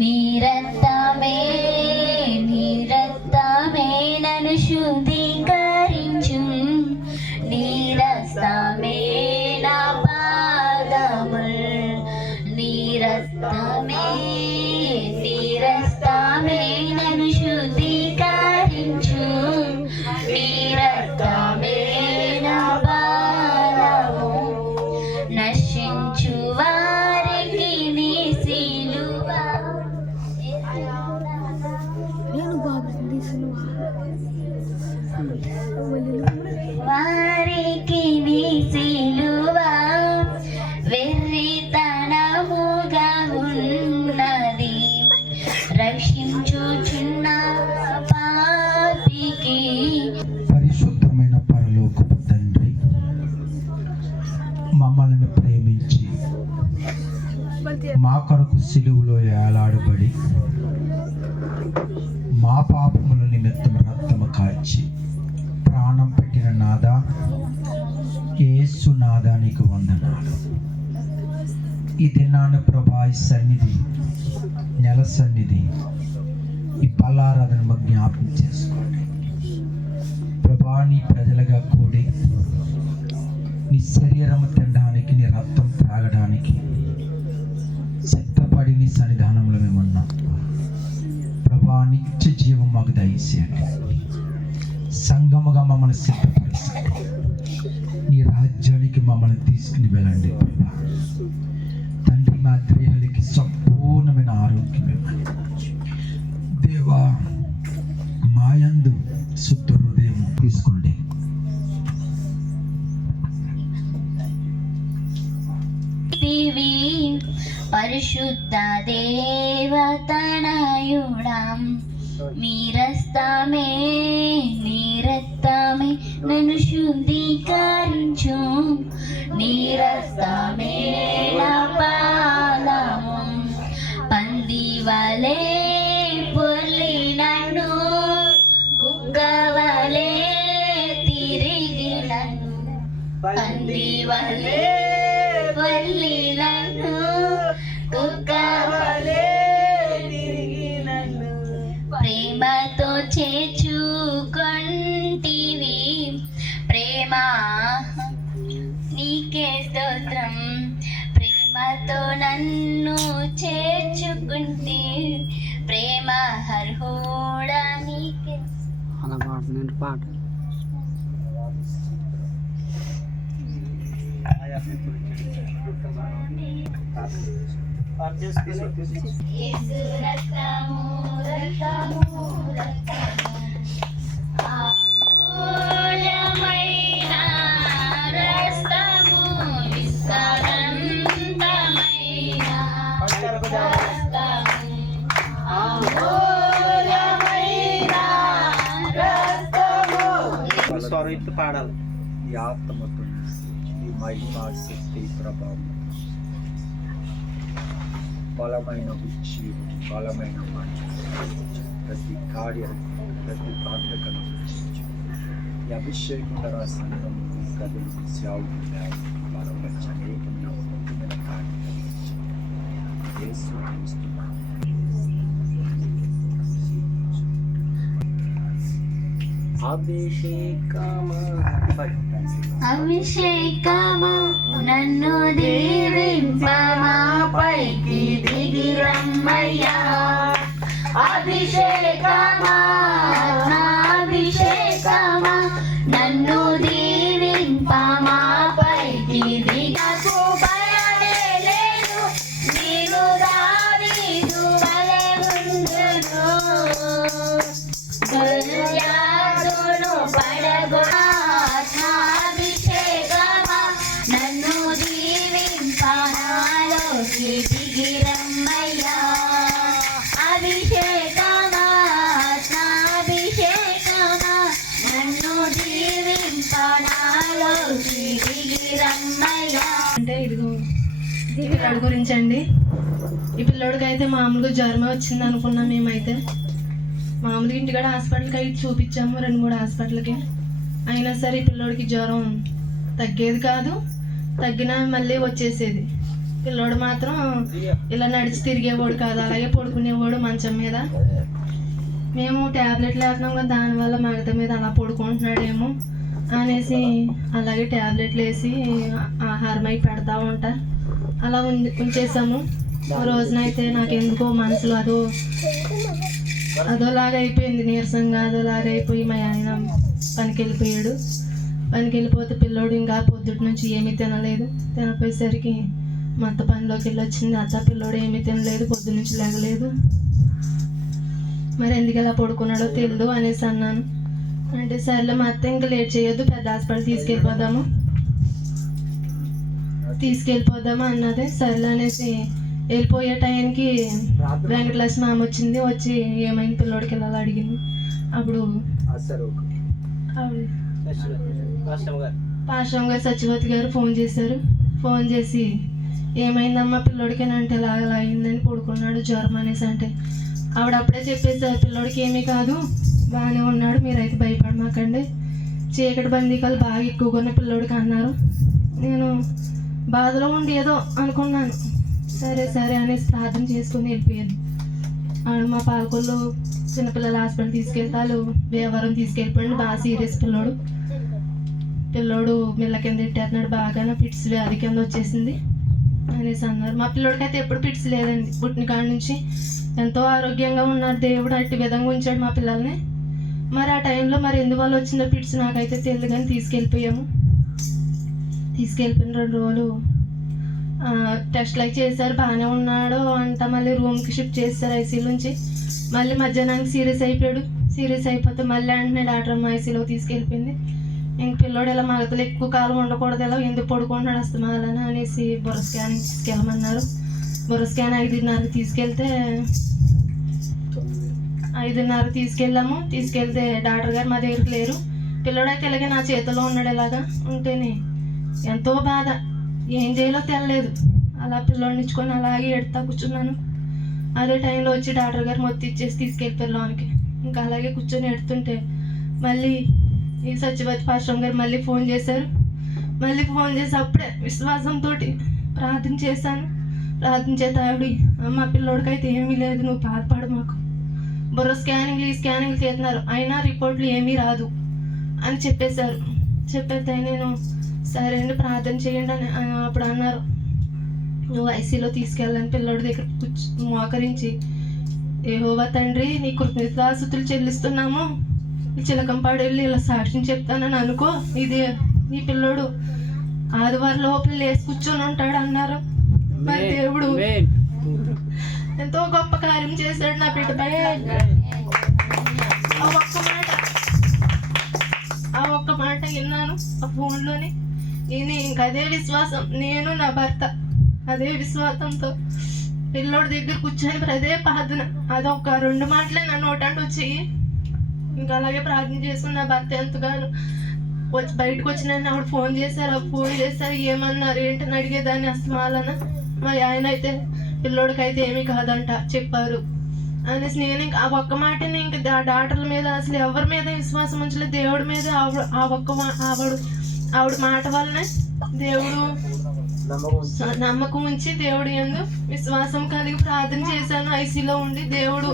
నీ రక్తమే నన్ను శుద్ధీకరించు, నీ రక్తమే నా పాదములు, నీ రక్తమే నన్ను శుద్ధీకరించు, నీ రక్తమే నా పాదము. నశించు వారికి నీ సిలువ, వారికి నీ సిలువ వెర్రితనముగా ఉన్నది, రక్షించుచున్న పాపికి. పరిశుద్ధమైన పరలోకపు తండ్రి, మమ్మల్ని ప్రేమించి మా కొరకు సిలువలో ఏలాడబడి మా పాపముల నిమిత్తం రక్తము కార్చి ప్రాణం పెట్టిన నాదా, యేసు నాదానికి వందనాలు. ఈ దినాన్ని ప్రభా ఈ సన్నిధి, నెల సన్నిధి, ఈ బల్లారాధన జ్ఞాపకం చేసుకోండి ప్రభా. నీ ప్రజలుగా కూడి నీ శరీరం తినడానికి, నీ రక్తం త్రాగడానికి సిద్ధపడి నీ సన్నిధానంలో మేము ఉన్నాం. ప్రభా, నిత్య జీవం మాకు దయచేయండి. సంఘముగా మమ్మల్ని సిద్ధపరచండి. నీ రాజ్యానికి మమ్మల్ని తీసుకుని వెళ్ళండి ప్రభా. తండ్రి, మా దేహాలకి సంపూర్ణమైన ఆరోగ్యం ఇవ్వండి దేవా. మాయందు శుద్ధ హృదయం తీసుకోండి. పరిశుద్ధ దేవతనయుడాం నీరస్తమే నన్ను శుద్ధీకరించు. నీరస్తమే నా పాదము పంది వలె పొర్లి నన్ను కుక్కవలే తిరిగి నన్ను పంది వలె పొర్లి నన్ను కుక్కవలే తిరిగి నన్ను ప్రేమతో చేర్చుకొంటివి. ప్రేమ నీకే స్తోత్రం. ప్రేమతో నన్ను చేర్చుకుంటే ప్రేమ హర్హోడా నీకే. అలా పాడుతున్నాడు పాట. యేసు రక్తము అమూల్యమైన రక్తము, విస్తారంతమైన రక్తము, అమూల్యమైన రక్తము. స్వరం ఎత్తు పాడాలి. ఈ ఆత్మతో ఈ మహిమ శక్తి ప్రభావం బలమైన ఉజ్జీవం, బలమైన మాట, ప్రతి కార్యం, ప్రతి బంధకం ఈ అభిషేకం సంఘము కథలు సేవలు బలపరిచి అనేకమైన అద్భుతమైన కార్యం యేసు క్రీస్తు అభిషేకము నన్ను దీవింపమా, పైకి దిగి రమ్మయ్యా. అభిషేకమా నా అభిషేకమా నన్ను దీవింపమా, పైకి దిగకు భయమే లేదు. నేను దావీదు వలె ఉందును, గొల్యాతును పడగొనా. అభిషేకమా నన్ను దీవింపనాలోకి దిగి రమ్మయ్యా. అభిషేకమా అభిషేకమా నన్ను దీవింపనాలోకి దిగి రమ్మయ్యా. అంటే ఇదిగో ఈ పిల్లోడి గురించి అండి. ఈ పిల్లోడికి అయితే మామూలుగా జ్వరం వచ్చింది అనుకున్నాం. మేమైతే మామూలుగా ఇంటికాడ హాస్పిటల్కి అయితే చూపించాము, 2-3 హాస్పిటల్కి. అయినా సరే ఈ పిల్లోడికి జ్వరం తగ్గేది కాదు, తగ్గినా మళ్ళీ వచ్చేసేది. పిల్లోడు మాత్రం ఇలా నడిచి తిరిగేవాడు కాదు, అలాగే పడుకునేవాడు మంచం మీద. మేము ట్యాబ్లెట్లు వేస్తున్నాం కదా, దానివల్ల మగత మీద అలా పడుకుంటున్నాడేమో అనేసి అలాగే ట్యాబ్లెట్లు వేసి ఆహారం అయి పెడతా ఉంటా. అలా ఉంచేసాము. ఓ రోజునైతే నాకెందుకో మనసులో అదోలాగా అయిపోయింది, నీరసంగా అదోలాగా అయిపోయి మా ఆయన పనికి వెళ్ళిపోయాడు. పనికి వెళ్ళిపోతే పిల్లోడు ఇంకా పొద్దుటి నుంచి ఏమీ తినలేదు. తినపోయేసరికి మా అత్త పనిలోకి వెళ్ళి వచ్చింది. అత్త పిల్లోడు ఏమీ తినలేదు, పొద్దు నుంచి లేగలేదు. మరి ఎందుకు ఇలా పడుకున్నాడో తెలియదు అనేసి అన్నాను. అంటే సర్లే మా అత్త ఇంకా లేట్ చేయొద్దు, పెద్ద హాస్పిటల్ తీసుకెళ్ళిపోదాము అన్నది. సర్లే అనేసి వెళ్ళిపోయే టైంకి వెంకటలక్ష్మి మామ వచ్చింది. వచ్చి ఏమైంది పిల్లోడికి వెళ్ళాలి అడిగింది. అప్పుడు పాశ్రం గారు సచివతి గారు ఫోన్ చేశారు. ఫోన్ చేసి ఏమైందమ్మా పిల్లోడికి అంటే ఇలా అయిందని, పడుకున్నాడు జ్వరం అనేసి అంటే ఆవిడ అప్పుడే చెప్పేసారు, పిల్లోడికి ఏమీ కాదు, బాగానే ఉన్నాడు, మీరైతే భయపడమాకండి, చీకటి బందీకాలు బాగా ఎక్కువగా ఉన్న పిల్లోడికి అన్నారు. నేను బాధలో ఉండి ఏదో అనుకున్నాను. సరే సరే అనేసి ప్రార్థన చేసుకుని వెళ్ళిపోయాను. ఆవిడ మా పాలకొల్లు చిన్నపిల్లల హాస్పిటల్ తీసుకెళ్తారు, భీమవరం తీసుకెళ్ళిపోయాడు. బాగా సీరియస్ పిల్లోడు. పిల్లోడు మిల్ల కింద పెట్టేస్తున్నాడు, బాగానే పిట్స్ వ్యాధి కింద వచ్చేసింది అనేసి అన్నారు. మా పిల్లోడికైతే ఎప్పుడు పిట్స్ లేదండి. పుట్టిన కాడ నుంచి ఎంతో ఆరోగ్యంగా ఉన్నారు. దేవుడు అట్టి విధంగా ఉంచాడు మా పిల్లల్ని. మరి ఆ టైంలో మరి ఎందువల్ల వచ్చిందో పిట్స్ నాకైతే తెలియదు, కానీ తీసుకెళ్ళిపోయాము. తీసుకెళ్ళిపోయిన 2 రోజులు టెస్ట్ లైక్ చేశారు, బాగానే ఉన్నాడు అంట. మళ్ళీ రూమ్కి షిఫ్ట్ చేశారు ఐసీలో నుంచి. మళ్ళీ మధ్యాహ్నానికి సీరియస్ అయిపోయాడు. సీరియస్ అయిపోతే మళ్ళీ వెంటనే డాక్టర్ అమ్మ ఐసీలో తీసుకెళ్ళిపోయింది. ఇంక పిల్లోడు ఇలా మగతలు ఎక్కువ కాలం ఉండకూడదు, ఇలా ఎందుకు పడుకుంటున్నాడు అస్తమాలని అనేసి బుర్ర స్కానింగ్ తీసుకెళ్ళమన్నారు. బుర్ర స్కాన్ 5:30కి తీసుకెళ్తే 5:30కి తీసుకెళ్ళాము. తీసుకెళ్తే డాక్టర్ గారు మా దగ్గరికి లేరు. పిల్లోడైతే ఇలాగే నా చేతిలో ఉన్నాడు. ఇలాగా ఉంటేనే ఎంతో బాధ, ఏం చేయాలో తెలియలేదు. అలా పిల్లోడిని ఇచ్చుకొని అలాగే ఎడతా కూర్చున్నాను. అదే టైంలో వచ్చి డాక్టర్ గారు మొత్తం ఇచ్చేసి తీసుకెళ్ళిపోయారు లోనికి. ఇంకా అలాగే కూర్చొని ఎడుతుంటే మళ్ళీ ఈ సత్యవతి పాశ్రం గారు మళ్ళీ ఫోన్ చేశారు. మళ్ళీ ఫోన్ చేసి అప్పుడే విశ్వాసంతో ప్రార్థన చేశాను. ప్రార్థన చేత ఆవిడ, మా పిల్లోడికి అయితే ఏమీ లేదు, నువ్వు బాధపడు, మాకు బుర్ర స్కానింగ్లు చేస్తున్నారు, అయినా రిపోర్ట్లు ఏమీ రాదు అని చెప్పేశారు. చెప్పేస్తే నేను సరే అండి ప్రార్థన చేయండి అని అప్పుడు అన్నారు. నువ్వు ఐసీలో తీసుకెళ్ళని పిల్లోడి దగ్గర మోకరించి, యెహోవా తండ్రి నీ కృతజ్ఞతాస్తుతులు చెల్లిస్తున్నాము, చిలకంపాడు వెళ్ళి ఇలా సాక్ష్యం చెప్తానని అనుకో, నీ పిల్లోడు ఆదివారం లోపల లేచి కూర్చొని ఉంటాడు అన్నారు. మరి దేవుడు ఎంతో గొప్ప కార్యం చేశాడు నా బిడ్డపై. ఆ ఒక్క మాట విన్నాను ఆ ఫోన్లోని. నేను ఇంక అదే విశ్వాసం, నేను నా భర్త అదే విశ్వాసంతో పిల్లోడి దగ్గర కూర్చొని అదే ప్రార్థన, అదొక 2 మాటలే నా నోటంటూ వచ్చి ఇంకా అలాగే ప్రార్థన చేసుకుని నా భర్త ఎంతగానో బయటకు వచ్చిన ఆవిడ ఫోన్ చేశారు. ఏమన్నారు ఏంటని అడిగేదాన్ని అస్తమాలన. మా ఆయన అయితే పిల్లోడికి అయితే ఏమీ కాదంట చెప్పారు అనేసి నేను ఇంకా ఆ ఒక్క మాటని ఇంకా డాక్టర్ల మీద అసలు ఎవరి మీద విశ్వాసం ఉంచలేదు, దేవుడి మీద. ఆవిడ మాట వల్లనే దేవుడు నమ్మకం ఉంచి దేవుడు యందు విశ్వాసం కలిగి ప్రార్థన చేశాను. ఐసీలో ఉండి దేవుడు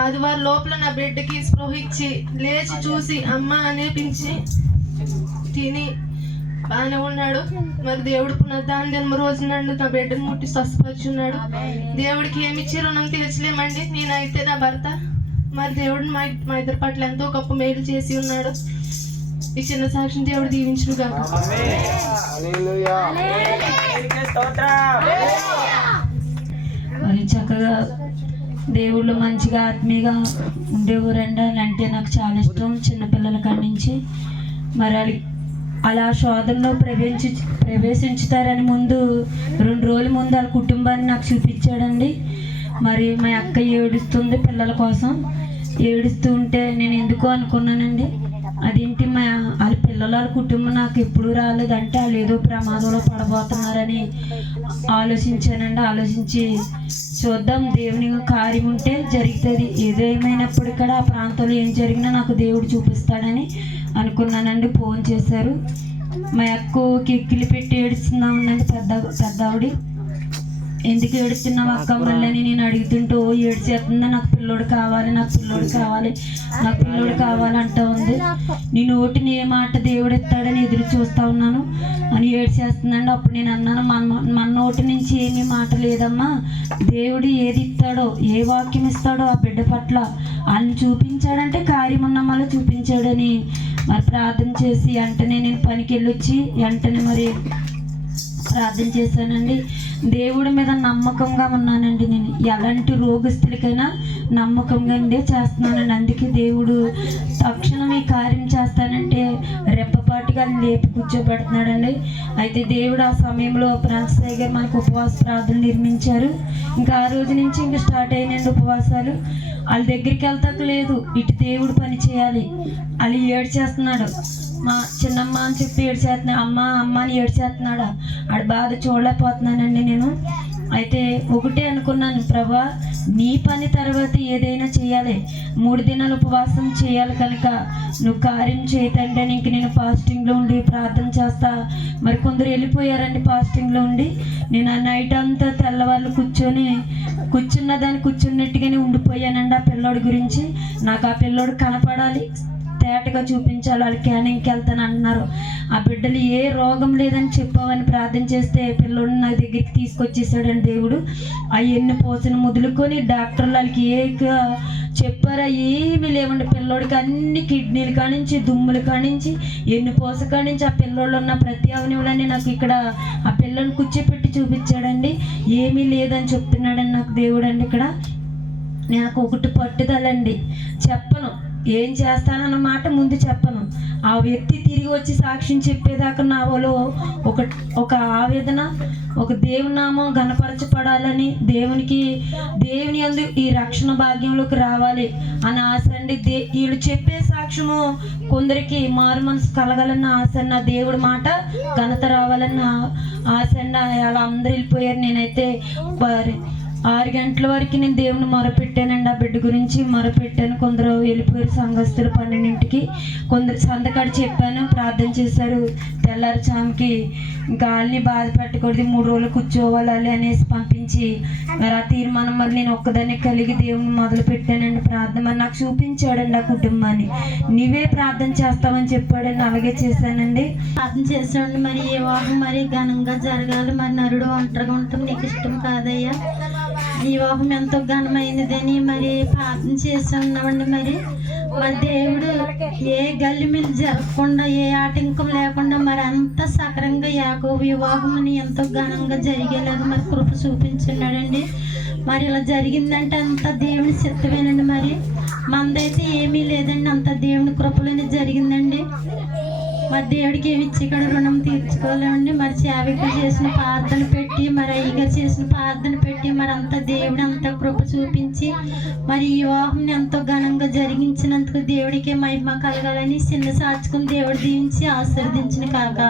ఆదివారం లోపల నా బిడ్డకి స్పృహ ఇచ్చి లేచి చూసి అమ్మ అనిపించి తిని బాగానే ఉన్నాడు. మరి దేవుడు పునరుద్ధాన జన్మ రోజు నన్ను నా బిడ్డను ముట్టి స్వస్థపరుచున్నాడు. దేవుడికి ఏమి ఇచ్చి రుణం తీర్చలేమండి. నేనైతే నా భర్త, మరి దేవుడు మా ఇద్దరి పట్ల ఎంతో గొప్ప మేలు చేసి ఉన్నాడు. ఈ చిన్న సాక్ష్యం దేవుడు దీవించును గాక. మరి చక్కగా దేవుళ్ళు మంచిగా ఆత్మీయంగా ఉండేవారండి. అంటే నాకు చాలా ఇష్టం చిన్నపిల్లల కాడి నుంచి. మరి అలా శోధనలో ప్రవేశించుతారని ముందు 2 రోజుల ముందు వాళ్ళ కుటుంబాన్ని నాకు చూపించాడండి. మరి మా అక్క ఏడుస్తుంది పిల్లల కోసం. ఏడుస్తూ ఉంటే నేను ఎందుకో అనుకున్నానండి, అదేంటి వాళ్ళ పిల్లల కుటుంబం నాకు ఎప్పుడు రాలేదంటే వాళ్ళు ఏదో ప్రమాదంలో పడబోతున్నారని ఆలోచించానండి. ఆలోచించి చూద్దాం దేవుని కార్యం ఉంటే జరుగుతుంది, ఏదో ఏమైనప్పుడు ఇక్కడ ఆ ప్రాంతంలో ఏం జరిగినా నాకు దేవుడు చూపిస్తాడని అనుకున్నానండి. ఫోన్ చేశారు. మా అక్క కిక్కిలి పెట్టి ఏడుస్తున్నామనండి పెద్ద ఆవిడ. ఎందుకు ఏడుస్తున్నావు అక్క మళ్ళీ నేను అడుగుతుంటూ ఏడ్చేస్తుందా, నాకు పిల్లోడు కావాలి అంటూ ఉంది. నీ నోటిని ఏ మాట దేవుడు ఎత్తాడని ఎదురు చూస్తూ ఉన్నాను అని ఏడ్చేస్తుందండి. అప్పుడు నేను అన్నాను, మన నోటి నుంచి ఏమీ మాట లేదమ్మా, దేవుడు ఏది ఇస్తాడో ఏ వాక్యం ఇస్తాడో ఆ బిడ్డ పట్ల వాళ్ళని చూపించాడంటే కార్యం ఉన్న మళ్ళీ చూపించాడని మరి ప్రార్థన చేసి వెంటనే నేను పనికి వెళ్ళొచ్చి వెంటనే మరి ప్రార్థన చేశానండి. దేవుడి మీద నమ్మకంగా ఉన్నానండి. నేను ఎలాంటి రోగస్తులకైనా నమ్మకంగా చేస్తున్నానండి. అందుకే దేవుడు తక్షణం ఈ కార్యం చేస్తానంటే రెప్పపాటుగా లేపి కూర్చోబెడుతున్నాడండి. అయితే దేవుడు ఆ సమయంలో ఫ్రాన్సిస్ గారు మనకు ఉపవాస ప్రార్థన నిర్మించారు. ఇంకా ఆ రోజు నుంచి ఇంకా స్టార్ట్ అయినండి ఉపవాసాలు. వాళ్ళ దగ్గరికి వెళ్తాక లేదు, ఇటు దేవుడు పని చేయాలి. వాళ్ళు ఏడ్చేస్తున్నాడు, మా చిన్నమ్మ అని చెప్పి ఏడ్చేస్తున్నాడు, అమ్మ అని ఏడ్చేస్తున్నాడు. ఆడ బాధ చూడలేకపోతున్నానండి నేను. అయితే ఒకటే అనుకున్నాను, ప్రభా నీ పని తర్వాత ఏదైనా చేయాలి, 3 దినాలు ఉపవాసం చేయాలి కనుక నువ్వు కార్యం చేయతండి అని ఇంక నేను ఫాస్టింగ్లో ఉండి ప్రార్థన చేస్తా. మరి కొందరు వెళ్ళిపోయారండి ఫాస్టింగ్లో ఉండి. నేను ఆ నైట్ అంతా తెల్లవాళ్ళు కూర్చున్నట్టుగానే ఉండిపోయానండి. ఆ పిల్లోడి గురించి నాకు ఆ పిల్లోడు కనపడాలి, తేటగా చూపించాలి, వాళ్ళు క్యానింగ్కి వెళ్తాను అంటున్నారు. ఆ బిడ్డలు ఏ రోగం లేదని చెప్పామని ప్రార్థన చేస్తే పిల్లోడిని నా దగ్గరికి తీసుకొచ్చేసాడండి దేవుడు. ఆ ఎన్ని పోసను మొదలుకొని డాక్టర్లు వాళ్ళకి చెప్పారా ఏమీ లేవండి. పిల్లోడికి అన్ని కిడ్నీలు కానించి దుమ్ములు కానించి ఎన్ని పోస కానించి ఆ పిల్లోళ్ళు ఉన్న ప్రతి అవనివులని నాకు ఇక్కడ ఆ పిల్లని కూర్చోపెట్టి చూపించాడండి. ఏమీ లేదని చెప్తున్నాడండి నాకు దేవుడు అండి. ఇక్కడ నాకు ఒకటి పట్టుదలండి, చెప్పను ఏం చేస్తానన్నమాట ముందు చెప్పను. ఆ వ్యక్తి తిరిగి వచ్చి సాక్ష్యం చెప్పేదాకా నా వాళ్ళు ఒక ఆవేదన, ఒక దేవుని నామం ఘనపరచపడాలని, దేవుని యందు ఈ రక్షణ భాగ్యంలోకి రావాలి అని ఆశ అండి. వీళ్ళు చెప్పే సాక్ష్యము కొందరికి మారు మనసు కలగాలన్న ఆశ, నా దేవుడి మాట ఘనత రావాలన్న ఆశ అండి. అలా అందరూ వెళ్ళిపోయారు. నేనైతే 6 గంటల వరకు నేను దేవుని మొరపెట్టానండి. ఆ బిడ్డ గురించి మొరపెట్టాను. కొందరు వెళ్ళిపోయారు సంఘస్థులు 12ంటికి, కొందరు సంతకాడు చెప్పాను, ప్రార్థన చేశారు. తెల్లారుచాముకి ఇంకా వాళ్ళని బాధ పెట్టకూడదు, 3 రోజులు కూర్చోవాలి అనేసి పంపించి మరి ఆ తీర్మానం మరి నేను ఒక్కదాన్ని కలిగి దేవుని మొదలు పెట్టానండి. ప్రార్థన మరి నాకు చూపించాడండి ఆ కుటుంబాన్ని. నీవే ప్రార్థన చేస్తామని చెప్పాడండి, అలాగే చేశానండి. ప్రార్థన చేసాడు. మరి ఏ వివాహం మరి ఘనంగా జరగాలి, మరి నరుడు ఒంటరిగా ఉండటం నీకు ఇష్టం కాదయ్యా, ఈ వివాహం ఎంతో ఘనమైనదని మరి ప్రార్థన చేసి ఉన్నామండి. మరి దేవుడు ఏ గల్లిమిల్లి జరగకుండా ఏ ఆటంకం లేకుండా మరి అంత సకరంగా యాకోబు వివాహం అని ఎంతో ఘనంగా జరిగేలాగా మరి కృప చూపించున్నాడండి. మరి ఇలా జరిగిందంటే అంత దేవుని చిత్తమేనండి. మరి మందైతే ఏమీ లేదండి, అంత దేవుని కృపలోనే జరిగిందండి. మరి దేవుడికి ఏమి ఇచ్చి ఇక్కడ రుణం తీర్చుకోలేమండి. మరి సేవకులు చేసిన ప్రార్థన పెట్టి, మరి అయ్యగారు చేసిన ప్రార్థన పెట్టి మరి అంత దేవుడు అంత కృప చూపించి మరి ఈ వివాహం ఎంతో ఘనంగా జరిగించినందుకు దేవుడికే మహిమ కలగాలని చిన్న సాచుకుని దేవుడు దీవించి ఆశీర్వదించిన కాక.